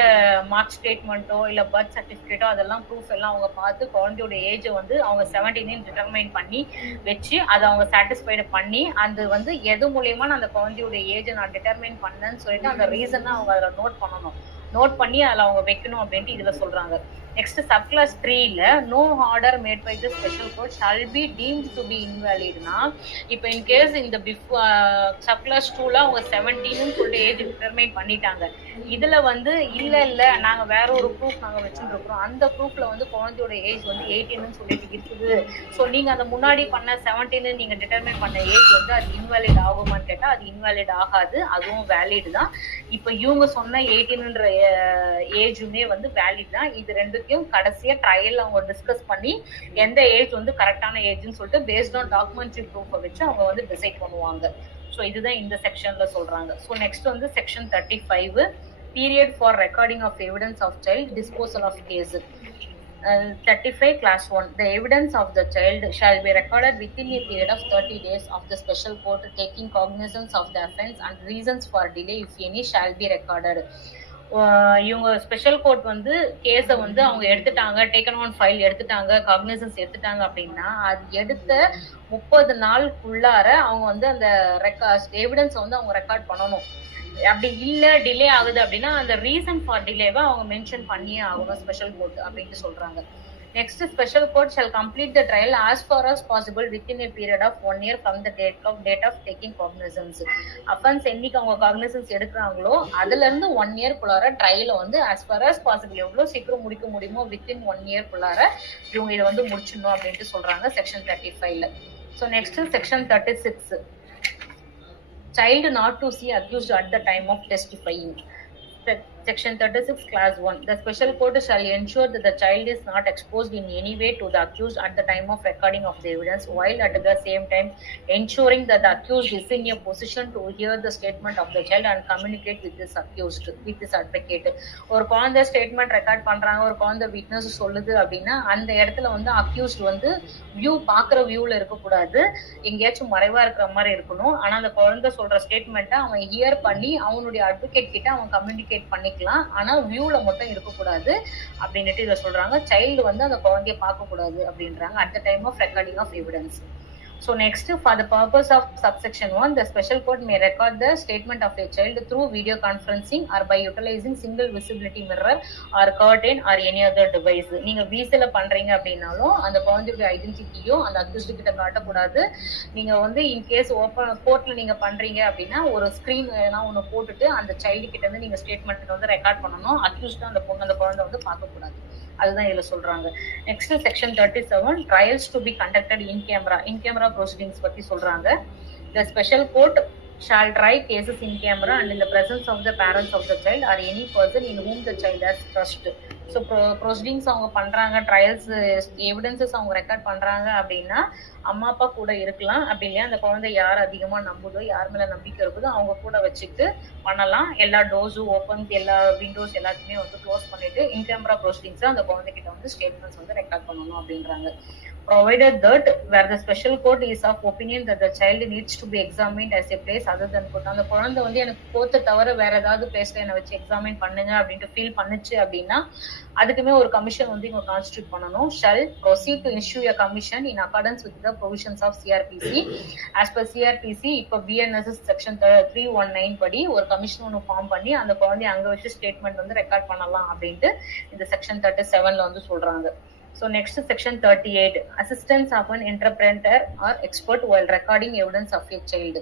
மார்க் ஸ்டேட்மெண்ட்டோ இல்லை பர்த் சர்டிஃபிகேட்டோ அதெல்லாம் ப்ரூஃப் எல்லாம் அவங்க பார்த்து குழந்தையோட ஏஜை வந்து அவங்க 17 டிட்டர்மைன் பண்ணி வச்சு அதை அவங்க சாட்டிஸ்ஃபைடு பண்ணி அது வந்து எது மூலியமா நான் அந்த குழந்தையோட ஏஜை நான் டிட்டர்மைன் பண்ணேன்னு சொல்லிட்டு அந்த ரீசனை அவங்க அதில் நோட் பண்ணி அதில் அவங்க வைக்கணும் அப்படின்ட்டு இதில் சொல்றாங்க. நெக்ஸ்ட் சப்கிளாஸ் 3ல no order made by the special court shall be deemed to be இன்வாலிட்னா, இப்போ இன்கேஸ் இந்த சப்கிளாஸ் 2ல அவங்க 17ன்னு சொல்லிட்டு ஏஜ் டிட்டர்மைன் பண்ணிட்டாங்க, இதுல வந்து இல்லை நாங்கள் வேற ஒரு ப்ரூஃப் நாங்கள் வச்சுட்டு இருக்கிறோம், அந்த ப்ரூஃப்ல வந்து குழந்தையோட ஏஜ் வந்து 18ன்னு சொல்லிட்டு இருக்குது. ஸோ நீங்கள் அந்த முன்னாடி பண்ண 17 நீங்கள் டிட்டர்மைன் பண்ண ஏஜ் வந்து அது இன்வாலிட் ஆகுமான்னு கேட்டால் அது இன்வாலிட் ஆகாது, அதுவும் வேலிட் தான். இப்போ இவங்க சொன்ன 18ன்ற ஏஜுமே வந்து வேலிட் தான். இது ரெண்டு கடைசியா ட்ரையல் அவங்க டிஸ்கஸ் பண்ணி எந்த ஏஜ் வந்து கரெக்டான ஏஜ்னு சொல்லிட்டு பேஸ்ட் ஆன் டாக்குமெண்ட்ரி ப்ரூஃபை வச்சு அவங்க வந்து டிசைட் பண்ணுவாங்க. ஸோ இதுதான் இந்த செக்ஷன்ல சொல்றாங்க. ஸோ நெக்ஸ்ட் வந்து section 35 period for recording of evidence of child disposal of case. 35 class 1 the evidence of the child shall be recorded within a period of 30 days of the special court taking cognizance of the offence and reasons for delay if any shall be recorded. இவங்க special court வந்து கேஸை வந்து அவங்க எடுத்துட்டாங்க, taken on file எடுத்துட்டாங்க, cognisance எடுத்துட்டாங்க அப்படின்னா அது எடுத்த 30 நாளுக்குள்ளார அவங்க வந்து அந்த எவிடன்ஸை வந்து அவங்க ரெக்கார்ட் பண்ணணும். அப்படி இல்ல டிலே ஆகுது அப்படின்னா அந்த ரீசன் ஃபார் டிலேவை அவங்க மென்ஷன் பண்ணியே ஆகணும் ஸ்பெஷல் கோர்ட் அப்படின்னு சொல்றாங்க. Next special court shall complete the trial as far as possible within a period of 1 year from the date of taking cognizance. Offence என்னைக்கு அவங்க காக்னிசன்ஸ் எடுக்கிறாங்களோ அதுல இருந்து 1 year குள்ளார ட்ரையலை வந்து ஆஸ் ஃபார் அஸ் பாசிபிள் எவ்வளவு சீக்கிரம் முடிக்க முடியுமோ வித்தின் 1 year குள்ளார இவங்க இதை வந்து முடிச்சிடணும் அப்படின்ட்டு சொல்றாங்க செக்ஷன் 35ல. So next section 36 child not to see accused at the time of testifying. Section 36 class 1 the special court shall ensure that the child is not exposed in any way to the accused at the time of recording of the evidence, while at the same time ensuring that the accused is in a position to hear the statement of the child and communicate with this accused with this advocate. ஒரு குழந்தை statement record பண்றாங்க, ஒரு குழந்தை witness சொல்லுது அப்படின்னா அந்த இடத்துல வந்து அக்யூஸ்ட் வந்து வியூ பாக்குற வியூல இருக்கக்கூடாது, எங்கேயாச்சும் மறைவா இருக்கிற மாதிரி இருக்கணும். ஆனா அந்த குழந்தை சொல்ற ஸ்டேட்மெண்ட்டை அவன் ஹியர் பண்ணி அவனுடைய அட்வொகேட் கிட்ட அவன் கம்யூனிகேட் பண்ணிக்கலாம், ஆனா வியூல மட்டும் இருக்கக்கூடாது அப்படின்ட்டு இதை சொல்றாங்க. சைல்டு வந்து அந்த குழந்தைய பார்க்க கூடாது அப்படின்றாங்க at the time of recording of evidence. So next, for the purpose of subsection 1, the special court may record the statement of a child through video conferencing or by utilizing single visibility mirror or curtain or any other device. நீங்க வீசில பண்றீங்க அப்படின்னாலும் அந்த குழந்தையோட ஐடென்டிட்டியும் அந்த accused கிட்ட காட்டக்கூடாது. நீங்க வந்து இன் கேஸ் ஓப்பன் கோர்ட்ல நீங்க பண்றீங்க அப்படின்னா ஒரு ஸ்கிரீன் எல்லாம் ஒன்று போட்டுட்டு அந்த சைல்டு கிட்ட இருந்து நீங்க ஸ்டேட்மெண்ட் வந்து ரெக்கார்ட் பண்ணணும், அக்யூஸ்ட் அந்த குழந்தை வந்து பார்க்கக்கூடாது. அதுதான் இதுல சொல்றாங்க. Next section 37 trials to be conducted in camera proceedings பத்தி சொல்றாங்க. The special court shall try cases in camera and in the presence of the parents of the child or any person in whom the child has trust. So proceedings அவங்க பண்றாங்க, trials evidences அவங்க record பண்றாங்க அப்படின்னா அம்மா அப்பா கூட இருக்கலாம், அப்படி இல்லையா அந்த குழந்தை யார் அதிகமா நம்புதோ யார் மேல நம்பிக்கை இருக்குதோ அவங்க கூட வச்சுட்டு பண்ணலாம். எல்லா டோர்ஸும் ஓப்பன், எல்லா விண்டோஸ் எல்லாத்தையுமே வந்து க்ளோஸ் பண்ணிட்டு இன் கேமரா ப்ரொசீடிங்ஸ் அந்த குழந்தைகிட்ட வந்து ஸ்டேட்மெண்ட்ஸ் வந்து ரெக்கார்ட் பண்ணணும் அப்படின்றாங்க. Provided that where the special court is of opinion that the child needs to be examined as a place other than court, அந்த குழந்தை வந்து எனக்கு கோர்ட்டை தவிர வேற ஏதாவது பிளேஸ்ல என்னை வச்சு எக்ஸாமின் பண்ணுங்க அப்படின்ட்டு ஃபீல் பண்ணுச்சு அப்படின்னா அதுக்குமே ஒரு கமிஷன் வந்து இவங்க கான்ஸ்டியூட் பண்ணணும். shall proceed to issue a commission in accordance with the provisions of CRPC. as per CRPC இப்போ BNSS செக்ஷன் 319 படி ஒரு கமிஷன் ஒன்று ஃபார்ம் பண்ணி அந்த குழந்தைய அங்க வச்சு ஸ்டேட்மெண்ட் வந்து ரெக்கார்ட் பண்ணலாம் அப்படின்ட்டு இந்த செக்ஷன் 37ல வந்து சொல்றாங்க. So next section 38 assistance of an interpreter or expert while recording evidence of a child.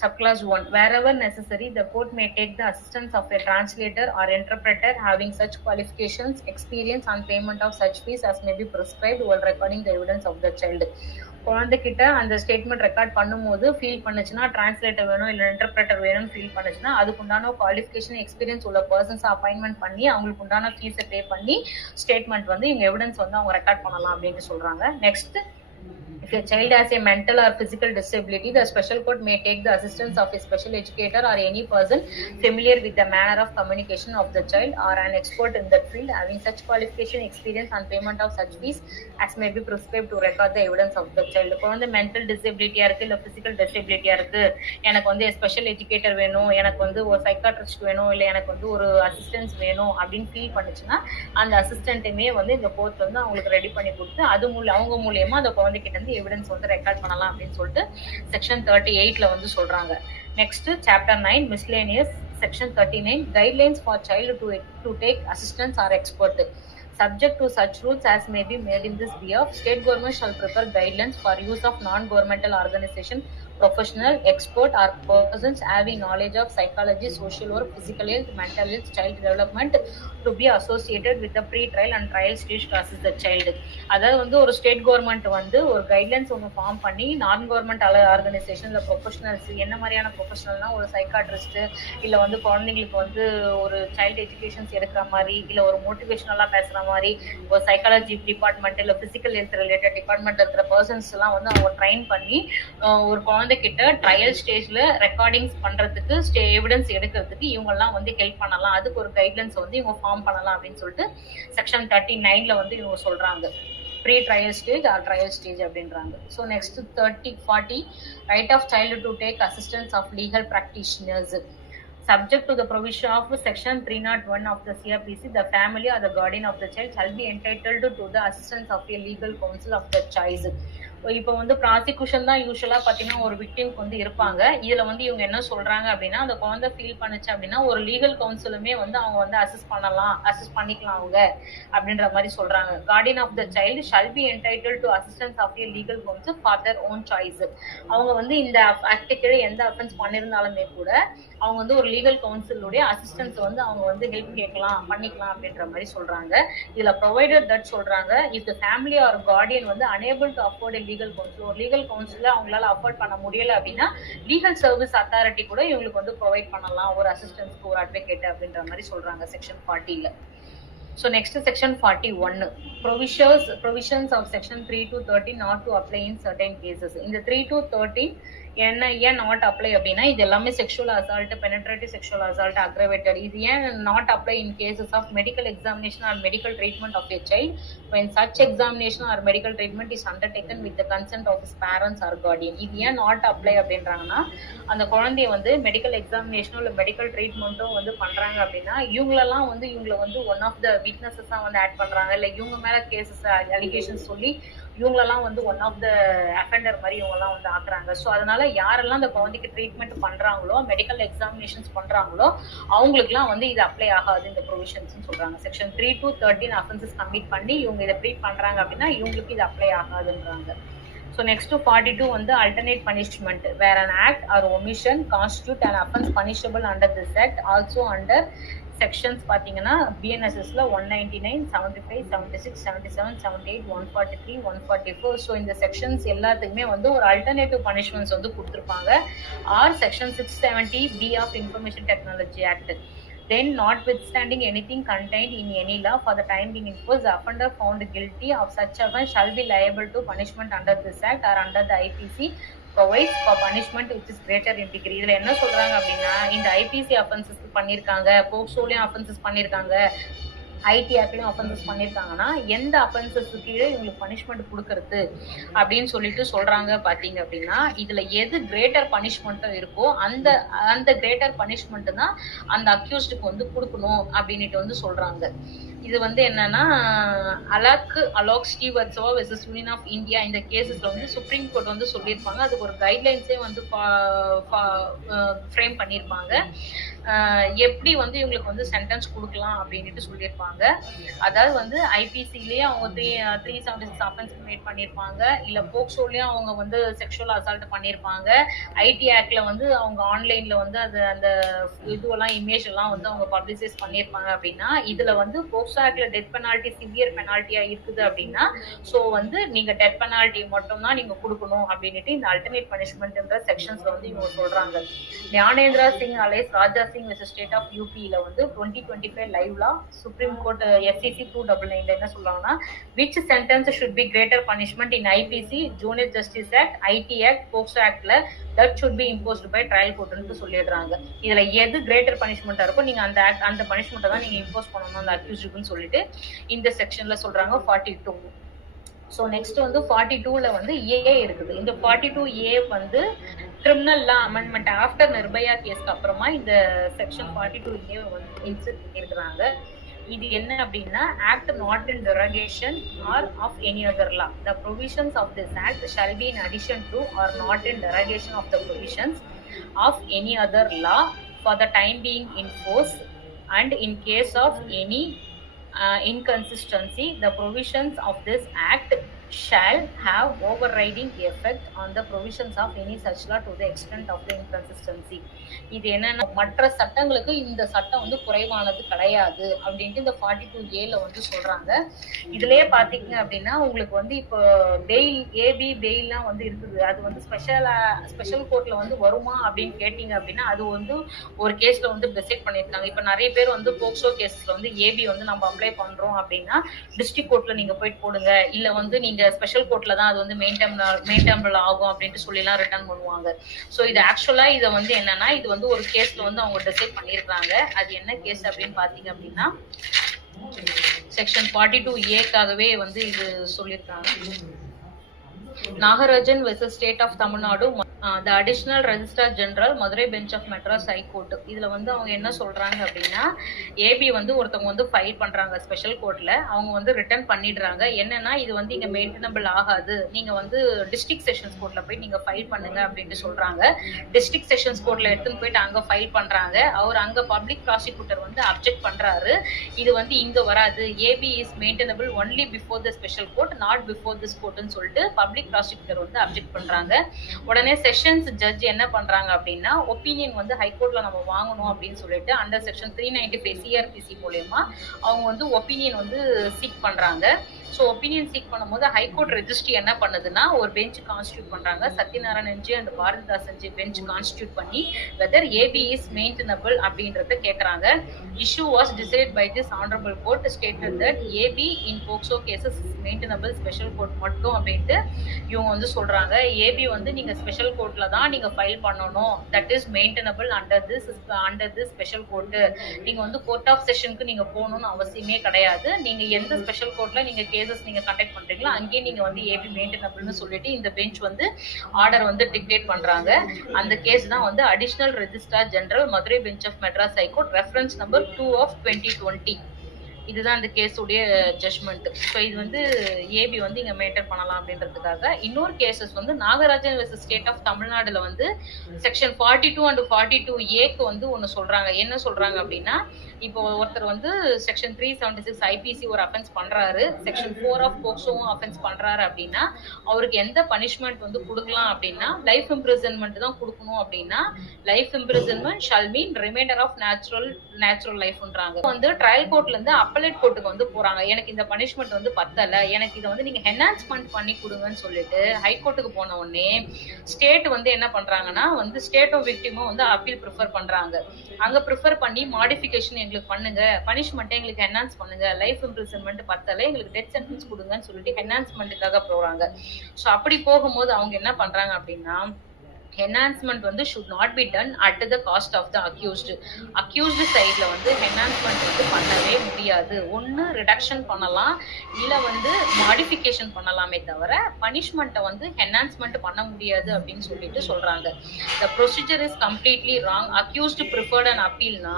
Subclass 1 wherever necessary the court may take the assistance of a translator or interpreter having such qualifications, experience and payment of such fees as may be prescribed while recording the evidence of the child. குழந்தைகிட்ட அந்த statement record பண்ணும்போது feel பண்ணுச்சுன்னா translator வேணும் இல்லை interpreter வேணும்னு feel பண்ணுச்சுன்னா அதுக்கு உண்டான குவாலிஃபிகேஷன் எக்ஸ்பீரியன்ஸ் உள்ள பர்சன்ஸ் அப்பாயின்மெண்ட் பண்ணி அவங்களுக்கு உண்டான ஃபீஸை பே பண்ணி ஸ்டேட்மெண்ட் வந்து இவங்க எவிடன்ஸ் வந்து அவங்க ரெக்கார்ட் பண்ணலாம் அப்படின்ட்டு சொல்றாங்க. Next if a child has a mental or physical disability, the special court may take the assistance of a special educator or any person familiar with the manner of communication of the child or an expert in that field having such qualification, experience and payment of such fees as may be prescribed to record the evidence of the child. குழந்தை mental டிசபிலிட்டியா இருக்கு இல்ல physical டிசபிலிட்டியா இருக்கு, எனக்கு வந்து special educator வேணும், எனக்கு வந்து ஒரு சைக்காட்ரிஸ்ட் வேணும், இல்லை எனக்கு வந்து ஒரு அசிஸ்டன்ஸ் வேணும் அப்படின்னு ஃபீல் பண்ணுச்சுன்னா அந்த அசிஸ்டன்ட்டுமே வந்து இந்த கோர்ட் வந்து அவங்களுக்கு ரெடி பண்ணி கொடுத்து அது அவங்க மூலியமா அந்த குழந்தைகிட்ட இருந்து எவிடன்ஸ் வந்து ரெக்கார்ட் பண்ணலாம் அப்படின்னு சொல்லிட்டு செக்ஷன் 38ல வந்து சொல்றாங்க. Next chapter 9 miscellaneous section 39 guidelines for child to take assistance or expert. Subject to such rules as may be made in this behalf, state government shall prepare guidelines for use of non-governmental organization, professional, expert or persons having knowledge of psychology, social work, physical health, mental health, child development to be associated with the pre-trial and trial stage to assist the child. அதாவது வந்து ஒரு state government வந்து ஒரு guidelines ஒன்று form பண்ணி நான் government organisation இல்லை professionals என்ன மாதிரியான ப்ரொஃபஷனல்னா ஒரு சைக்காட்ரிஸ்ட் இல்லை வந்து குழந்தைங்களுக்கு வந்து ஒரு சைல்டு எஜுகேஷன்ஸ் எடுக்கிற மாதிரி இல்லை ஒரு மோட்டிவேஷனலாக பேசுகிற மாதிரி ஒரு சைக்காலஜி டிபார்ட்மெண்ட் இல்லை ஃபிசிக்கல் ஹெல்த் ரிலேட்டட் டிபார்ட்மெண்ட் இருக்கிற பர்சன்ஸ் எல்லாம் வந்து அவங்க ட்ரைன் பண்ணி ஒரு குழந்தை குழந்தைகிட்ட ட்ரையல் ஸ்டேஜ்ல ரெக்கார்டிங்ஸ் பண்றதுக்கு எவிடன்ஸ் எடுக்கிறதுக்கு இவங்கெல்லாம் வந்து ஹெல்ப் பண்ணலாம், அதுக்கு ஒரு கைட்லைன்ஸ் வந்து இவங்க ஃபார்ம் பண்ணலாம் அப்படின்னு சொல்லிட்டு செக்ஷன் 39ல வந்து இவங்க சொல்றாங்க. Pre trial stage or trial stage அப்படின்றாங்க. So next 40 right of child to take assistance of legal practitioners. Subject to the provision of section 301 of the CRPC, the family or the guardian of the child shall be entitled to the assistance of a legal counsel of the choice. இப்போ வந்து prosecution தான் யூஸ்வலா பாத்தீங்கன்னா ஒரு விக்டிம்க்கு வந்து இருப்பாங்க. இதுல வந்து இவங்க என்ன சொல்றாங்க அப்படின்னா, அந்த குழந்தை ஃபீல் பண்ணுச்சு அப்படின்னா ஒரு லீகல் கவுன்சிலுமே வந்து அவங்க வந்து அசிஸ்ட் பண்ணிக்கலாம் அவங்க அப்படின்ற மாதிரி சொல்றாங்க. Guardian of the child shall be entitle to assistance of a legal counsel for their own choice. அவங்க வந்து இந்த ஆக்டுக்கு எந்த அஃபென்ஸ் பண்ணிருந்தாலுமே கூட அவங்க வந்து ஒரு லீகல் கவுன்சிலுடைய அசிஸ்டன்ஸ் வந்து அவங்க வந்து ஹெல்ப் பண்ணிக்கலாம் அப்படின்ற மாதிரி சொல்றாங்க. இதுல ப்ரொவைடட் தட் சொல்றாங்க, if the family or guardian வந்து unable to afford legal counsel, ஒரு லீகல் கவுன்சில அவங்களால அஃபோர்ட் பண்ண முடியல அப்படின்னா லீகல் சர்வீஸ் அத்தாரிட்டி கூட இவங்களுக்கு வந்து ப்ரொவைட் பண்ணலாம் ஒரு அசிஸ்டன்ஸ்க்கு, ஒரு அட்வொகேட் அப்படின்ற மாதிரி சொல்றாங்க section 40ல. So next section 41, provisions of section 3 to 13 not to apply in certain cases. இந்த 3 to 13 என்ன ஏன் நாட் அப்ளை அப்படின்னா இது எல்லாமே sexual assault, penetrative sexual assault, aggravated. இது ஏன் not apply in cases of medical examination or medical treatment of a child when such examination or medical treatment is undertaken with the consent of his parents or guardian. இது ஏன் not apply அப்படின்றாங்கன்னா, அந்த குழந்தைய வந்து medical எக்ஸாமினேஷனோ இல்லை medical ட்ரீட்மெண்ட்டோ வந்து பண்றாங்க அப்படின்னா இவங்களெல்லாம் வந்து இவங்களை வந்து ஒன் ஆஃப் த வீக்னஸஸா வந்து ஆட் பண்றாங்க, இல்லை இவங்க மேல கேசஸ் அலிகேஷன்ஸ் சொல்லி இவங்களெல்லாம் வந்து ஒன் ஆஃப் த அஃபெண்டர் மாதிரி இவங்கெல்லாம் வந்து ஆக்குறாங்க. ஸோ அதனால யாரெல்லாம் அந்த குழந்தைக்கு ட்ரீட்மெண்ட் பண்றாங்களோ, மெடிக்கல் எக்ஸாமினேஷன்ஸ் பண்றாங்களோ அவங்களுக்குலாம் வந்து இது அப்ளை ஆகாது இந்த ப்ரொவிஷன்ஸ் சொல்றாங்க. செக்ஷன் 3 to 13 அஃபென்சஸ் கமிட் பண்ணி இவங்க இதை ட்ரீட் பண்றாங்க அப்படின்னா இவங்களுக்கு இது அப்ளை ஆகாதுன்றாங்க. So next to 42 வந்து alternate punishment, where an act or omission constitute an offense punishable under this act, also under sections பாத்தீங்கன்னா BNSSல 199, 75, 76, 77, 78, 143, 144. ஸோ இந்த செக்ஷன்ஸ் எல்லாத்துக்குமே வந்து ஒரு அல்டர்னேட்டிவ் பனிஷ்மெண்ட்ஸ் வந்து கொடுத்துருப்பாங்க. Or section 670B of information technology act. Then, notwithstanding anything contained in any law for the time being imposed, the offender found guilty of such offense shall be liable to punishment under this act or under the IPC provides for punishment which is greater in degree. இதுல என்ன சொல்றாங்க அப்படின்னா, இந்த IPC offenses பண்ணிருக்காங்க, போக்சோலையும் offenses பண்ணிருக்காங்க, ID ஆக்ட்லயும் offences பண்ணிருக்காங்கன்னா எந்த அஃபென்சஸ்க்கு கீழே இவங்களுக்கு பனிஷ்மெண்ட் கொடுக்கறது அப்படின்னு சொல்லிட்டு சொல்றாங்க. பாத்தீங்க அப்படின்னா இதுல எது கிரேட்டர் பனிஷ்மெண்ட்டோ இருக்கோ அந்த கிரேட்டர் பனிஷ்மெண்ட் தான் அந்த அக்யூஸ்டுக்கு வந்து கொடுக்கணும் அப்படின்ட்டு வந்து சொல்றாங்க. இது வந்து என்னன்னா அலாக் ஸ்டீவர்ட்ஸோ வெர்சஸ் யூனியன் ஆஃப் இந்தியா இந்த கேசஸ்ல வந்து சுப்ரீம் கோர்ட் வந்து சொல்லியிருப்பாங்க. அதுக்கு ஒரு கைட்லைன்ஸே வந்து ஃப்ரேம் பண்ணியிருப்பாங்க, எப்படி வந்து இவங்களுக்கு வந்து சென்டென்ஸ் கொடுக்கலாம் அப்படின்ட்டு சொல்லியிருப்பாங்க. அதாவது வந்து ஐபிசிலேயே அவங்க 376 அஃபென்ஸ் கமிட் பண்ணியிருப்பாங்க, இல்ல போக்சோலயும் அவங்க வந்து செக்ஷுவல் அசால்ட் பண்ணியிருப்பாங்க, ஐடி ஆக்ட்ல வந்து அவங்க ஆன்லைன்ல வந்து அந்த இதுவெல்லாம் இமேஜ் எல்லாம் வந்து அவங்க பப்ளிசைஸ் பண்ணியிருப்பாங்க. அப்படின்னா இதுல வந்து போக்சோ ஆக்ட்ல டெத் பெனால்ட்டி சிவியர் பெனால்ட்டியா இருக்குது அப்படின்னா ஸோ வந்து நீங்க டெத் பெனால்ட்டி மட்டும் தான் நீங்க கொடுக்கணும் அப்படின்ட்டு இந்த அல்டர்னேட் பனிஷ்மெண்ட்ன்ற செக்ஷன்ஸ்ல வந்து இவங்க சொல்றாங்க. Gyanendra Singh alias Raja Singh versus state of யூபியில வந்து 2025 live law supreme court FCC 299 என்ன சொல்றாங்கன்னா, which sentence should be greater punishment in IPC, Junior Justice Act, IT Act, POCSO Actல that should be imposed by trial courtன்னு சொல்லிடுறாங்க. இதுல எது கிரேட்டர் பனிஷ்மெண்டா இருக்கும் நீங்க அந்த பனிஷ்மெண்ட்டை தான் நீங்க இம்போஸ் பண்ணணும் அந்த அக்யூஸ்டுக்குன்னு சொல்லிட்டு இந்த செக்ஷன்ல சொல்றாங்க 42. ஸோ நெக்ஸ்ட் வந்து 42ல வந்து ஏ இருக்குது. இந்த 42A வந்து criminal law amendment after Nirbhaya கேஸ்க்கு அப்புறமா இந்த செக்ஷன் 42A வந்து இன்சர்ட் பண்ணியிருக்கிறாங்க. இது என்ன அப்படின்னா, act not in derogation or of any other law. The provisions of this act shall be in addition to or not in derogation of the provisions of any other law for the time being in force and in case of any inconsistency, the provisions of this act shall have overriding effect on the provisions of any such law to the extent of the inconsistency. இது என்னன்னா, மற்ற சட்டங்களுக்கு இந்த சட்டம் வந்து குறைவானது கிடையாது அப்படின்ட்டு இந்த 42A வந்து சொல்றாங்க. இதுலயே பாத்தீங்க அப்படின்னா உங்களுக்கு வந்து இப்போ பெயில் ஏபி பெயில்லாம் வந்து இருக்குது. அது வந்து ஸ்பெஷல் கோர்ட்ல வந்து வருமா அப்படின்னு கேட்டீங்க அப்படின்னா அது வந்து ஒரு கேஸ்ல வந்து டிசைட் பண்ணியிருக்காங்க. இப்ப நிறைய பேர் வந்து போக்சோ கேஸ்ல வந்து ஏபி வந்து நம்ம அப்ளை பண்றோம் அப்படின்னா டிஸ்ட்ரிக்ட் கோர்ட்ல நீங்க போயிட்டு போடுங்க, இல்ல வந்து நீங்க ஸ்பெஷல் கோர்ட்ல தான் அது வந்து மெயின்டெனபிள் ஆகும் அப்படின்ட்டு சொல்லிலாம் ரிட்டர்ன் பண்ணுவாங்க. ஸோ இது ஆக்சுவலா இதை வந்து என்னன்னா இது வந்து ஒரு கேஸ்ல வந்து அவங்க டிசைட் பண்ணியிருக்காங்க. அது என்ன கேஸ் அப்படின்னு பாத்தீங்க அப்படின்னா செக்ஷன் 42A வந்து இது சொல்லியிருக்காங்க. Nagarajan versus State of Tamil Nadu, the Additional Registrar General, Madurai Bench of Madras High Court. இதுல வந்து அவங்க என்ன சொல்றாங்க அப்படின்னா ஏபி வந்து ஒருத்தவங்க வந்து ஃபைல் பண்றாங்க ஸ்பெஷல் கோர்ட்ல. அவங்க வந்து ரிட்டர்ன் பண்ணிடுறாங்க. என்னன்னா இது வந்து இங்க மெயின்டெனபிள் ஆகாது, நீங்க வந்து டிஸ்ட்ரிக்ட் செஷன்ஸ் கோர்ட்ல போய் நீங்க ஃபைல் பண்ணுங்க அப்படின்ட்டு சொல்றாங்க. டிஸ்ட்ரிக்ட் செஷன்ஸ் கோர்ட்ல எடுத்துன்னு போயிட்டு அங்க ஃபைல் பண்றாங்க. அவர் அங்க பப்ளிக் ப்ராசிக்யூட்டர் வந்து அப்ஜெக்ட் பண்றாரு. இது வந்து இங்க வராது, AP is maintainable only before the special court, not before this கோர்ட்னு சொல்லிட்டு பப்ளிக் ப்ராசிக்யூட்டர் வந்து அப்ஜெக்ட் பண்றாங்க. உடனே செஷன்ஸ் ஜட்ஜ் என்ன பண்றாங்க அப்படின்னா ஒப்பீனியன் வந்து ஹைகோர்ட்ல நம்ம வாங்கணும் அப்படின்னு சொல்லிட்டு அண்டர் செக்ஷன் 395 சிஆர்பிசி மூலமா அவங்க வந்து ஒப்பீனியன் வந்து சீக் பண்றாங்க. ஸோ ஒப்பீனியன் சீக் பண்ணும்போது ஹைகோர்ட் ரெஜிஸ்ட்ரி என்ன பண்ணுதுன்னா ஒரு பெஞ்ச் கான்ஸ்டியூட் பண்றாங்க. Sathyanarayanan ji and Bharathidasan ji bench constitute பண்ணி வெதர் ஏபி இஸ் மெயின்டெனபிள் அப்படின்றத கேட்கறாங்க. Issue was decide by this honourable court stated that AB in POCSO cases maintainable special court மட்டும் அப்படின்ட்டு இவங்க வந்து சொல்றாங்க. ஏபி வந்து நீங்க ஸ்பெஷல் கோர்ட்ல தான் நீங்க ஃபைல் பண்ணணும், that is maintainable under this special court. நீங்க வந்து கோர்ட் ஆஃப் செஷனுக்கு நீங்க போகணும்னு அவசியமே கிடையாது. நீங்க எந்த ஸ்பெஷல் கோர்ட்ல நீங்க கேசஸ் நீங்க கண்டக்ட் பண்றீங்களோ அங்கேயே நீங்க வந்து ஏபி மெயின்டெனபிள்னு சொல்லிட்டு இந்த பெஞ்ச் வந்து ஆர்டர் வந்து டிக்டேட் பண்றாங்க. அந்த கேஸ் தான் வந்து additional registrar general Madurai bench of Madras high court reference number 2 of 2020. இதுதான் இந்த கேஸ் உடைய ஜட்மெண்ட். ஸோ இது வந்து ஏபி வந்து இங்க மெயின்டைன் பண்ணலாம் அப்படின்றதுக்காக. இன்னொரு கேசஸ் வந்து நாகராஜன் வெர்சஸ் ஸ்டேட் ஆஃப் தமிழ்நாடுல வந்து செக்ஷன் 42 and 42A வந்து ஒன்னு சொல்றாங்க. என்ன சொல்றாங்க அப்படின்னா இப்போ ஒருத்தர் வந்து செக்ஷன் 376 ஐபிசி ஒரு அஃபென்ஸ் பண்றாரு, செக்ஷன் 4 ஆஃப் போக்சோவும் அஃபென்ஸ் பண்றாரு அப்படின்னா அவருக்கு எந்த பனிஷ்மெண்ட் வந்து கொடுக்கலாம் அப்படின்னா லைஃப் இம்ப்ரிசன்மெண்ட் தான் கொடுக்கணும். அப்படின்னா life imprisonment shall mean remainder of natural லைஃப்ன்றாங்க. வந்து ட்ரையல் கோர்ட்ல இருந்து அப்பலேட் கோர்ட்டுக்கு வந்து போறாங்க. எனக்கு இந்த பனிஷ்மெண்ட் வந்து பத்தல, எனக்கு இதை வந்து நீங்க என்ஹான்ஸ்மெண்ட் பண்ணி கொடுங்கன்னு சொல்லிட்டு ஹைகோர்ட்டுக்கு போன உடனே ஸ்டேட் வந்து என்ன பண்றாங்கன்னா வந்து ஸ்டேட் ஆஃப் விக்டிமும் வந்து அப்பீல் ப்ரிஃபர் பண்றாங்க. அங்க ப்ரிஃபர் பண்ணி மாடிஃபிகேஷன் எங்களுக்கு பண்ணுங்க, பனிஷ்மெண்ட் எங்களுக்கு என்ஹான்ஸ் பண்ணுங்க, லைஃப் இம்ப்ரிசன்மெண்ட் பத்தல எங்களுக்கு டெத் சென்டென்ஸ் கொடுங்கன்னு சொல்லிட்டு என்ஹான்ஸ்மெண்ட்டுக்காக போறாங்க. ஸோ அப்படி போகும்போது அவங்க என்ன பண்றாங்க அப்படின்னா enhancement வந்து should not be done at the cost of the accused சைட்ல வந்து enhancement வந்து பண்ணவே முடியாது. ஒன்னு ரிடக்ஷன் பண்ணலாம், இல்ல வந்து மாடிஃபிகேஷன் பண்ணலாமே தவிர பனிஷ்மெண்ட்டை வந்து enhancement பண்ண முடியாது அப்படின்னு சொல்லிட்டு சொல்றாங்க. The procedure is completely wrong. Accused preferred an appeal na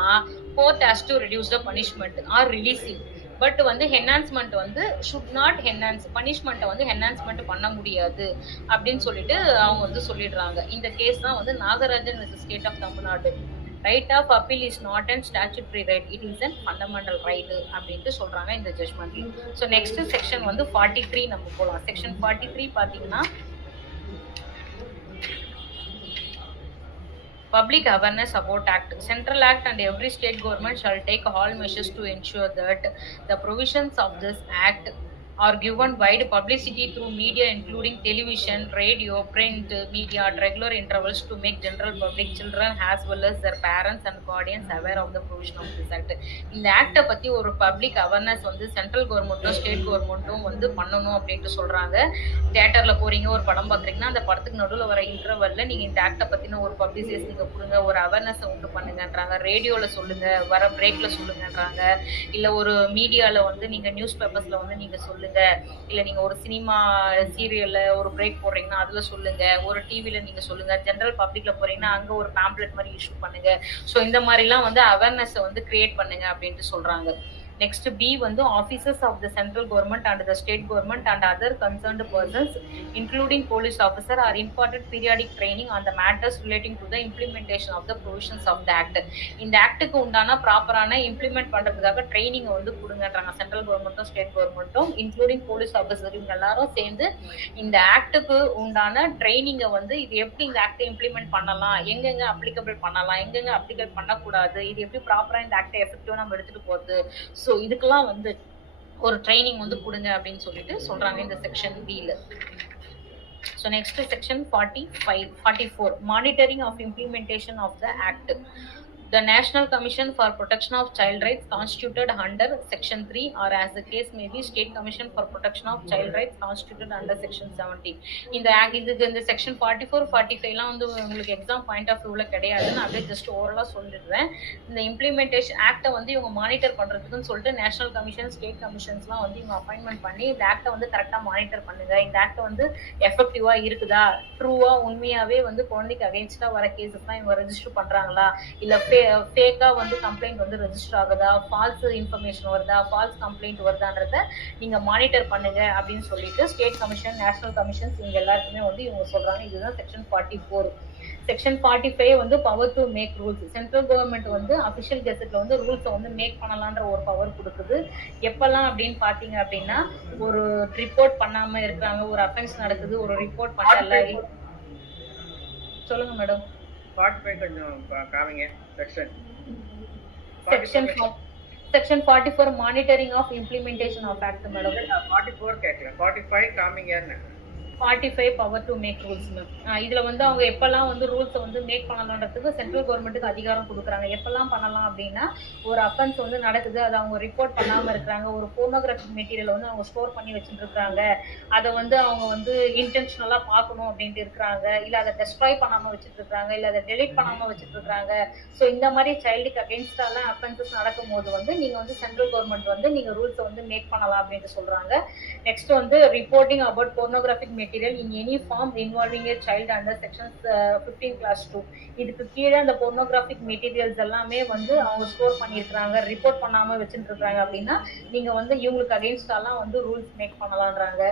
court has to reduce the punishment or releasing. But வந்து என்ஹான்ஸ்மெண்ட் வந்து ஷுட் நாட் என்ஹான்ஸ், பனிஷ்மெண்ட்டை வந்து என்ஹான்ஸ்மெண்ட் பண்ண முடியாது அப்படின்னு சொல்லிட்டு அவங்க வந்து சொல்லிடுறாங்க. இந்த கேஸ் தான் வந்து Nagarajan versus state of Tamil Nadu. Right of appeal is not and statutory right, it is and fundamental right அப்படின்ட்டு சொல்றாங்க இந்த ஜட்மெண்ட்ல. ஸோ நெக்ஸ்ட் செக்ஷன் வந்து 43 நம்ம போகலாம். செக்ஷன் 43 பார்த்தீங்கன்னா Public Awareness About Act. Central Act and every state government shall take all measures to ensure that the provisions of this Act are given wide publicity through media including television, radio, print media at regular intervals to make general public, children as well as their parents and guardians aware of the provision of this act. இந்த ஆக்டை பத்தி ஒரு public awareness வந்து central கவர்மெண்ட்டும் state கவர்மெண்ட்டும் வந்து பண்ணணும் அப்படின்ட்டு சொல்றாங்க. தியேட்டர்ல போறீங்க, ஒரு படம் பாக்குறீங்கன்னா அந்த படத்துக்கு நடுவில் வர இன்டர்வல்ல நீங்க இந்த ஆக்டை பத்தின ஒரு பப்ளிசிட்டி நீங்க கொடுங்க, ஒரு அவேர்னஸ் உண்டு பண்ணுங்கன்றாங்க. ரேடியோல சொல்லுங்க, வர பிரேக்ல சொல்லுங்கன்றாங்க. இல்ல ஒரு மீடியால வந்து நீங்க நியூஸ் பேப்பர்ஸ்ல வந்து நீங்க சொல்லுங்க, இல்ல நீங்க ஒரு சினிமா சீரியல்ல ஒரு பிரேக் போடுறீங்கன்னா அதுல சொல்லுங்க, ஒரு டிவில நீங்க சொல்லுங்க, ஜெனரல் பப்ளிக்ல போறீங்கன்னா அங்க ஒரு பேம்ப்ளெட் மாதிரி இஷ்யூ பண்ணுங்க. ஸோ இந்த மாதிரிலாம் வந்து அவேர்னஸ் வந்து கிரியேட் பண்ணுங்க அப்படின்ட்டு சொல்றாங்க. நெக்ஸ்ட் பி வந்து officers of the central government and the state government and other concerned persons including police officer are important periodic training on the matters relating to the implementation of the provisions of the act. இந்த ஆக்டுக்கு உண்டான ப்ராப்பரான implement பண்றதுக்காக training வந்து கொடுங்கன்றாங்க central கவர்மெண்ட்டும் state கவர்மெண்ட்டும் including police officer இவங்க எல்லாரும் சேர்ந்து இந்த ஆக்டுக்கு உண்டான ட்ரைனிங்கை வந்து இது எப்படி இந்த ஆக்டை இம்ப்ளிமெண்ட் பண்ணலாம், எங்கெங்க அப்ளிகபிள் பண்ணலாம், எங்கெங்க அப்ளிகபிள் பண்ணக்கூடாது, இது எப்படி ப்ராப்பரா இந்த ஆக்டை எஃபெக்டிவா நம்ம எடுத்துட்டு போகுது, ஸோ இதுக்கெல்லாம் வந்து ஒரு ட்ரைனிங் வந்து கொடுங்க அப்படின்னு சொல்லிட்டு சொல்றாங்க இந்த செக்ஷன் பில. So next section 44 monitoring of implementation of the act. The National Commission for Protection of Child Rights constituted under Section 3 or as the case may be State Commission for Protection of Child Rights constituted under Section 17. இந்த இதுக்கு இந்த section 44 45லாம் வந்து உங்களுக்கு exam point of வியூவில் கிடையாது. நான் அப்படியே just ஓவரலாக சொல்லிடுறேன். இந்த இம்ப்ளிமெண்டேஷன் ஆக்டை வந்து இவங்க மானிட்டர் பண்ணுறதுக்குன்னு சொல்லிட்டு நேஷனல் கமிஷன் ஸ்டேட் கமிஷன்ஸ்லாம் வந்து இவங்க அப்பாயின்மெண்ட் பண்ணி இந்த ஆக்டை வந்து கரெக்டாக மானிட்டர் பண்ணுங்க, இந்த ஆக்டை வந்து எஃபெக்டிவாக இருக்குதா, ட்ரூவாக உண்மையாகவே வந்து குழந்தைக்கு அகேன்ஸ்டாக வர கேசஸ்லாம் இவங்க ரெஜிஸ்டர் பண்ணுறாங்களா, இல்லை ஃபேக்கா வந்து கம்ப்ளைண்ட் வந்து ரெஜிஸ்டர் ஆகுதா, ஃபால்ஸ் இன்ஃபர்மேஷன் வருதா, ஃபால்ஸ் கம்ப்ளைண்ட் வருதான்றத நீங்க மானிட்டர் பண்ணுங்க அப்படின்னு சொல்லிட்டு ஸ்டேட் கமிஷன் நேஷனல் கமிஷன்ஸ் இவங்க எல்லாருக்குமே வந்து இவங்க சொல்றாங்க. இதுதான் செக்ஷன் 44. செக்ஷன் 45 வந்து power to make rules. Central government வந்து அபிஷியல் கெசட்ல வந்து ரூல்ஸை வந்து மேக் பண்ணலான்ற ஒரு பவர் கொடுக்குது. எப்பெல்லாம் அப்படின்னு பாத்தீங்க அப்படின்னா, ஒரு ரிப்போர்ட் பண்ணாம இருக்கிறாங்க, ஒரு அஃபென்ஸ் நடக்குது, ஒரு ரிப்போர்ட் பண்ணல. சொல்லுங்க மேடம். 45 கொஞ்சம் காமிங்க. Section 44 monitoring of implementation of act madam. 44 கேட்கல, 45 காமிங்கன்னு. 45 power to make rules ma'am. இதுல வந்து அவங்க எப்பெல்லாம் வந்து ரூல்ஸை வந்து மேக் பண்ணலான்றதுக்கு சென்ட்ரல் கவர்மெண்ட்டுக்கு அதிகாரம் கொடுக்குறாங்க. எப்பெல்லாம் பண்ணலாம் அப்படின்னா, ஒரு அஃபென்ஸ் வந்து நடக்குது, அதை அவங்க ரிப்போர்ட் பண்ணாம இருக்கிறாங்க, ஒரு போர்னோகிராஃபிக் மெட்டீரியல் வந்து அவங்க ஸ்டோர் பண்ணி வச்சுட்டு இருக்காங்க, அதை வந்து அவங்க வந்து இன்டென்ஷனலா பார்க்கணும் அப்படின்ட்டு இருக்கிறாங்க, இல்ல அதை டெஸ்ட்ராய் பண்ணாம வச்சுட்டு இருக்காங்க, இல்ல அதை டெலிட் பண்ணாம வச்சுட்டு இருக்காங்க. ஸோ இந்த மாதிரி சைல்டுக்கு அகேன்ஸ்டாலாம் அஃபென்சஸ் நடக்கும் போது வந்து நீங்க வந்து சென்ட்ரல் கவர்மெண்ட் வந்து நீங்க ரூல்ஸை வந்து மேக் பண்ணலாம் அப்படின்ட்டு சொல்றாங்க. நெக்ஸ்ட் வந்து reporting about pornographic material in any form involving a child under section 15 class 2. இதுக்கு கீழே அந்த pornographic materials எல்லாமே வந்து அவங்க ஸ்டோர் பண்ணியிருக்காங்க, ரிப்போர்ட் பண்ணாம வச்சுட்டு இருக்காங்க அப்படின்னா நீங்க வந்து இவங்களுக்கு அகேன்ஸ்டாலாம் வந்து ரூல்ஸ் மேக் பண்ணலான்றாங்க.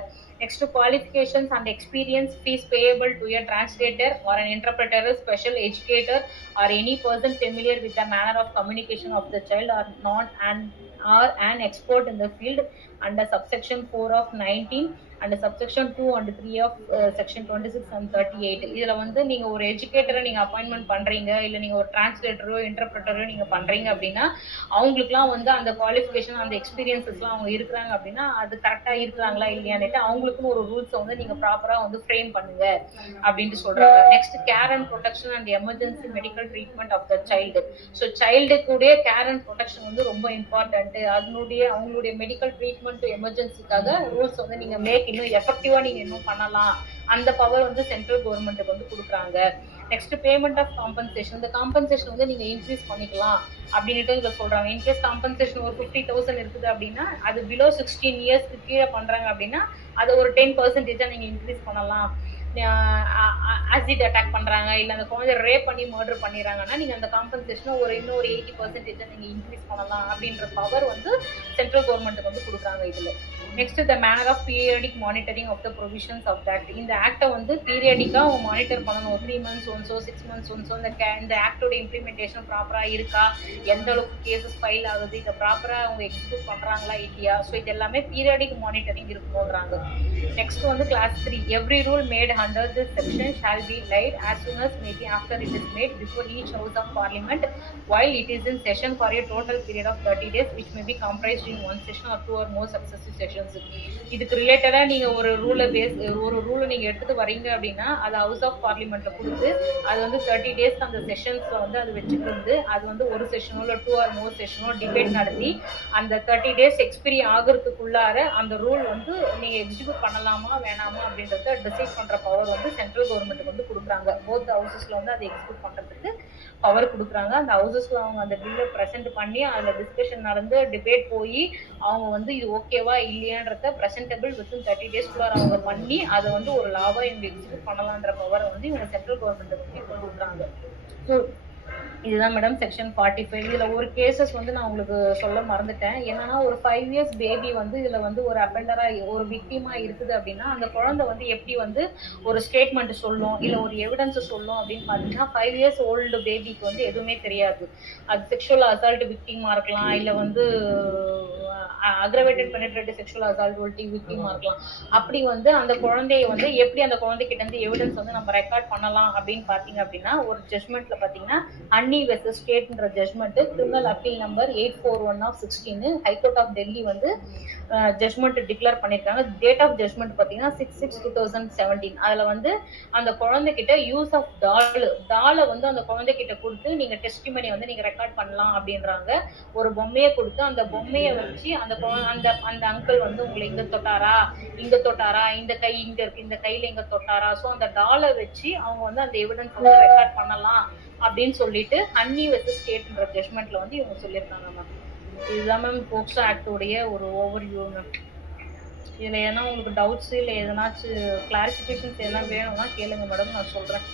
Next, qualifications and experience fees payable to a translator or an interpreter, special educator or any person familiar with the manner of communication of the child or not or an expert in the field under subsection 4 of 19 and subsection 2 and 3 of section 26 and 38. இதுல வந்து நீங்க ஒரு எஜுகேட்டரை நீங்க appointment பண்றீங்க, இல்ல நீங்க ஒரு டிரான்ஸ்லேட்டரோ இன்டர்பிரட்டரோ நீங்க பண்றீங்க அப்படின்னா அவங்களுக்குலாம் வந்து அந்த குவாலிஃபிகேஷன் அந்த எக்ஸ்பீரியன்ஸஸ்லாம் அவங்க இருக்கிறாங்க அப்படின்னா அது கரெக்டா இருக்கிறாங்களா இல்லையான்னுட்டு அவங்களுக்குன்னு ஒரு ரூல்ஸை வந்து நீங்க ப்ராப்பரா வந்து ஃப்ரேம் பண்ணுங்க அப்படின்ட்டு சொல்றாங்க. Next, care and protection and emergency medical treatment of the child. So சைல்டுக்குடைய கேர் அண்ட் ப்ரொடெக்ஷன் வந்து ரொம்ப இம்பார்ட்டன்ட். அவங்களுடைய மெடிக்கல் ட்ரீட்மெண்ட் எமர்ஜென்சிக்காக ரூல்ஸ் வந்து நீங்க மேக் இன்னும் எஃபெக்டிவா நீங்க இன்னும் பண்ணலாம், அந்த பவர் வந்து சென்ட்ரல் கவர்மெண்ட்டுக்கு வந்து கொடுக்குறாங்க. Next, payment of compensation. இந்த காம்பன்சேஷன் வந்து நீங்க இன்க்ரீஸ் பண்ணிக்கலாம் அப்படின்ட்டு இதில் சொல்றாங்க. இன்கேஸ் காம்பன்சேஷன் ஒரு 50,000 இருக்குது அப்படின்னா அது பிலோ 16 இயர்ஸ்க்கு கீழே பண்றாங்க அப்படின்னா அதை ஒரு 10% நீங்க இன்க்ரீஸ் பண்ணலாம். ஆசிட் அட்டாக் பண்றாங்க, இல்ல அந்த குழந்தை ரேப் பண்ணி மர்டர் பண்ணிடுறாங்கன்னா நீங்க அந்த காம்பன்சேஷனை இன்னும் ஒரு 80% நீங்க இன்க்ரீஸ் பண்ணலாம் அப்படின்ற பவர் வந்து சென்ட்ரல் கவர்மெண்ட்டுக்கு வந்து கொடுக்குறாங்க இதுல. Next, the manner of periodic monitoring of the provisions of act. இந்த ஆக்டை வந்து பீரியாடிக்கா அவங்க மானிட்டர் பண்ணணும். 3 months ஒன்ஸோ 6 months ஒன்ஸோ இந்த ஆக்டோட இம்ப்ளிமெண்டேஷன் ப்ராப்பரா இருக்கா, எந்த அளவுக்கு கேசஸ் ஃபைல் ஆகுது, இதை ப்ராப்பரா அவங்க எக்ஸிக்யூட் பண்றாங்களா இல்லையா, ஸோ இது எல்லாமே பீரியாடிக் மானிட்டரிங் இருக்கணும்ன்றாங்க. நெக்ஸ்ட் வந்து clause 3, every rule made under this section shall be laid as soon as may be after it is made before each house of parliament while it is in session for a total period of 30 days which may be comprised in one session or 2 or more successive sessions. இதுக்கு ரிலேட்டடா நீங்க ஒரு ரூலை நீங்க எடுத்துட்டு வரீங்க அப்படின்னா அது ஹவுஸ் ஆஃப் பார்லிமெண்ட்ல கொடுத்து அது வந்து 30 days அந்த செஷன்ஸ்ல வந்து அது வச்சுக்கிட்டு அது வந்து ஒரு செஷனோ இல்லை 2 or more செஷனோ டிபேட் நடத்தி அந்த 30 days எக்ஸ்பீரி ஆகுறதுக்குள்ளார அந்த ரூல் வந்து நீங்க எக்ஸிக்யூட் பண்ணலாமா வேணாமா அப்படின்றத டிசைட் பண்ற பவர் வந்து சென்ட்ரல் கவர்மெண்ட்டுக்கு வந்து கொடுக்குறாங்க. போத் ஹவுசஸ்ல வந்து அதை எக்ஸிக்யூட் பண்றதுக்கு பவர் கொடுக்குறாங்க. அந்த ஹவுசஸ்ல அவங்க அந்த பில்லை ப்ரெசென்ட் பண்ணி அதுல டிஸ்கஷன் நடந்து டிபேட் போய் அவங்க வந்து இது ஓகேவா இல்லையான்றத ப்ரெசென்டபிள் வித்தின் 30 days அவங்க பண்ணி அதை வந்து ஒரு லாவா இவங்க எக்ஸிக்யூட் பண்ணலான்ற பவரை வந்து இவங்க சென்ட்ரல் கவர்மெண்ட்டுக்கு கொடுக்குறாங்க. ஸோ இதுதான் மேடம் செக்ஷன் 45. இதுல ஒரு கேசஸ் வந்து நான் உங்களுக்கு சொல்ல மறந்துட்டேன். என்னன்னா ஒரு 5 years பேபி வந்து இதுல வந்து ஒரு அஃபெண்டரா ஒரு விக்டிமா இருக்குது அப்படின்னா அந்த குழந்தை வந்து எப்படி வந்து ஒரு ஸ்டேட்மெண்ட் சொல்லும் இல்ல ஒரு எவிடன்ஸ் சொல்லும் அப்படின்னு பாத்தீங்கன்னா 5 years ஓல்டு பேபிக்கு வந்து எதுவுமே தெரியாது. அது செக்ஷுவல் அசால்ட் விக்டிமா இருக்கலாம், இல்ல வந்து அக்ரவேட்டட் பெனிட்ரேட்டிவ் செக்ஷுவல் அசால்ட் விக்டிமா இருக்கலாம். அப்படி வந்து அந்த குழந்தைய வந்து எப்படி அந்த குழந்தைகிட்ட இருந்து எவிடன்ஸ் வந்து நம்ம ரெக்கார்ட் பண்ணலாம் அப்படின்னு பாத்தீங்க அப்படின்னா, ஒரு ஜட்மெண்ட்ல பாத்தீங்கன்னா அன்னி வெர்சஸ் ஸ்டேட்ன்ற judgment criminal appeal number 841/16 high court of Delhi வந்து ஜட்மெண்ட் டிக்ளேர் பண்ணிருக்காங்க. டேட் ஆஃப் ஜட்மெண்ட் பாத்தீங்கன்னா 6/6/2017. அதுல வந்து அந்த குழந்தைகிட்ட யூஸ் ஆஃப் டாலை வந்து அந்த குழந்தைகிட்ட கொடுத்து நீங்க டெஸ்டிமனி வந்து நீங்க ரெக்கார்ட் பண்ணலாம் அப்படின்றாங்க. ஒரு பொம்மையை கொடுத்து அந்த பொம்மையை வச்சு அந்த அந்த அங்கிள் வந்து உங்களை இங்க தொட்டாரா, இந்த கை இங்க இருக்கு, இந்த கையில இங்க தொட்டாரா, சோ அந்த டாலை வச்சு அவங்க வந்து அந்த எவிடன்ஸ் வந்து ரெக்கார்ட் பண்ணலாம் அப்படின்னு சொல்லிட்டு அன்னி வெர்சஸ் ஸ்டேட்ன்ற ஜட்மெண்ட்ல வந்து இவங்க சொல்லியிருக்காங்க மேம். இதுதான் மேம் போக்சோ ஆக்ட் உடைய ஒரு ஓவர்வியூ மேம். இதுல ஏன்னா உங்களுக்கு டவுட்ஸ் இல்லை எதனாச்சும் கிளாரிபிகேஷன்ஸ் எதனா வேணும்னா கேளுங்க மேடம், நான் சொல்றேன்.